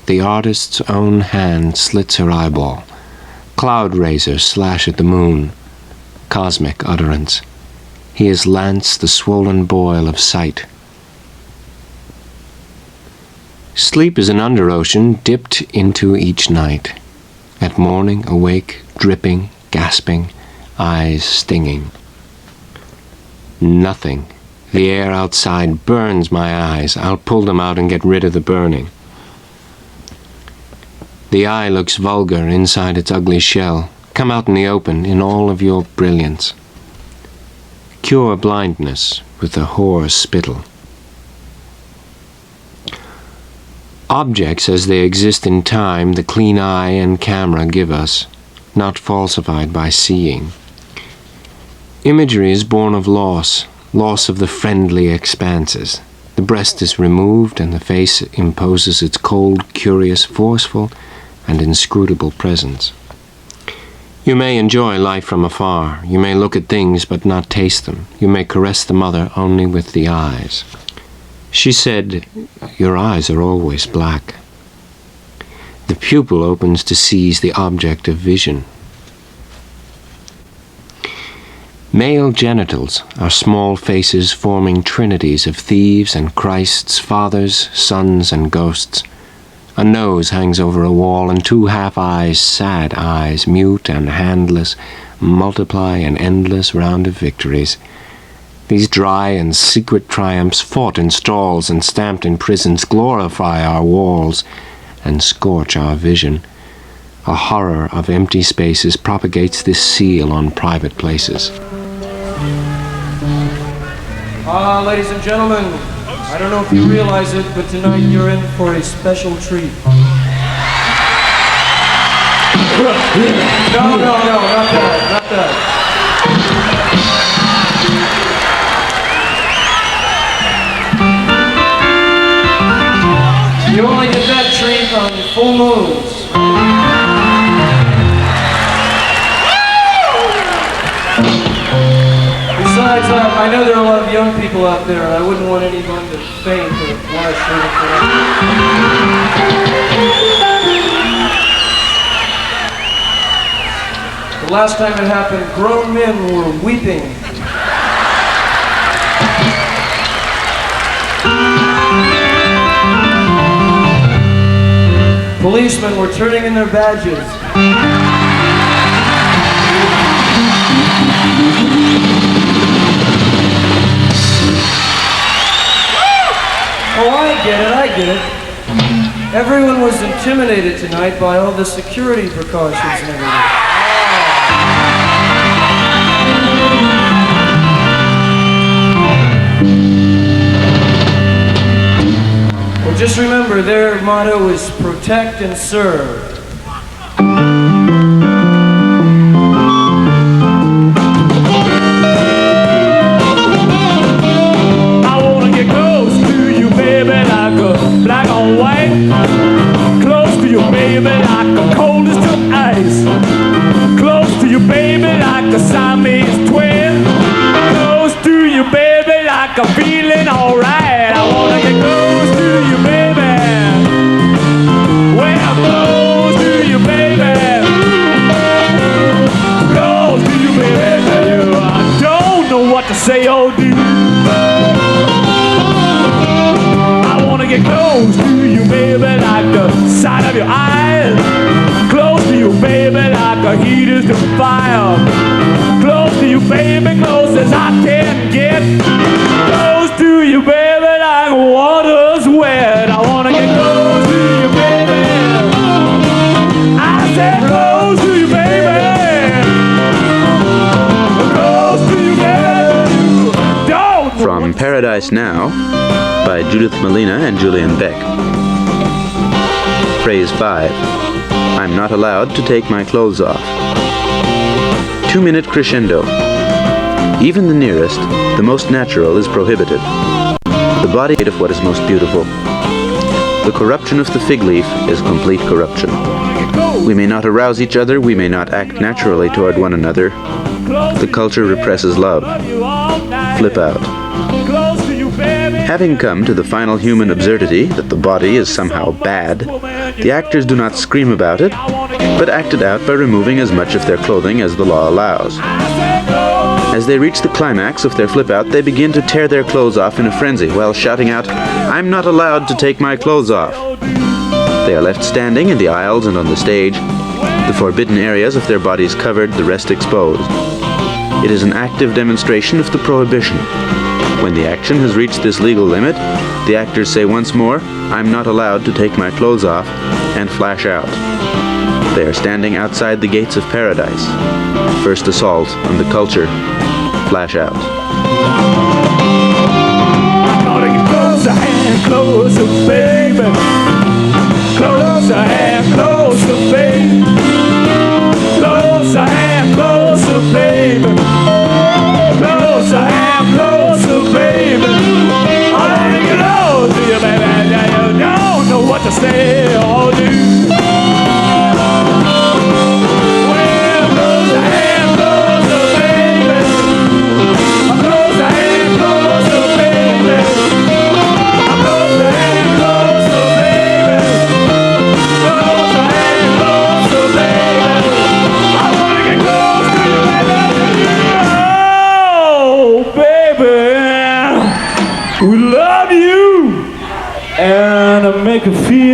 The artist's own hand slits her eyeball. Cloud razors slash at the moon. Cosmic utterance. He has lanced the swollen boil of sight. Sleep is an under-ocean dipped into each night. At morning, awake, dripping, gasping, eyes stinging. Nothing. The air outside burns my eyes. I'll pull them out and get rid of the burning. The eye looks vulgar inside its ugly shell. Come out in the open in all of your brilliance. Cure blindness with the whore's spittle. Objects as they exist in time, the clean eye and camera give us, not falsified by seeing. Imagery is born of loss of the friendly expanses. The breast is removed, and the face imposes its cold, curious, forceful, and inscrutable presence. You may enjoy life from afar. You may look at things but not taste them. You may caress the mother only with the eyes. She said, "Your eyes are always black." The pupil opens to seize the object of vision. Male genitals are small faces forming trinities of thieves and Christs, fathers, sons, and ghosts. A nose hangs over a wall, and two half-eyes, sad eyes, mute and handless, multiply an endless round of victories. These dry and secret triumphs, fought in stalls and stamped in prisons, glorify our walls and scorch our vision. A horror of empty spaces propagates this seal on private places. Ladies and gentlemen, I don't know if you realize it, but tonight you're in for a special treat. No, not that. You only get that treat on full moons. Besides, I know there are a lot of young people out there, and I wouldn't want anyone to faint or want to shoot it. The last time it happened, grown men were weeping. Policemen were turning in their badges. Oh, I get it. Everyone was intimidated tonight by all the security precautions and everything. Well, just remember, their motto is protect and serve. Black on white, close to you, baby, like the coldest of ice. Close to you, baby, like a Siamese twin. Close to you, baby, like I'm feeling alright. I wanna get close to you, baby. Well, close to you, baby. Close to you, baby. I don't know what to say or do. Get close to you, baby, like the sight of your eyes. Close to you, baby, like the heat is to fire. Close to you, baby, close as I can get. Close to you, baby, like water's wet. I wanna get close to you, baby. I said close to you, baby. Close to you, baby. Don't. From Paradise Now, by Judith Malina and Julian Beck. Phrase 5. I'm not allowed to take my clothes off. 2-minute crescendo. Even the nearest, the most natural is prohibited. The body of what is most beautiful. The corruption of the fig leaf is complete corruption. We may not arouse each other, we may not act naturally toward one another. The culture represses love. Flip out. Having come to the final human absurdity that the body is somehow bad, the actors do not scream about it, but act it out by removing as much of their clothing as the law allows. As they reach the climax of their flip-out, they begin to tear their clothes off in a frenzy while shouting out, "I'm not allowed to take my clothes off." They are left standing in the aisles and on the stage, the forbidden areas of their bodies covered, the rest exposed. It is an active demonstration of the prohibition. When the action has reached this legal limit, the actors say once more, "I'm not allowed to take my clothes off," and flash out. They are standing outside the gates of paradise. First assault on the culture. Flash out. Closer and closer, baby. Closer and closer, baby. Closer and closer, baby. Closer and closer, baby. I get up.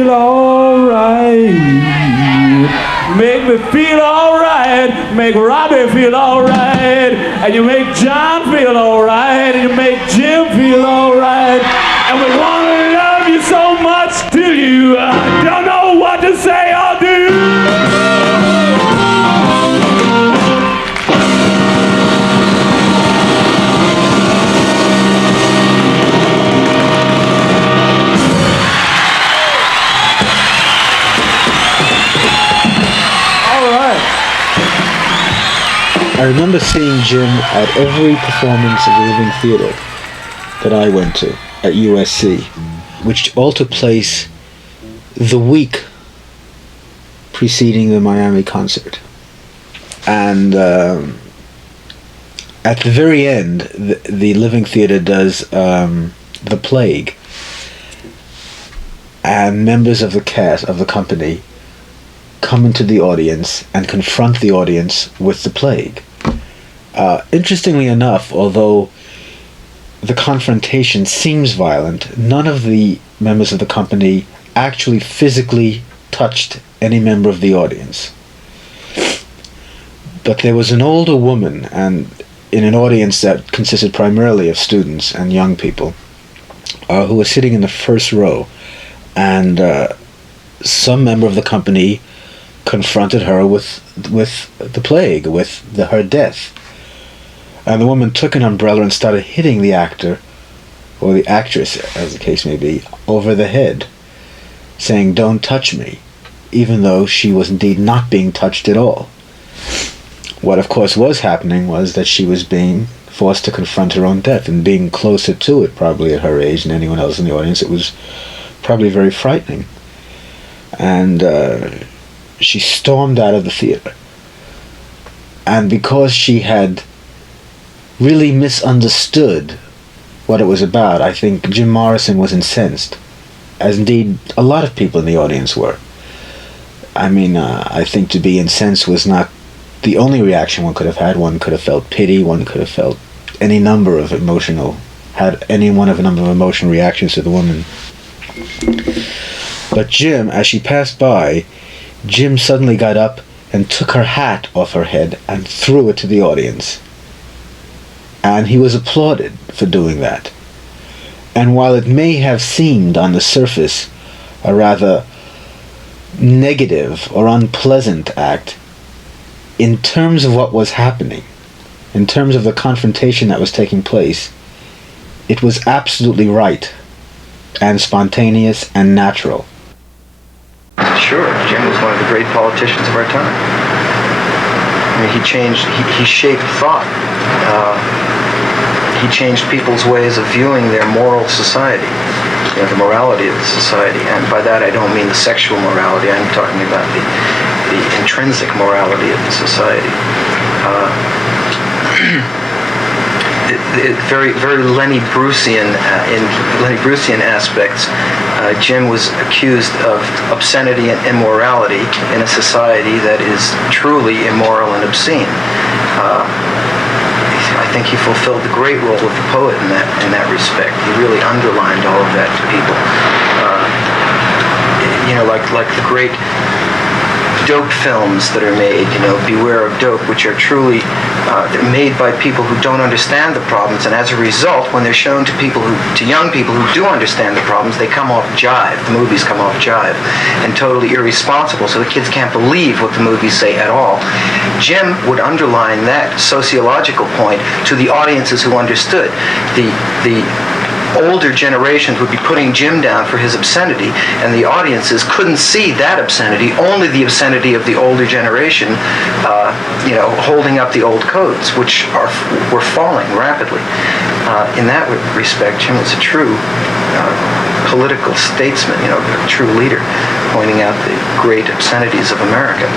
feel alright. Make me feel alright. Make Robby feel alright. And you make John feel alright. And you make Jim feel alright. And we want to love you so much till you don't know what to say or do. I remember seeing Jim at every performance of the Living Theatre that I went to at USC, which all took place the week preceding the Miami concert. And at the very end, the Living Theatre does The Plague, and members of the cast of the company come into the audience and confront the audience with the plague. Interestingly enough, although the confrontation seems violent, none of the members of the company actually physically touched any member of the audience. But there was an older woman, and in an audience that consisted primarily of students and young people, who was sitting in the first row, and some member of the company confronted her with the plague, with her death. And the woman took an umbrella and started hitting the actor, or the actress, as the case may be, over the head, saying, "Don't touch me," even though she was indeed not being touched at all. What of course was happening was that she was being forced to confront her own death, and being closer to it probably at her age than anyone else in the audience, it was probably very frightening. And she stormed out of the theater. And because she had really misunderstood what it was about, I think Jim Morrison was incensed, as indeed a lot of people in the audience were. I mean, I think to be incensed was not the only reaction one could have had. One could have felt pity, one could have felt any number of emotional reactions to the woman. But Jim, as she passed by, Jim suddenly got up and took her hat off her head and threw it to the audience. And he was applauded for doing that. And while it may have seemed on the surface a rather negative or unpleasant act, in terms of what was happening, in terms of the confrontation that was taking place, it was absolutely right and spontaneous and natural. Sure, Jim was one of the great politicians of our time. I mean, he shaped thought. He changed people's ways of viewing their moral society, the morality of the society. And by that I don't mean the sexual morality, I'm talking about the intrinsic morality of the society. Very, very Lenny Bruceian, in Lenny Bruceian aspects, Jim was accused of obscenity and immorality in a society that is truly immoral and obscene. I think he fulfilled the great role of the poet in that respect. He really underlined all of that to people. Like the great dope films that are made, Beware of Dope, which are truly made by people who don't understand the problems, and as a result, when they're shown to young people who do understand the problems, they come off jive. The movies come off jive and totally irresponsible, so the kids can't believe what the movies say at all. Jim would underline that sociological point to the audiences who understood. The older generations would be putting Jim down for his obscenity, and the audiences couldn't see that obscenity, only the obscenity of the older generation, holding up the old codes, which were falling rapidly. In that respect, Jim was a true political statesman, a true leader, pointing out the great obscenities of America.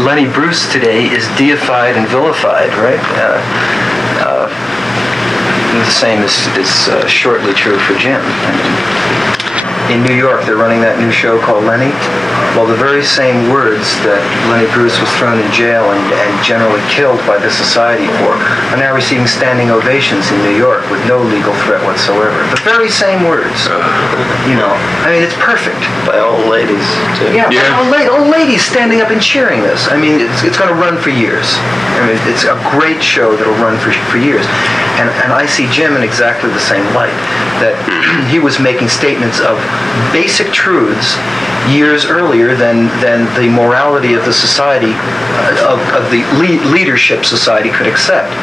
Lenny Bruce today is deified and vilified, right? The same is shortly true for Jim. In New York, they're running that new show called Lenny, Well, the very same words that Lenny Bruce was thrown in jail and generally killed by the society for are now receiving standing ovations in New York with no legal threat whatsoever. The very same words. You know, I mean, it's perfect. By old ladies, too. Yeah, old ladies standing up and cheering this. I mean, it's going to run for years. I mean, it's a great show that'll run for years. And I see Jim in exactly the same light, that he was making statements of basic truths years earlier than the morality of the society, of the leadership society could accept.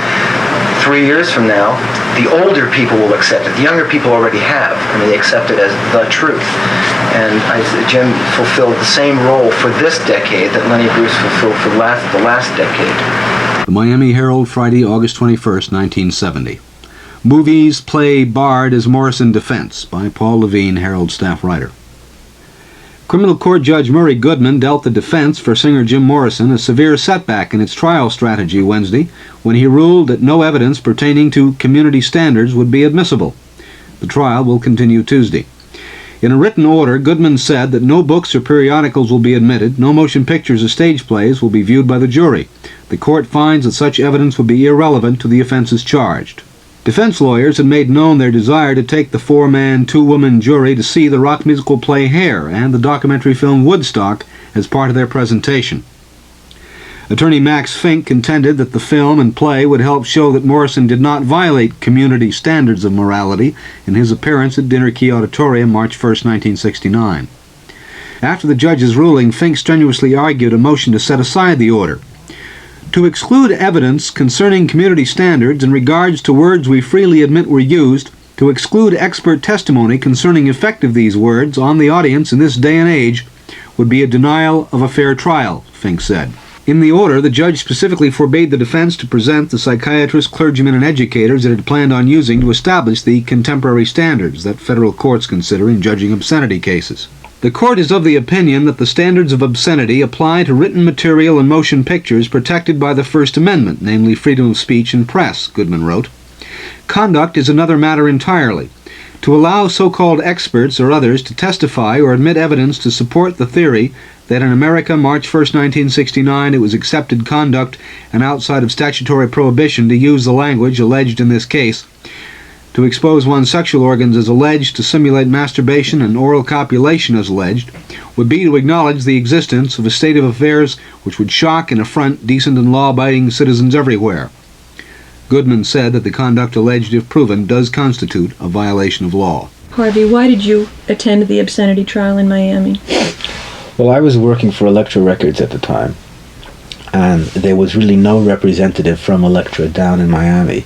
3 years from now, the older people will accept it. The younger people already have. I mean, they accept it as the truth. And Jim fulfilled the same role for this decade that Lenny Bruce fulfilled for the last decade. The Miami Herald, Friday, August 21st, 1970. Movies play barred as Morrison defense by Paul Levine, Herald staff writer. Criminal Court Judge Murray Goodman dealt the defense for singer Jim Morrison a severe setback in its trial strategy Wednesday when he ruled that no evidence pertaining to community standards would be admissible. The trial will continue Tuesday. In a written order, Goodman said that no books or periodicals will be admitted, no motion pictures or stage plays will be viewed by the jury. The court finds that such evidence would be irrelevant to the offenses charged. Defense lawyers had made known their desire to take the 4-man, 2-woman jury to see the rock musical play Hair and the documentary film Woodstock as part of their presentation. Attorney Max Fink contended that the film and play would help show that Morrison did not violate community standards of morality in his appearance at Dinner Key Auditorium March 1, 1969. After the judge's ruling, Fink strenuously argued a motion to set aside the order. To exclude evidence concerning community standards in regards to words we freely admit were used, to exclude expert testimony concerning effect of these words on the audience in this day and age, would be a denial of a fair trial, Fink said. In the order, the judge specifically forbade the defense to present the psychiatrists, clergymen, and educators it had planned on using to establish the contemporary standards that federal courts consider in judging obscenity cases. The court is of the opinion that the standards of obscenity apply to written material and motion pictures protected by the First Amendment, namely freedom of speech and press, Goodman wrote. Conduct is another matter entirely. To allow so-called experts or others to testify or admit evidence to support the theory that in America, March 1, 1969, it was accepted conduct and outside of statutory prohibition to use the language alleged in this case, to expose one's sexual organs as alleged, to simulate masturbation and oral copulation as alleged, would be to acknowledge the existence of a state of affairs which would shock and affront decent and law-abiding citizens everywhere. Goodman said that the conduct alleged, if proven, does constitute a violation of law. Harvey, why did you attend the obscenity trial in Miami? Well, I was working for Elektra Records at the time, and there was really no representative from Elektra down in Miami.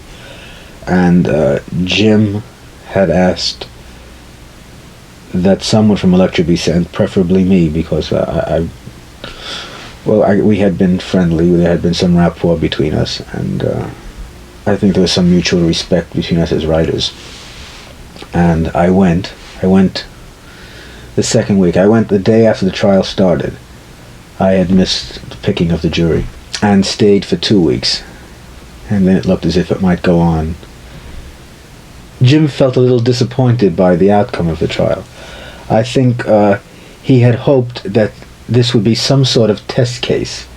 And Jim had asked that someone from Elektra be sent, preferably me, because we had been friendly. There had been some rapport between us, and I think there was some mutual respect between us as writers. And I went the second week. I went the day after the trial started. I had missed the picking of the jury, and stayed for 2 weeks. And then it looked as if it might go on. Jim felt a little disappointed by the outcome of the trial. I think he had hoped that this would be some sort of test case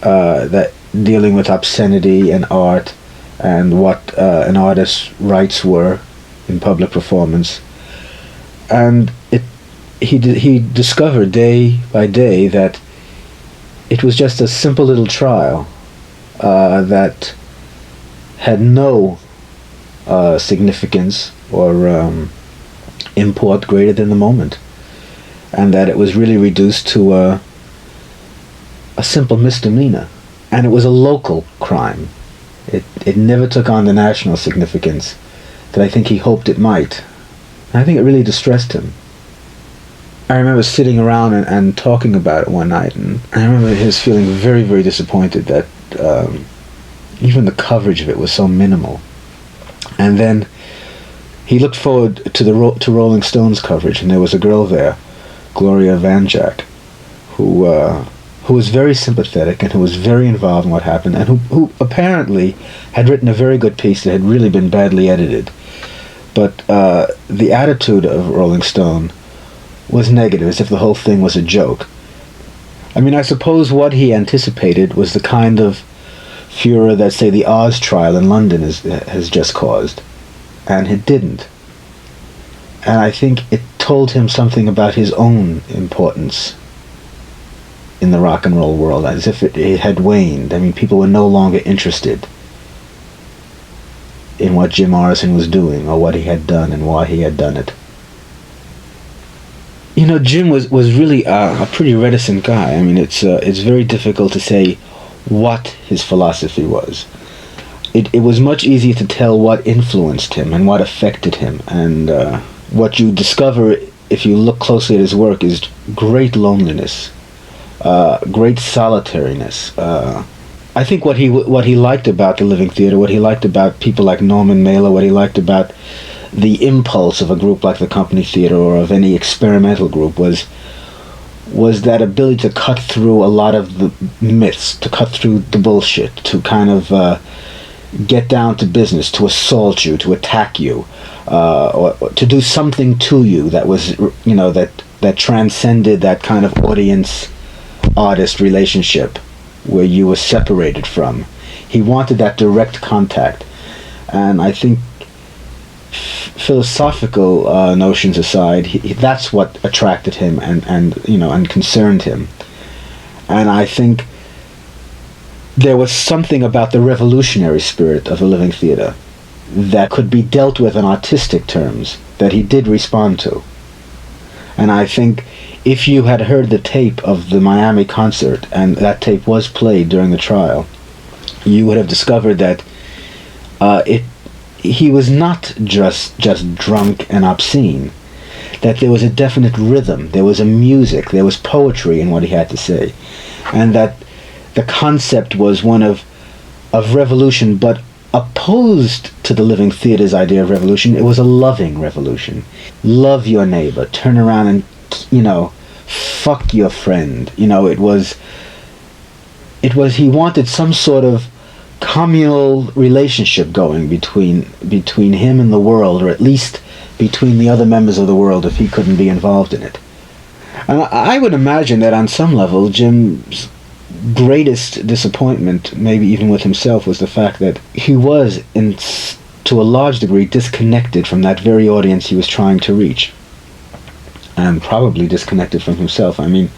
that dealing with obscenity and art and what an artist's rights were in public performance. And he discovered day by day that it was just a simple little trial that had no significance or import greater than the moment, and that it was really reduced to a simple misdemeanor, and it was a local crime. It never took on the national significance that I think he hoped it might. And I think it really distressed him. I remember sitting around and talking about it one night, and I remember his feeling very, very disappointed that even the coverage of it was so minimal. And then he looked forward to Rolling Stone's coverage, and there was a girl there, Gloria Vanjak, who was very sympathetic and who was very involved in what happened, and who apparently had written a very good piece that had really been badly edited. But the attitude of Rolling Stone was negative, as if the whole thing was a joke. I mean, I suppose what he anticipated was the kind of furor that, say, the Oz trial in London has just caused, and it didn't. And I think it told him something about his own importance in the rock and roll world, as if it had waned. I mean, people were no longer interested in what Jim Morrison was doing, or what he had done, and why he had done it. You know, Jim was really a pretty reticent guy. I mean, it's very difficult to say what his philosophy was. It was much easier to tell what influenced him and what affected him. And what you discover if you look closely at his work is great loneliness, great solitariness. I think what he liked about the Living Theater, what he liked about people like Norman Mailer, what he liked about the impulse of a group like the Company Theater or of any experimental group was that ability to cut through a lot of the myths, to cut through the bullshit, to kind of get down to business, to assault you, to attack you, or to do something to you that was, you know, that transcended that kind of audience-artist relationship where you were separated from. He wanted that direct contact, and I think philosophical notions aside, that's what attracted him and concerned him. And I think there was something about the revolutionary spirit of the Living Theater that could be dealt with in artistic terms that he did respond to. And I think if you had heard the tape of the Miami concert, and that tape was played during the trial, you would have discovered that he was not just drunk and obscene, that there was a definite rhythm, there was a music, there was poetry in what he had to say, and that the concept was one of revolution, but opposed to the Living Theater's idea of revolution. It was a loving revolution. Love your neighbor, turn around and, you know, fuck your friend. You know, it was he wanted some sort of communal relationship going between him and the world, or at least between the other members of the world if he couldn't be involved in it. And I would imagine that on some level Jim's greatest disappointment, maybe even with himself, was the fact that he was, to a large degree, disconnected from that very audience he was trying to reach, and probably disconnected from himself. I mean,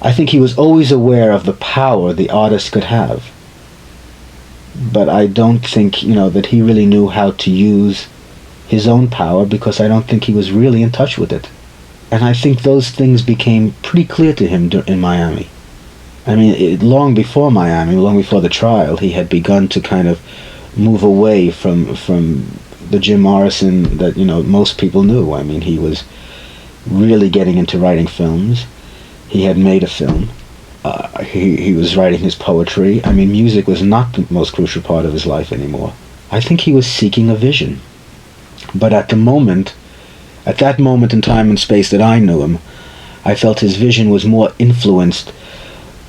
I think he was always aware of the power the artist could have, but I don't think, you know, that he really knew how to use his own power, because I don't think he was really in touch with it. And I think those things became pretty clear to him in Miami. I mean, long before Miami, long before the trial, he had begun to kind of move away from the Jim Morrison that, you know, most people knew. I mean, he was really getting into writing films. He had made a film. He was writing his poetry. I mean, music was not the most crucial part of his life anymore. I think he was seeking a vision. But at that moment in time and space that I knew him, I felt his vision was more influenced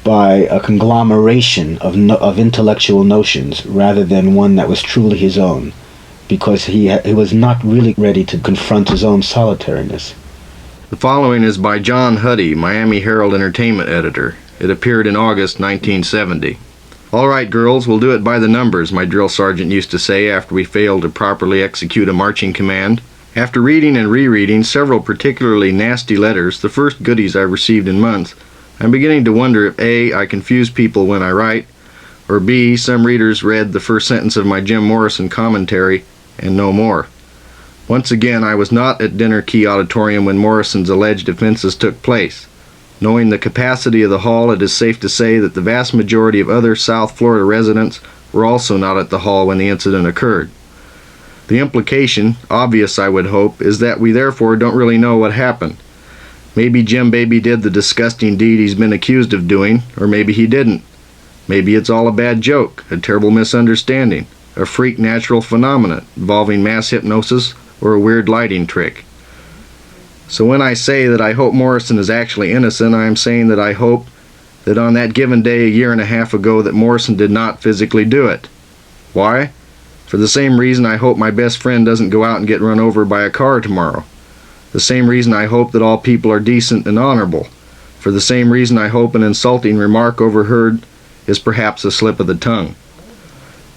by a conglomeration of intellectual notions rather than one that was truly his own, because he was not really ready to confront his own solitariness. The following is by John Huddy, Miami Herald entertainment editor. It appeared in August 1970. "All right, girls, we'll do it by the numbers," my drill sergeant used to say after we failed to properly execute a marching command. After reading and rereading several particularly nasty letters, the first goodies I've received in months, I'm beginning to wonder if A, I confuse people when I write, or B, some readers read the first sentence of my Jim Morrison commentary and no more. Once again, I was not at Dinner Key Auditorium when Morrison's alleged offenses took place. Knowing the capacity of the hall, it is safe to say that the vast majority of other South Florida residents were also not at the hall when the incident occurred. The implication, obvious I would hope, is that we therefore don't really know what happened. Maybe Jim Baby did the disgusting deed he's been accused of doing, or maybe he didn't. Maybe it's all a bad joke, a terrible misunderstanding, a freak natural phenomenon involving mass hypnosis or a weird lighting trick. So when I say that I hope Morrison is actually innocent, I am saying that I hope that on that given day a year and a half ago that Morrison did not physically do it. Why? For the same reason I hope my best friend doesn't go out and get run over by a car tomorrow. The same reason I hope that all people are decent and honorable. For the same reason, I hope an insulting remark overheard is perhaps a slip of the tongue.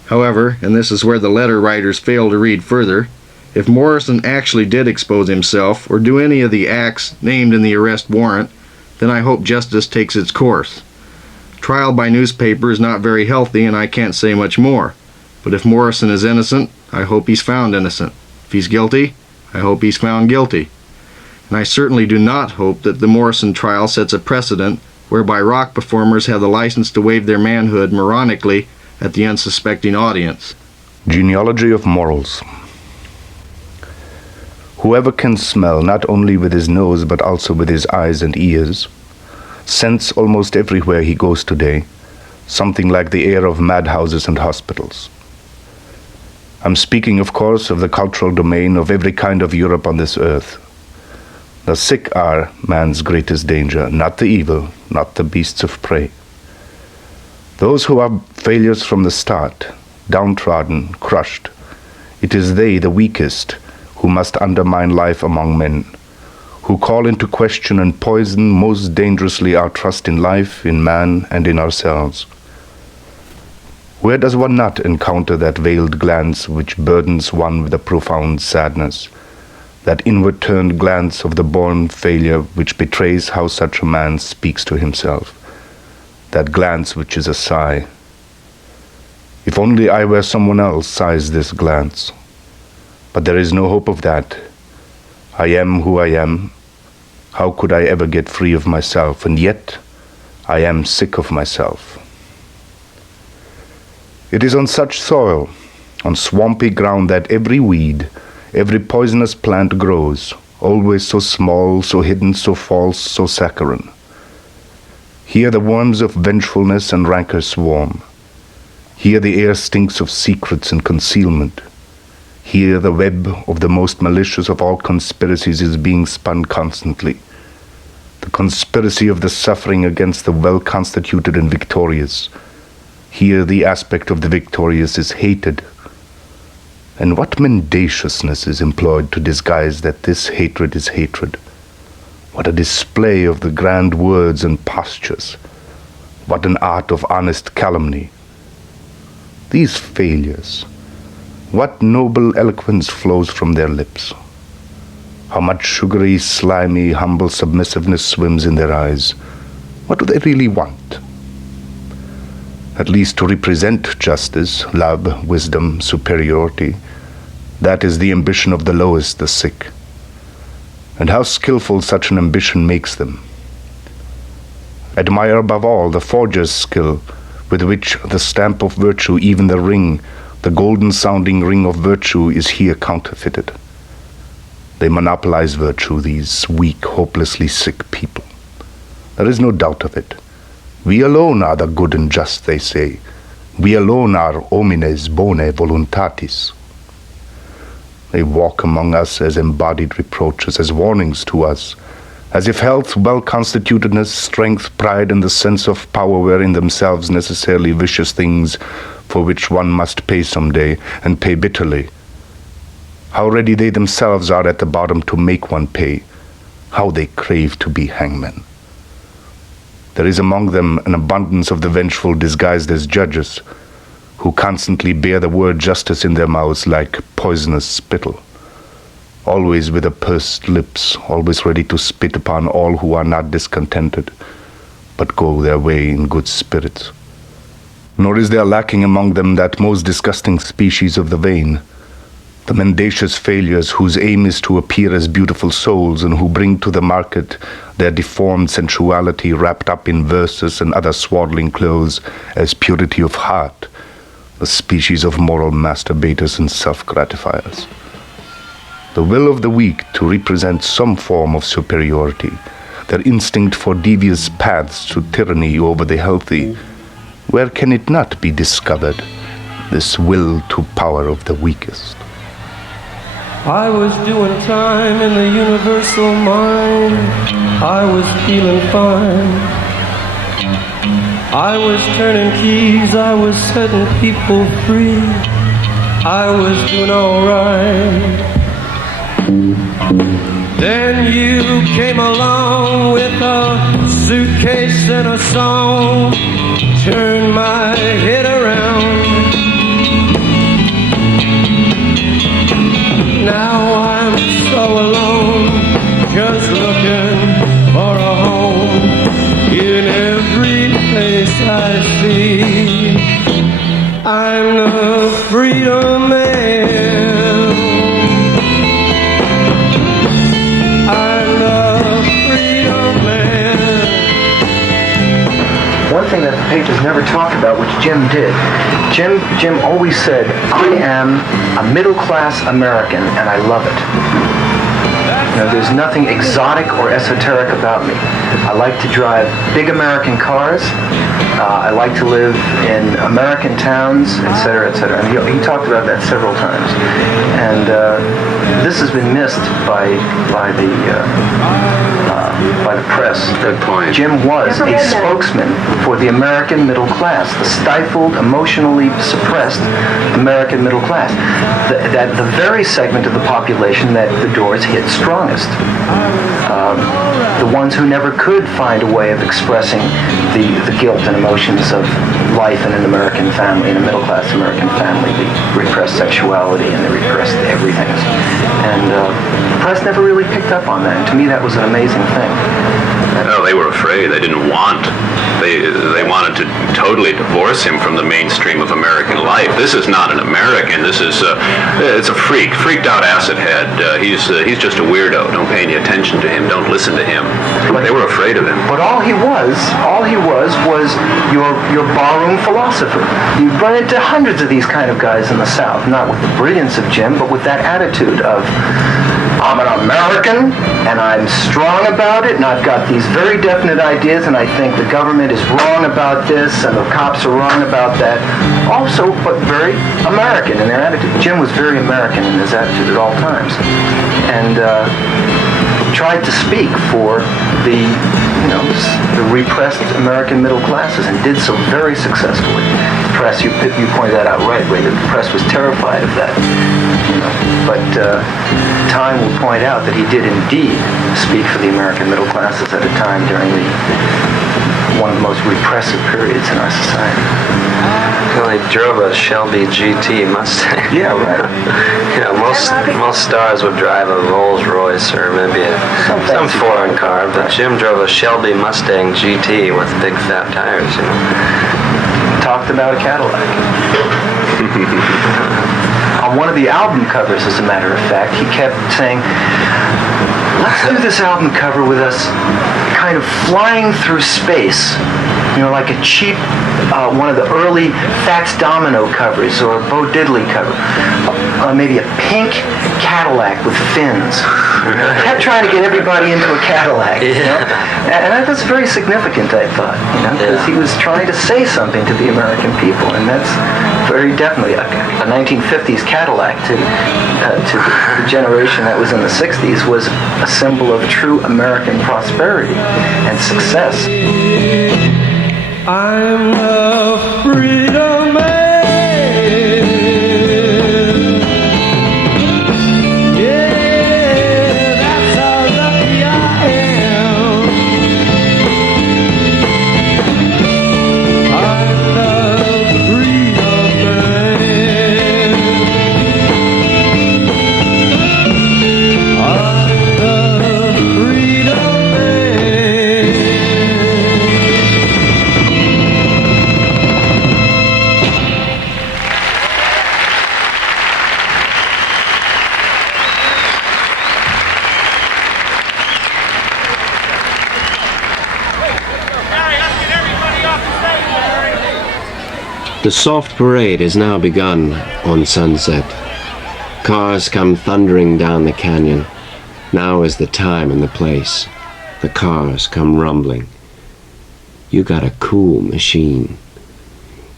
However, and this is where the letter writers fail to read further, if Morrison actually did expose himself or do any of the acts named in the arrest warrant, then I hope justice takes its course. Trial by newspaper is not very healthy, and I can't say much more. But if Morrison is innocent, I hope he's found innocent. If he's guilty, I hope he's found guilty. And I certainly do not hope that the Morrison trial sets a precedent whereby rock performers have the license to wave their manhood moronically at the unsuspecting audience. Genealogy of morals. Whoever can smell not only with his nose but also with his eyes and ears, scents almost everywhere he goes today, something like the air of madhouses and hospitals. I'm speaking, of course, of the cultural domain of every kind of Europe on this earth. The sick are man's greatest danger, not the evil, not the beasts of prey. Those who are failures from the start, downtrodden, crushed, it is they, the weakest, who must undermine life among men, who call into question and poison most dangerously our trust in life, in man, and in ourselves. Where does one not encounter that veiled glance which burdens one with a profound sadness, that inward-turned glance of the born failure which betrays how such a man speaks to himself, that glance which is a sigh? If only I were someone else, sighs this glance. But there is no hope of that. I am who I am. How could I ever get free of myself? And yet, I am sick of myself. It is on such soil, on swampy ground, that every weed, every poisonous plant grows, always so small, so hidden, so false, so saccharine. Here the worms of vengefulness and rancor swarm. Here the air stinks of secrets and concealment. Here the web of the most malicious of all conspiracies is being spun constantly. The conspiracy of the suffering against the well-constituted and victorious. Here the aspect of the victorious is hated. And what mendaciousness is employed to disguise that this hatred is hatred. What a display of the grand words and postures. What an art of honest calumny. These failures, what noble eloquence flows from their lips. How much sugary, slimy, humble submissiveness swims in their eyes. What do they really want? At least to represent justice, love, wisdom, superiority. That is the ambition of the lowest, the sick. And how skillful such an ambition makes them. Admire above all the forger's skill, with which the stamp of virtue, even the ring, the golden-sounding ring of virtue, is here counterfeited. They monopolize virtue, these weak, hopelessly sick people. There is no doubt of it. We alone are the good and just, they say. We alone are homines bonae voluntatis. They walk among us as embodied reproaches, as warnings to us, as if health, well-constitutedness, strength, pride, and the sense of power were in themselves necessarily vicious things for which one must pay some day, and pay bitterly. How ready they themselves are at the bottom to make one pay. How they crave to be hangmen. There is among them an abundance of the vengeful disguised as judges, who constantly bear the word justice in their mouths like poisonous spittle, always with a pursed lips, always ready to spit upon all who are not discontented, but go their way in good spirits. Nor is there lacking among them that most disgusting species of the vain, the mendacious failures whose aim is to appear as beautiful souls and who bring to the market their deformed sensuality wrapped up in verses and other swaddling clothes as purity of heart, the species of moral masturbators and self-gratifiers. The will of the weak to represent some form of superiority, their instinct for devious paths to tyranny over the healthy, where can it not be discovered, this will to power of the weakest? I was doing time in the universal mind. I was feeling fine. I was turning keys. I was setting people free. I was doing all right. Then you came along with a suitcase and a song turn my head around. Now I'm so alone, just looking for a home in every place I see. I'm the freedom man. I'm the freedom man. One thing that the pages never talk about, which Jim did, Jim always said, I am a middle-class American and I love it. You know, there's nothing exotic or esoteric about me. I like to drive big American cars. I like to live in American towns, etc., etc. And he talked about that several times. And this has been missed by the press. Good point. Jim was a spokesman for the American middle class, the stifled, emotionally suppressed American middle class. The very segment of the population that the Doors hit strongest. The ones who never could find a way of expressing the guilt and emotions of life in an American family, in a middle-class American family, the repressed sexuality and the repressed everything. And the press never really picked up on that. And to me, that was an amazing thing. No, they were afraid. They didn't want. They wanted to totally divorce him from the mainstream of American life. This is not an American. This is it's a freaked out acid head. He's just a weirdo. Don't pay any attention to him. Don't listen to him. They were afraid of him. But all he was your barroom philosopher. You run into hundreds of these kind of guys in the South, not with the brilliance of Jim, but with that attitude of, I'm an American, and I'm strong about it, and I've got these very definite ideas, and I think the government is wrong about this, and the cops are wrong about that. Also, but very American in their attitude. Jim was very American in his attitude at all times. And tried to speak for the repressed American middle classes, and did so very successfully. Press, you pointed that out rightly, that the press was terrified of that. But time will point out that he did indeed speak for the American middle classes at a time during one of the most repressive periods in our society. Well, he drove a Shelby GT Mustang. Yeah, right. Most stars would drive a Rolls Royce or maybe some foreign car, but Jim drove a Shelby Mustang GT with big fat tires. Talked about a Cadillac. On one of the album covers, as a matter of fact, he kept saying, let's do this album cover with us kind of flying through space, like a cheap, one of the early Fats Domino covers or a Bo Diddley cover. Maybe a pink Cadillac with fins. He kept trying to get everybody into a Cadillac, And that was very significant, I thought, because he was trying to say something to the American people, and that's very definitely a 1950s Cadillac to the generation that was in the 60s was a symbol of true American prosperity and success. I'm the freedom man. The soft parade has now begun on Sunset. Cars come thundering down the canyon. Now is the time and the place. The cars come rumbling. You got a cool machine.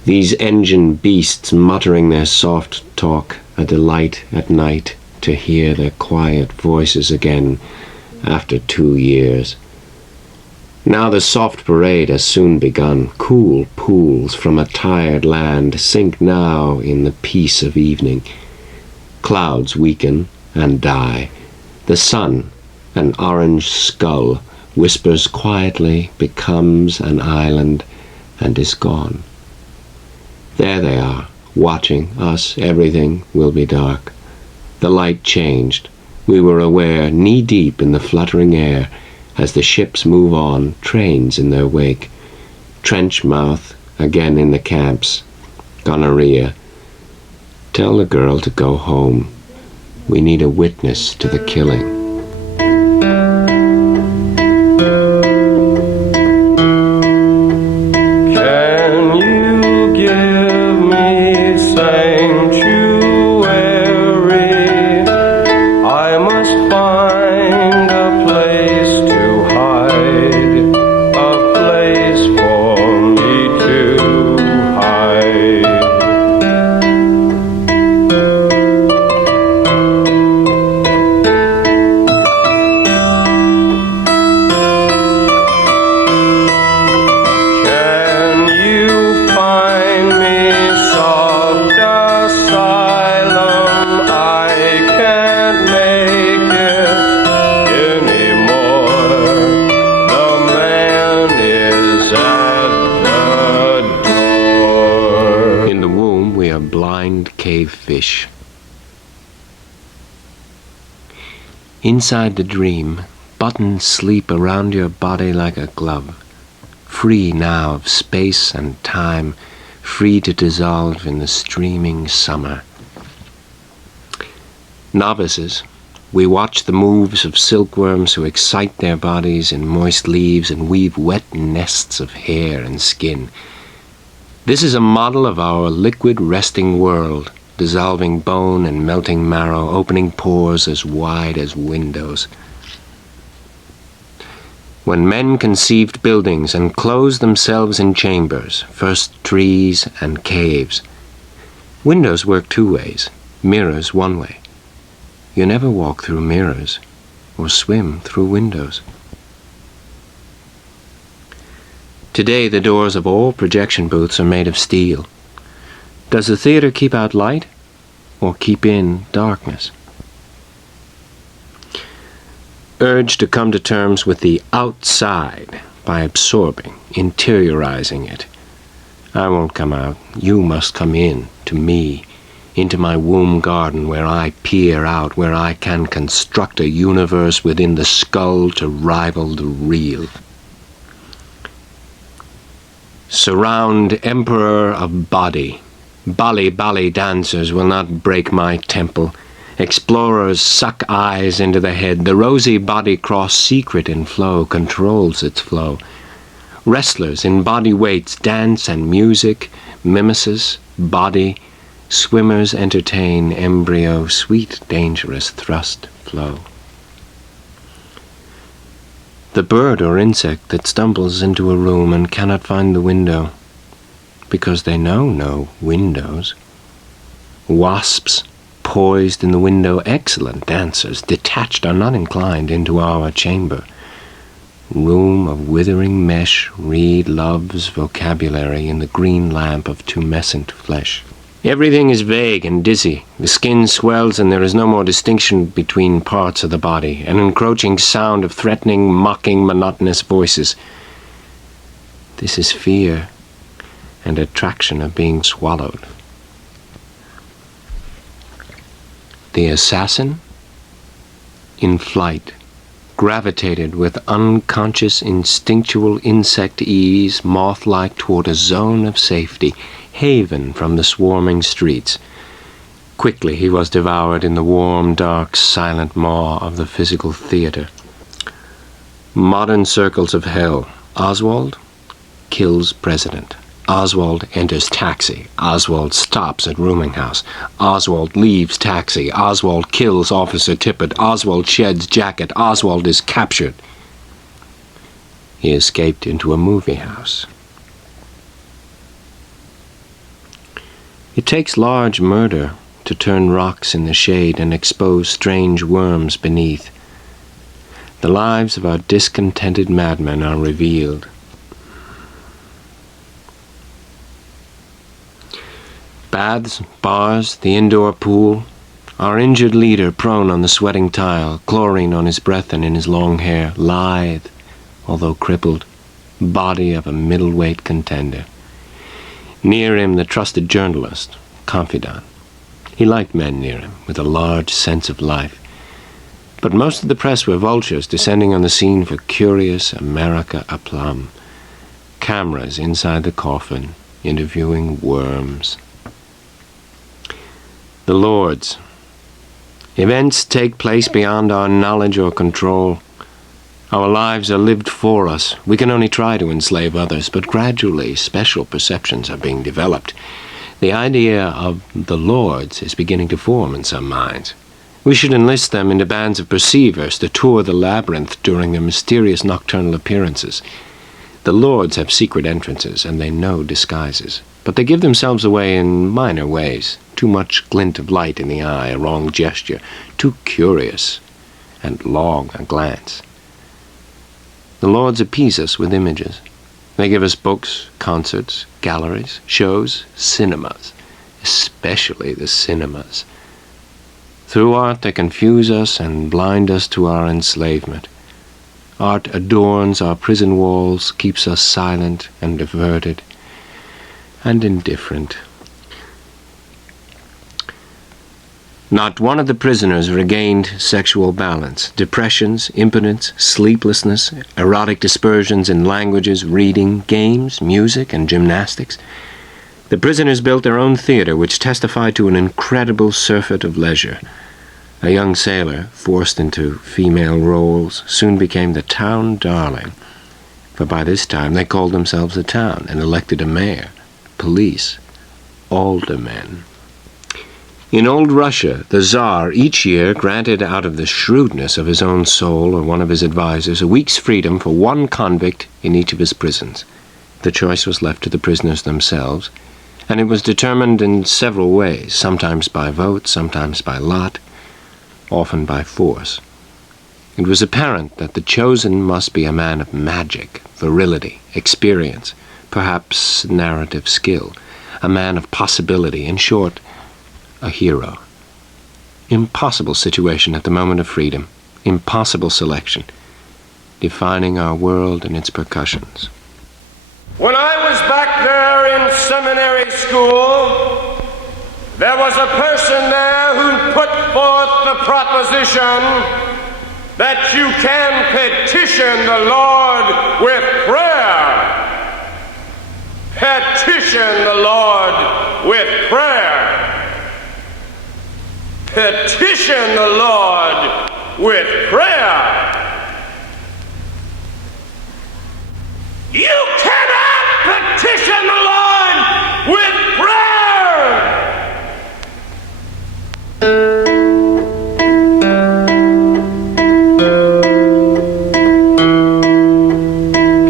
These engine beasts muttering their soft talk, a delight at night to hear their quiet voices again after 2 years. Now the soft parade has soon begun. Cool pools from a tired land sink now in the peace of evening. Clouds weaken and die. The sun, an orange skull, whispers quietly, becomes an island, and is gone. There they are, watching us. Everything will be dark. The light changed. We were aware, knee-deep in the fluttering air, as the ships move on, trains in their wake. Trench mouth, again in the camps. Gonorrhea. Tell the girl to go home. We need a witness to the killing. Can you give me sanctuary? I must find a place to hide, a place for me to hide. Can you find me soft asylum? I can't make it anymore. The man is at the door. In the womb we are blind cave fish. Inside the dream, buttons sleep around your body like a glove. Free now of space and time, free to dissolve in the streaming summer. Novices, we watch the moves of silkworms who excite their bodies in moist leaves and weave wet nests of hair and skin. This is a model of our liquid resting world, dissolving bone and melting marrow, opening pores as wide as windows. When men conceived buildings and closed themselves in chambers, first trees and caves, windows work two ways, mirrors one way. You never walk through mirrors or swim through windows. Today the doors of all projection booths are made of steel. Does the theater keep out light or keep in darkness? Urged to come to terms with the outside by absorbing, interiorizing it. I won't come out. You must come in, to me, into my womb garden where I peer out, where I can construct a universe within the skull to rival the real. Surround emperor of body. Bali dancers will not break my temple. Explorers suck eyes into the head. The rosy body cross, secret in flow, controls its flow. Wrestlers in body weights, dance and music, mimesis, body. Swimmers entertain, embryo, sweet, dangerous thrust, flow. The bird or insect that stumbles into a room and cannot find the window, because they know no windows. Wasps, poised in the window, excellent dancers, detached, are not inclined into our chamber. Room of withering mesh, read love's vocabulary in the green lamp of tumescent flesh. Everything is vague and dizzy. The skin swells and there is no more distinction between parts of the body, an encroaching sound of threatening, mocking, monotonous voices. This is fear and attraction of being swallowed. The assassin, in flight, gravitated with unconscious instinctual insect ease, moth-like toward a zone of safety, haven from the swarming streets. Quickly he was devoured in the warm, dark, silent maw of the physical theater. Modern circles of hell. Oswald kills president. Oswald enters taxi. Oswald stops at rooming house. Oswald leaves taxi. Oswald kills Officer Tippett. Oswald sheds jacket. Oswald is captured. He escaped into a movie house. It takes large murder to turn rocks in the shade and expose strange worms beneath. The lives of our discontented madmen are revealed. Baths, bars, the indoor pool. Our injured leader prone on the sweating tile, chlorine on his breath and in his long hair, lithe, although crippled, body of a middleweight contender. Near him, the trusted journalist, confidant. He liked men near him, with a large sense of life. But most of the press were vultures descending on the scene for curious America aplomb. Cameras inside the coffin, interviewing worms. The Lords. Events take place beyond our knowledge or control. Our lives are lived for us. We can only try to enslave others, but gradually special perceptions are being developed. The idea of the Lords is beginning to form in some minds. We should enlist them into bands of perceivers to tour the labyrinth during their mysterious nocturnal appearances. The Lords have secret entrances, and they know disguises, but they give themselves away in minor ways. Too much glint of light in the eye, a wrong gesture, too curious and long a glance. The Lords appease us with images. They give us books, concerts, galleries, shows, cinemas, especially the cinemas. Through art they confuse us and blind us to our enslavement. Art adorns our prison walls, keeps us silent and averted and indifferent. Not one of the prisoners regained sexual balance. Depressions, impotence, sleeplessness, erotic dispersions in languages, reading, games, music, and gymnastics. The prisoners built their own theater, which testified to an incredible surfeit of leisure. A young sailor, forced into female roles, soon became the town darling, for by this time they called themselves a town and elected a mayor, police, aldermen. In old Russia, the Tsar each year granted out of the shrewdness of his own soul or one of his advisers a week's freedom for one convict in each of his prisons. The choice was left to the prisoners themselves, and it was determined in several ways, sometimes by vote, sometimes by lot, often by force. It was apparent that the chosen must be a man of magic, virility, experience, perhaps narrative skill, a man of possibility, in short, a hero. Impossible situation at the moment of freedom, impossible selection, defining our world and its percussions. When I was back there in seminary school, there was a person there who put forth the proposition that you can petition the Lord with prayer. Petition the Lord with prayer. Petition the Lord with prayer. You cannot petition the Lord with prayer.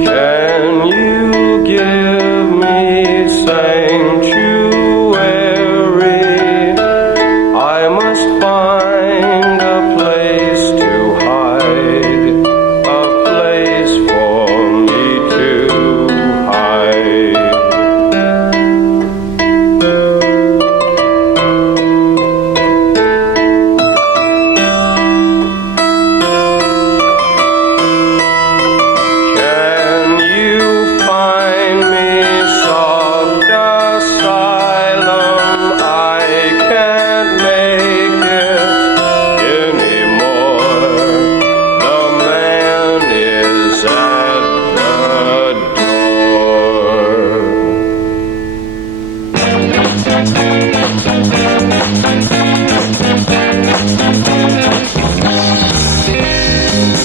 Can you give me sanctuary? I must find a place to hide, a place for me to hide. Can you find me soft asylum? I can't make it anymore. The man is at the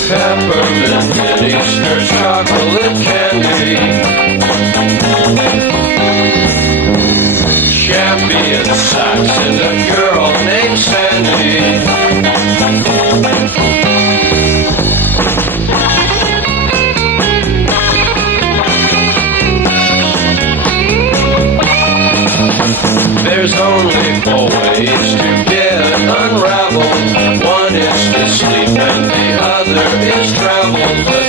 Peppermint mini skirts, chocolate candy, champion sacks, and a girl named Sandy. There's only four ways to get unraveled. One is to sleep and the other is travel. But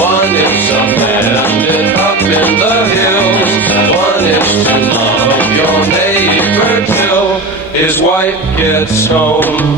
one is a bandit up in the hills. One is to love your neighbor till his wife gets home.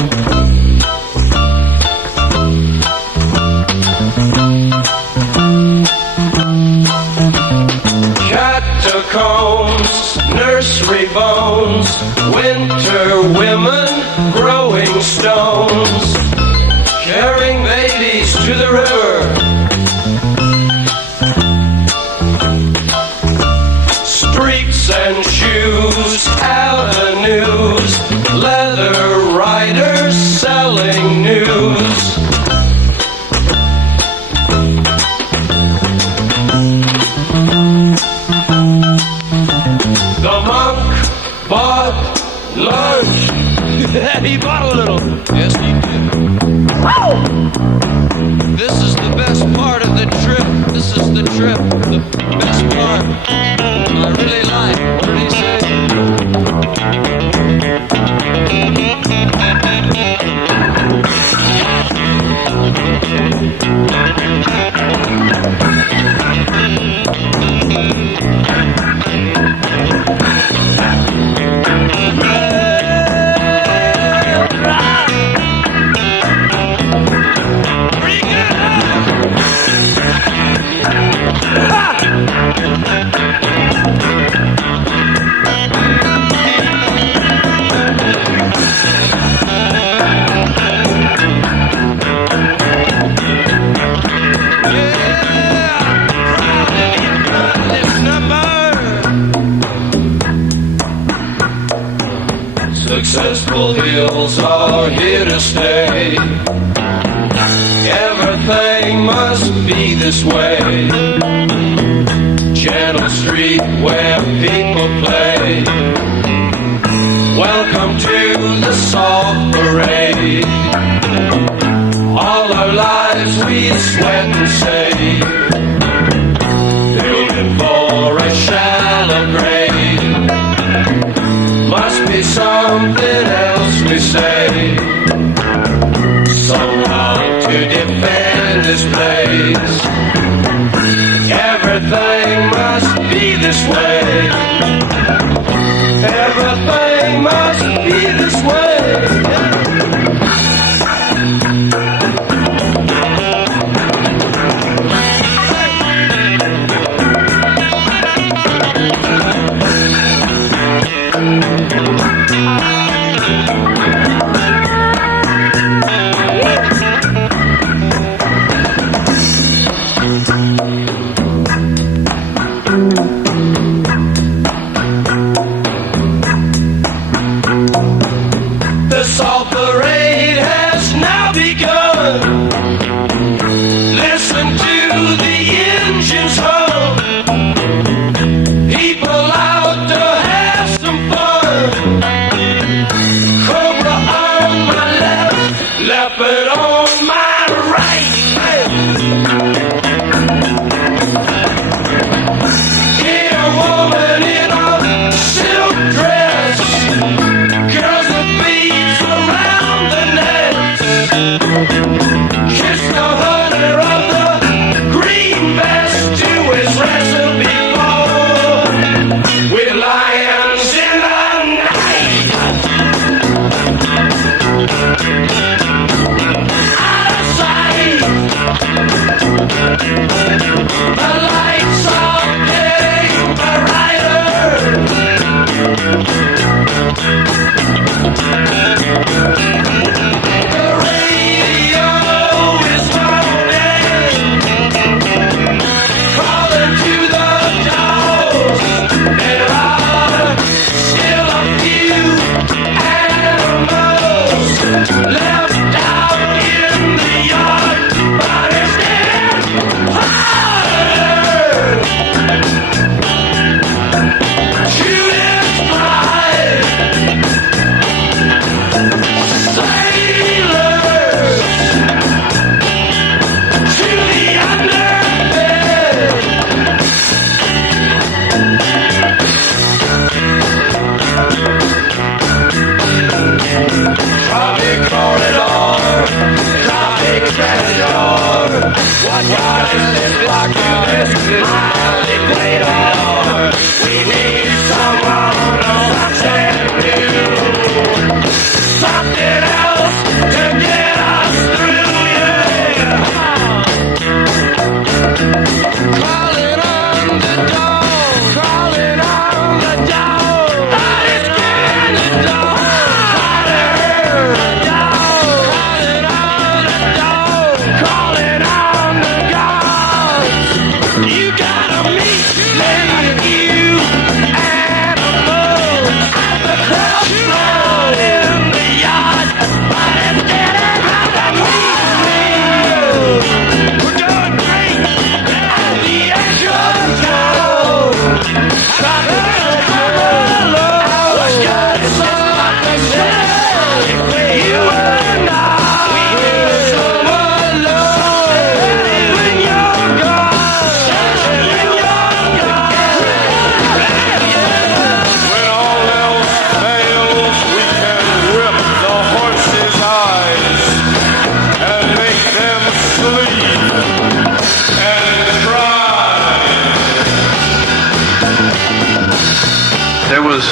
Yes, he did. This is the best part of the trip. This is the trip, the best part. I really like. Successful hills are here to stay. Everything must be this way. Gentle street where people play. Welcome to the soft parade. All our lives we sweat and save, building for a shallow grave. Must be something else we say, somehow to defend this place. Everything must be this way. Everything must be this way. Yeah.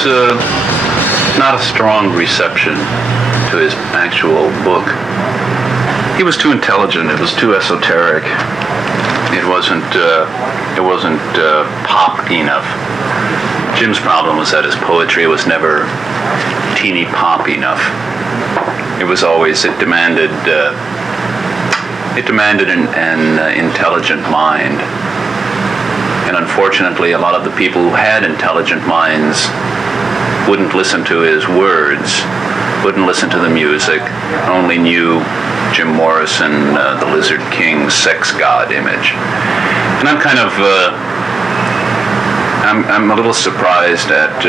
not a strong reception to his actual book. He was too intelligent. It was too esoteric. It wasn't pop enough. Jim's problem was that his poetry was never teeny pop enough. It was always, it demanded an intelligent mind. And unfortunately, a lot of the people who had intelligent minds wouldn't listen to his words, wouldn't listen to the music, only knew Jim Morrison, the Lizard King's sex god image. And I'm kind of, I'm a little surprised at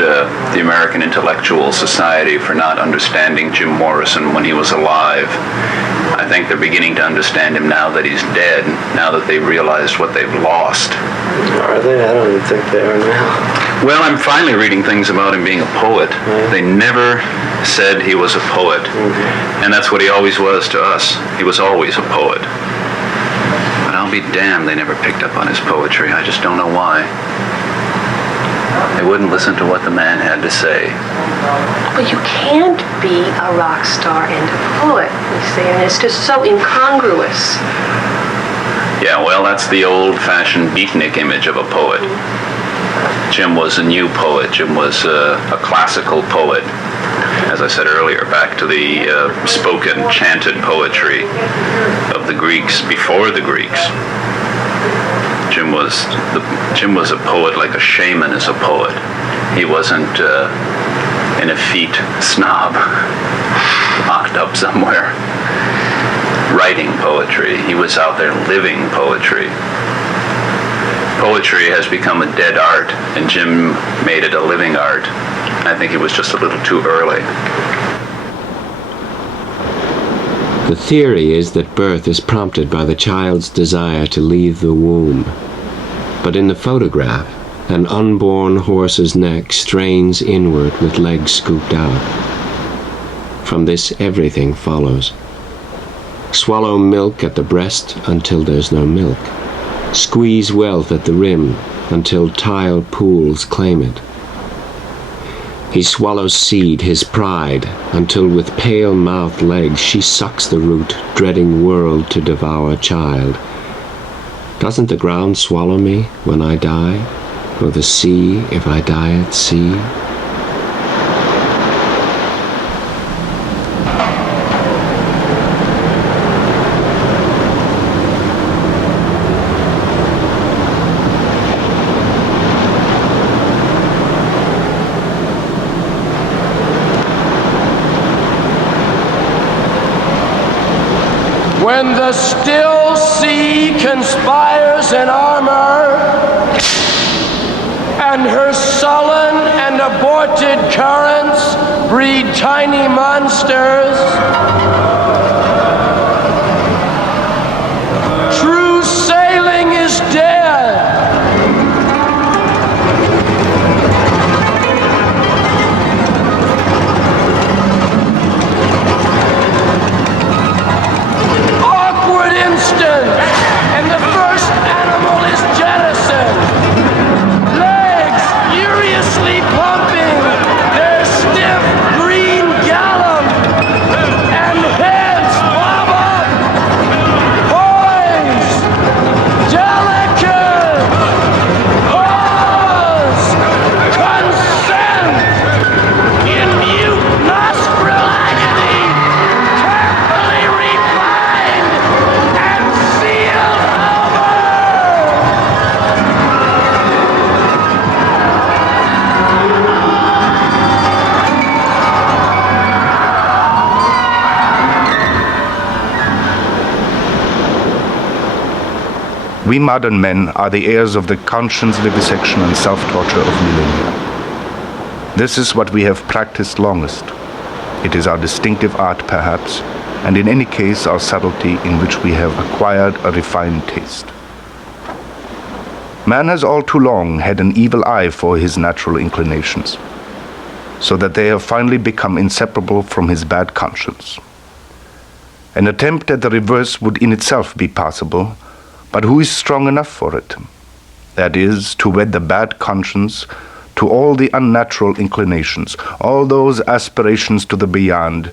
the American Intellectual Society for not understanding Jim Morrison when he was alive. I think they're beginning to understand him now that he's dead, now that they've realized what they've lost. Are they? I don't even think they are now. Well, I'm finally reading things about him being a poet. They never said he was a poet. And that's what he always was to us. He was always a poet. But I'll be damned they never picked up on his poetry. I just don't know why. They wouldn't listen to what the man had to say. Well, you can't be a rock star and a poet, you see, and it's just so incongruous. Yeah, well, that's the old-fashioned beatnik image of a poet. Jim was a new poet. Jim was a classical poet. As I said earlier, back to the spoken, chanted poetry of the Greeks before the Greeks. Jim was a poet like a shaman is a poet. He wasn't an effete snob locked up somewhere writing poetry. He was out there living poetry. Poetry has become a dead art, and Jim made it a living art. I think it was just a little too early. The theory is that birth is prompted by the child's desire to leave the womb. But in the photograph, an unborn horse's neck strains inward with legs scooped out. From this, everything follows. Swallow milk at the breast until there's no milk. Squeeze wealth at the rim until tile pools claim it. He swallows seed, his pride, until with pale-mouthed legs she sucks the root, dreading world to devour child. Doesn't the ground swallow me when I die? Or the sea if I die at sea? We modern men are the heirs of the conscience vivisection and self-torture of millennia. This is what we have practiced longest. It is our distinctive art, perhaps, and in any case our subtlety in which we have acquired a refined taste. Man has all too long had an evil eye for his natural inclinations, so that they have finally become inseparable from his bad conscience. An attempt at the reverse would in itself be possible, but who is strong enough for it? That is, to wed the bad conscience to to all the unnatural inclinations, all those aspirations to the beyond,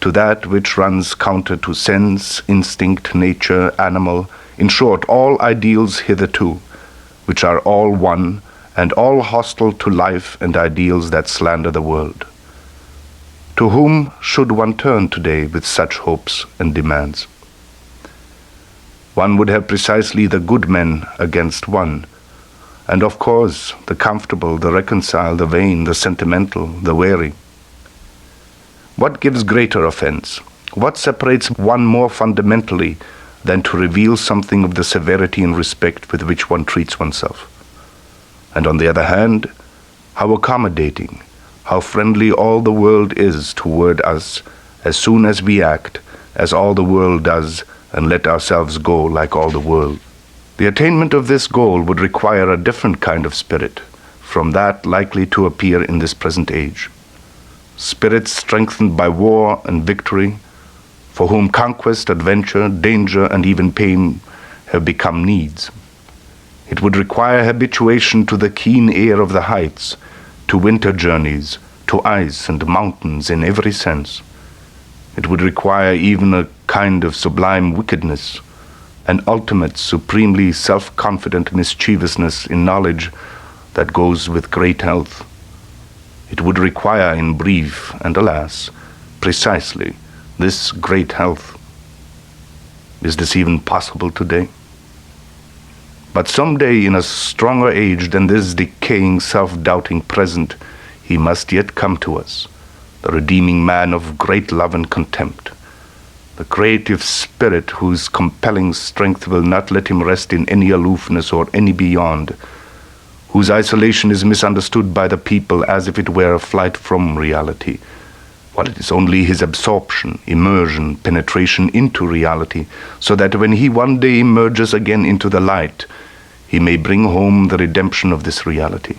to that which runs counter to sense, instinct, nature, animal, in short, all ideals hitherto, which are all one, and all hostile to life and ideals that slander the world. To whom should one turn today with such hopes and demands? One would have precisely the good men against one, and of course the comfortable, the reconciled, the vain, the sentimental, the wary. What gives greater offense? What separates one more fundamentally than to reveal something of the severity and respect with which one treats oneself? And on the other hand, how accommodating, how friendly all the world is toward us as soon as we act as all the world does and let ourselves go like all the world. The attainment of this goal would require a different kind of spirit from that likely to appear in this present age. Spirits strengthened by war and victory, for whom conquest, adventure, danger, and even pain have become needs. It would require habituation to the keen air of the heights, to winter journeys, to ice and mountains in every sense. It would require even a kind of sublime wickedness, an ultimate, supremely self-confident mischievousness in knowledge that goes with great health. It would require, in brief, and alas, precisely this great health. Is this even possible today? But someday, in a stronger age than this decaying, self-doubting present, he must yet come to us, the redeeming man of great love and contempt, the creative spirit whose compelling strength will not let him rest in any aloofness or any beyond, whose isolation is misunderstood by the people as if it were a flight from reality, while it is only his absorption, immersion, penetration into reality, so that when he one day emerges again into the light, he may bring home the redemption of this reality,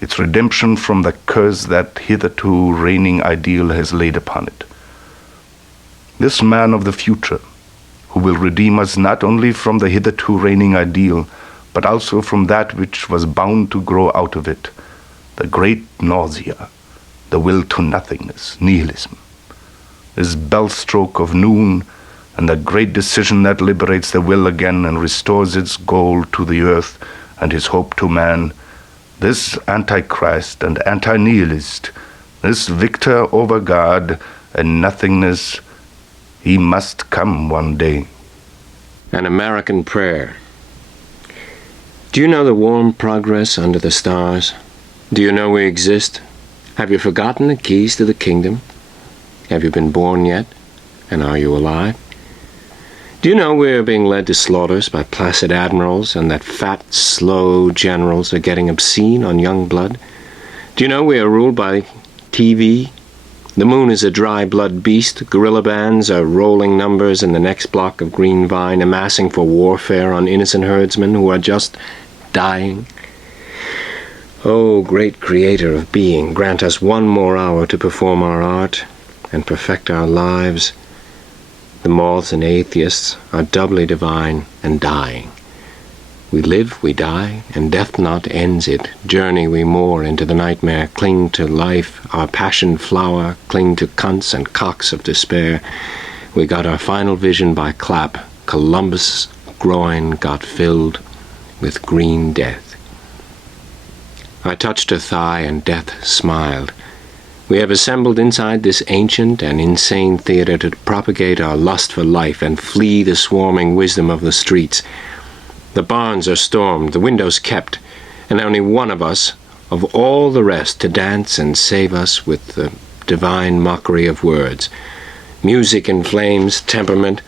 its redemption from the curse that hitherto reigning ideal has laid upon it. This man of the future, who will redeem us not only from the hitherto reigning ideal, but also from that which was bound to grow out of it, the great nausea, the will to nothingness, nihilism, this bell stroke of noon, and the great decision that liberates the will again and restores its goal to the earth and his hope to man, this Antichrist and anti-nihilist, this victor over God and nothingness, he must come one day. An American prayer. Do you know the warm progress under the stars? Do you know we exist? Have you forgotten the keys to the kingdom? Have you been born yet? And are you alive? Do you know we are being led to slaughters by placid admirals, and that fat, slow generals are getting obscene on young blood? Do you know we are ruled by TV? The moon is a dry blood beast. Guerrilla bands are rolling numbers in the next block of green vine, amassing for warfare on innocent herdsmen who are just dying. Oh, great creator of being, grant us one more hour to perform our art and perfect our lives. The moths and atheists are doubly divine and dying. We live, we die, and death not ends it. Journey we more into the nightmare, cling to life, our passion flower, cling to cunts and cocks of despair. We got our final vision by clap. Columbus' groin got filled with green death. I touched her thigh, and death smiled. We have assembled inside this ancient and insane theater to propagate our lust for life and flee the swarming wisdom of the streets. The barns are stormed, the windows kept, and only one of us, of all the rest, to dance and save us with the divine mockery of words. Music inflames temperament.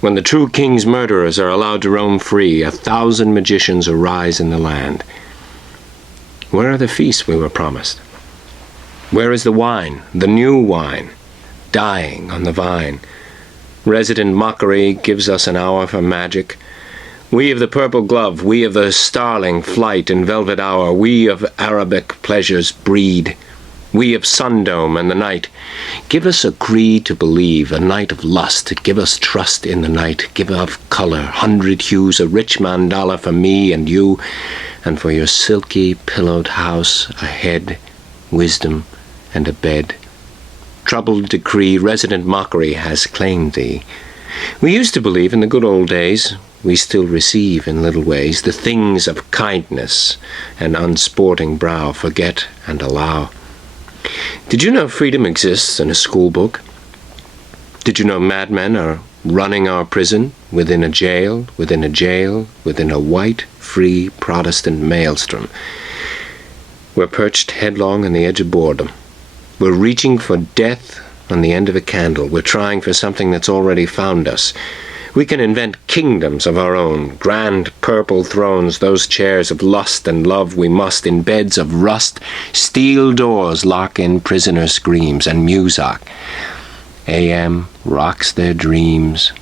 When the true king's murderers are allowed to roam free, 1,000 magicians arise in the land. Where are the feasts we were promised? Where is the wine, the new wine, dying on the vine? Resident mockery gives us an hour for magic. We of the purple glove, we of the starling flight and velvet hour, we of Arabic pleasures breed, we of sundome and the night. Give us a creed to believe, a night of lust. Give us trust in the night. Give of color, 100 hues, a rich mandala for me and you. and for your silky pillowed house a head, wisdom, and a bed. Troubled decree, resident mockery has claimed thee. We used to believe in the good old days, we still receive in little ways the things of kindness and unsporting brow, forget and allow. Did you know freedom exists in a school book? Did you know madmen are running our prison within a jail, within a jail, within a white, free Protestant maelstrom? We're perched headlong on the edge of boredom. We're reaching for death on the end of a candle. We're trying for something that's already found us. We can invent kingdoms of our own, grand purple thrones, those chairs of lust and love we must, in beds of rust, steel doors lock in prisoner screams, and Muzak. AM rocks their dreams.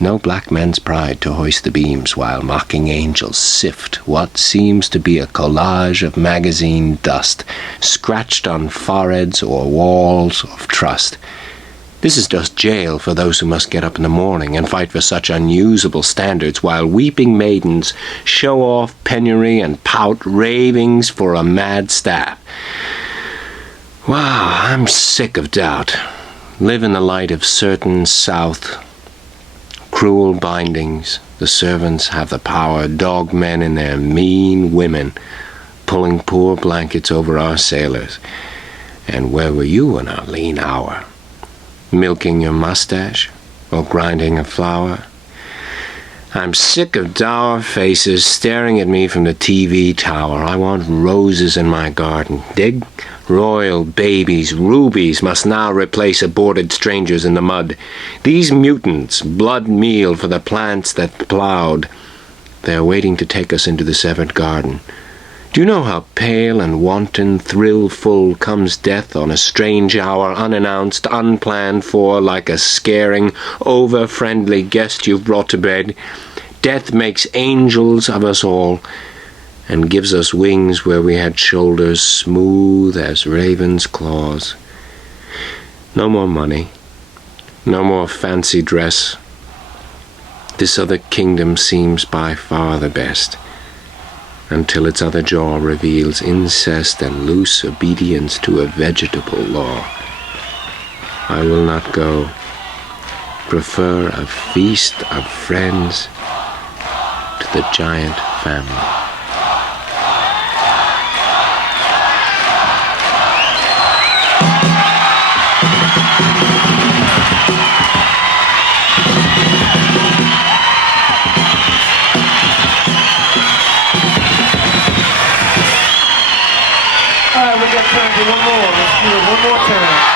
No black men's pride to hoist the beams, while mocking angels sift what seems to be a collage of magazine dust, scratched on foreheads or walls of trust. This is just jail for those who must get up in the morning and fight for such unusable standards, while weeping maidens show off penury and pout ravings for a mad staff. Wow, I'm sick of doubt. Live in the light of certain South cruel bindings. The servants have the power, dog men and their mean women, pulling poor blankets over our sailors. And where were you in our lean hour? Milking your mustache or grinding a flour? I'm sick of dour faces staring at me from the TV tower. I want roses in my garden. Dig? Royal babies, rubies, must now replace aborted strangers in the mud. These mutants, blood meal for the plants that plowed. They're waiting to take us into the severed garden. Do you know how pale and wanton, thrill-full comes death on a strange hour, unannounced, unplanned for, like a scaring, over-friendly guest you've brought to bed? Death makes angels of us all, and gives us wings where we had shoulders smooth as ravens' claws. No more money, no more fancy dress. This other kingdom seems by far the best, until its other jaw reveals incest and loose obedience to a vegetable law. I will not go. Prefer a feast of friends to the giant family. We got time for one more. Let's do it one more time.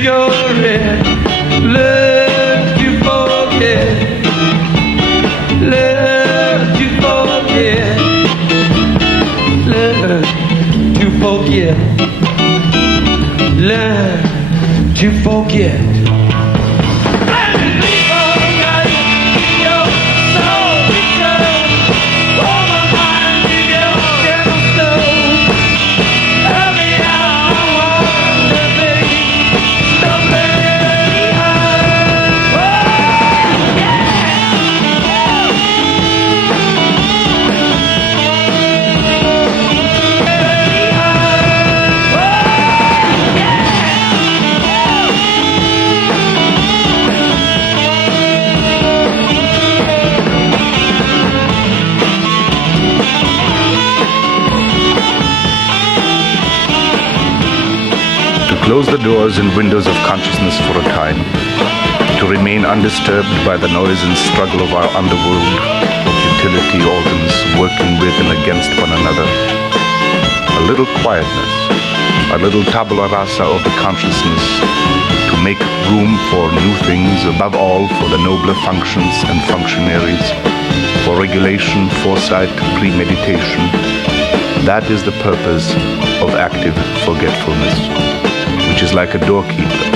cigarette. Learn to forget. Learn to forget. Learn to forget. Learn to forget. Close the doors and windows of consciousness for a time, to remain undisturbed by the noise and struggle of our underworld, of utility organs working with and against one another. A little quietness, a little tabula rasa of the consciousness, to make room for new things, above all for the nobler functions and functionaries, for regulation, foresight, premeditation. That is the purpose of active forgetfulness, which is like a doorkeeper,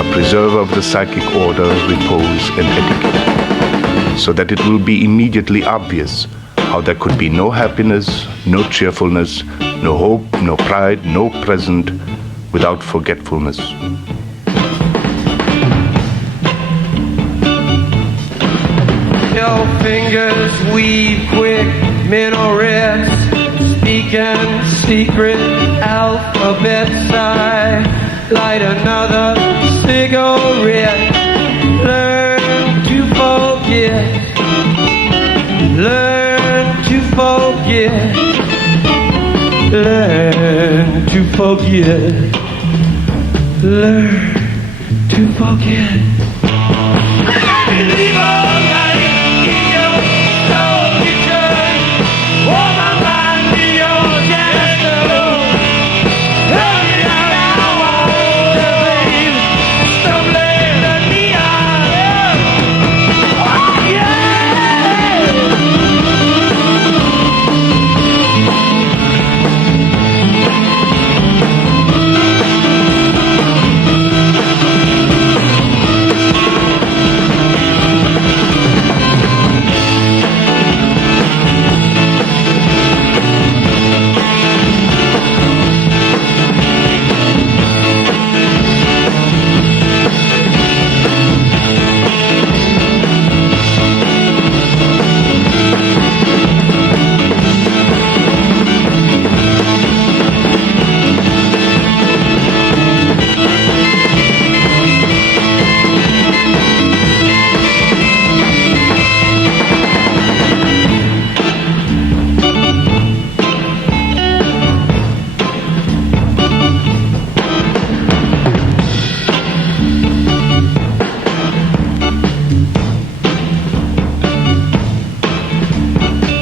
a preserver of the psychic order, repose, and etiquette, so that it will be immediately obvious how there could be no happiness, no cheerfulness, no hope, no pride, no present without forgetfulness. Your fingers weave quick minarets, speaking secret alphabets. I light another cigarette. Learn to forget. Learn to forget. Learn to forget. Learn to forget.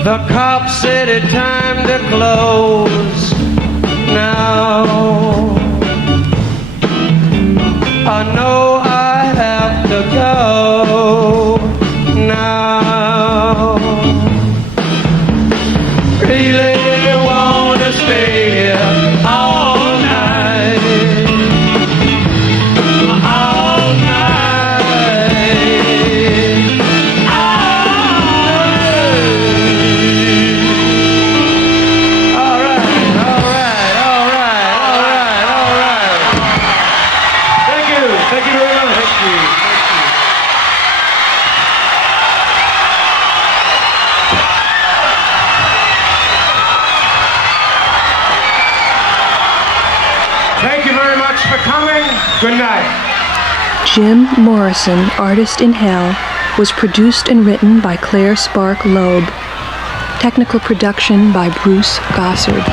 The cop said it time to close now. I know I have to go now. Really wanna stay here all night. All night. Good night. Jim Morrison, Artist in Hell, was produced and written by Clare Spark Loeb. Technical production by Bruce Gossard.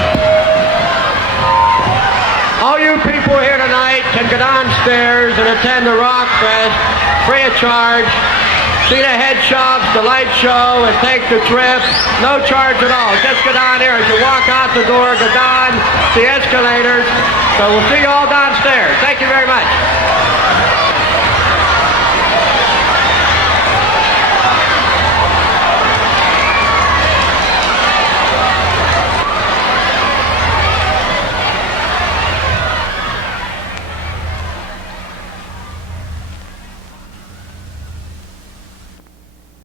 All you people here tonight can go downstairs and attend the Rock Fest free of charge. See the head shops, the light show, and take the trip. No charge at all.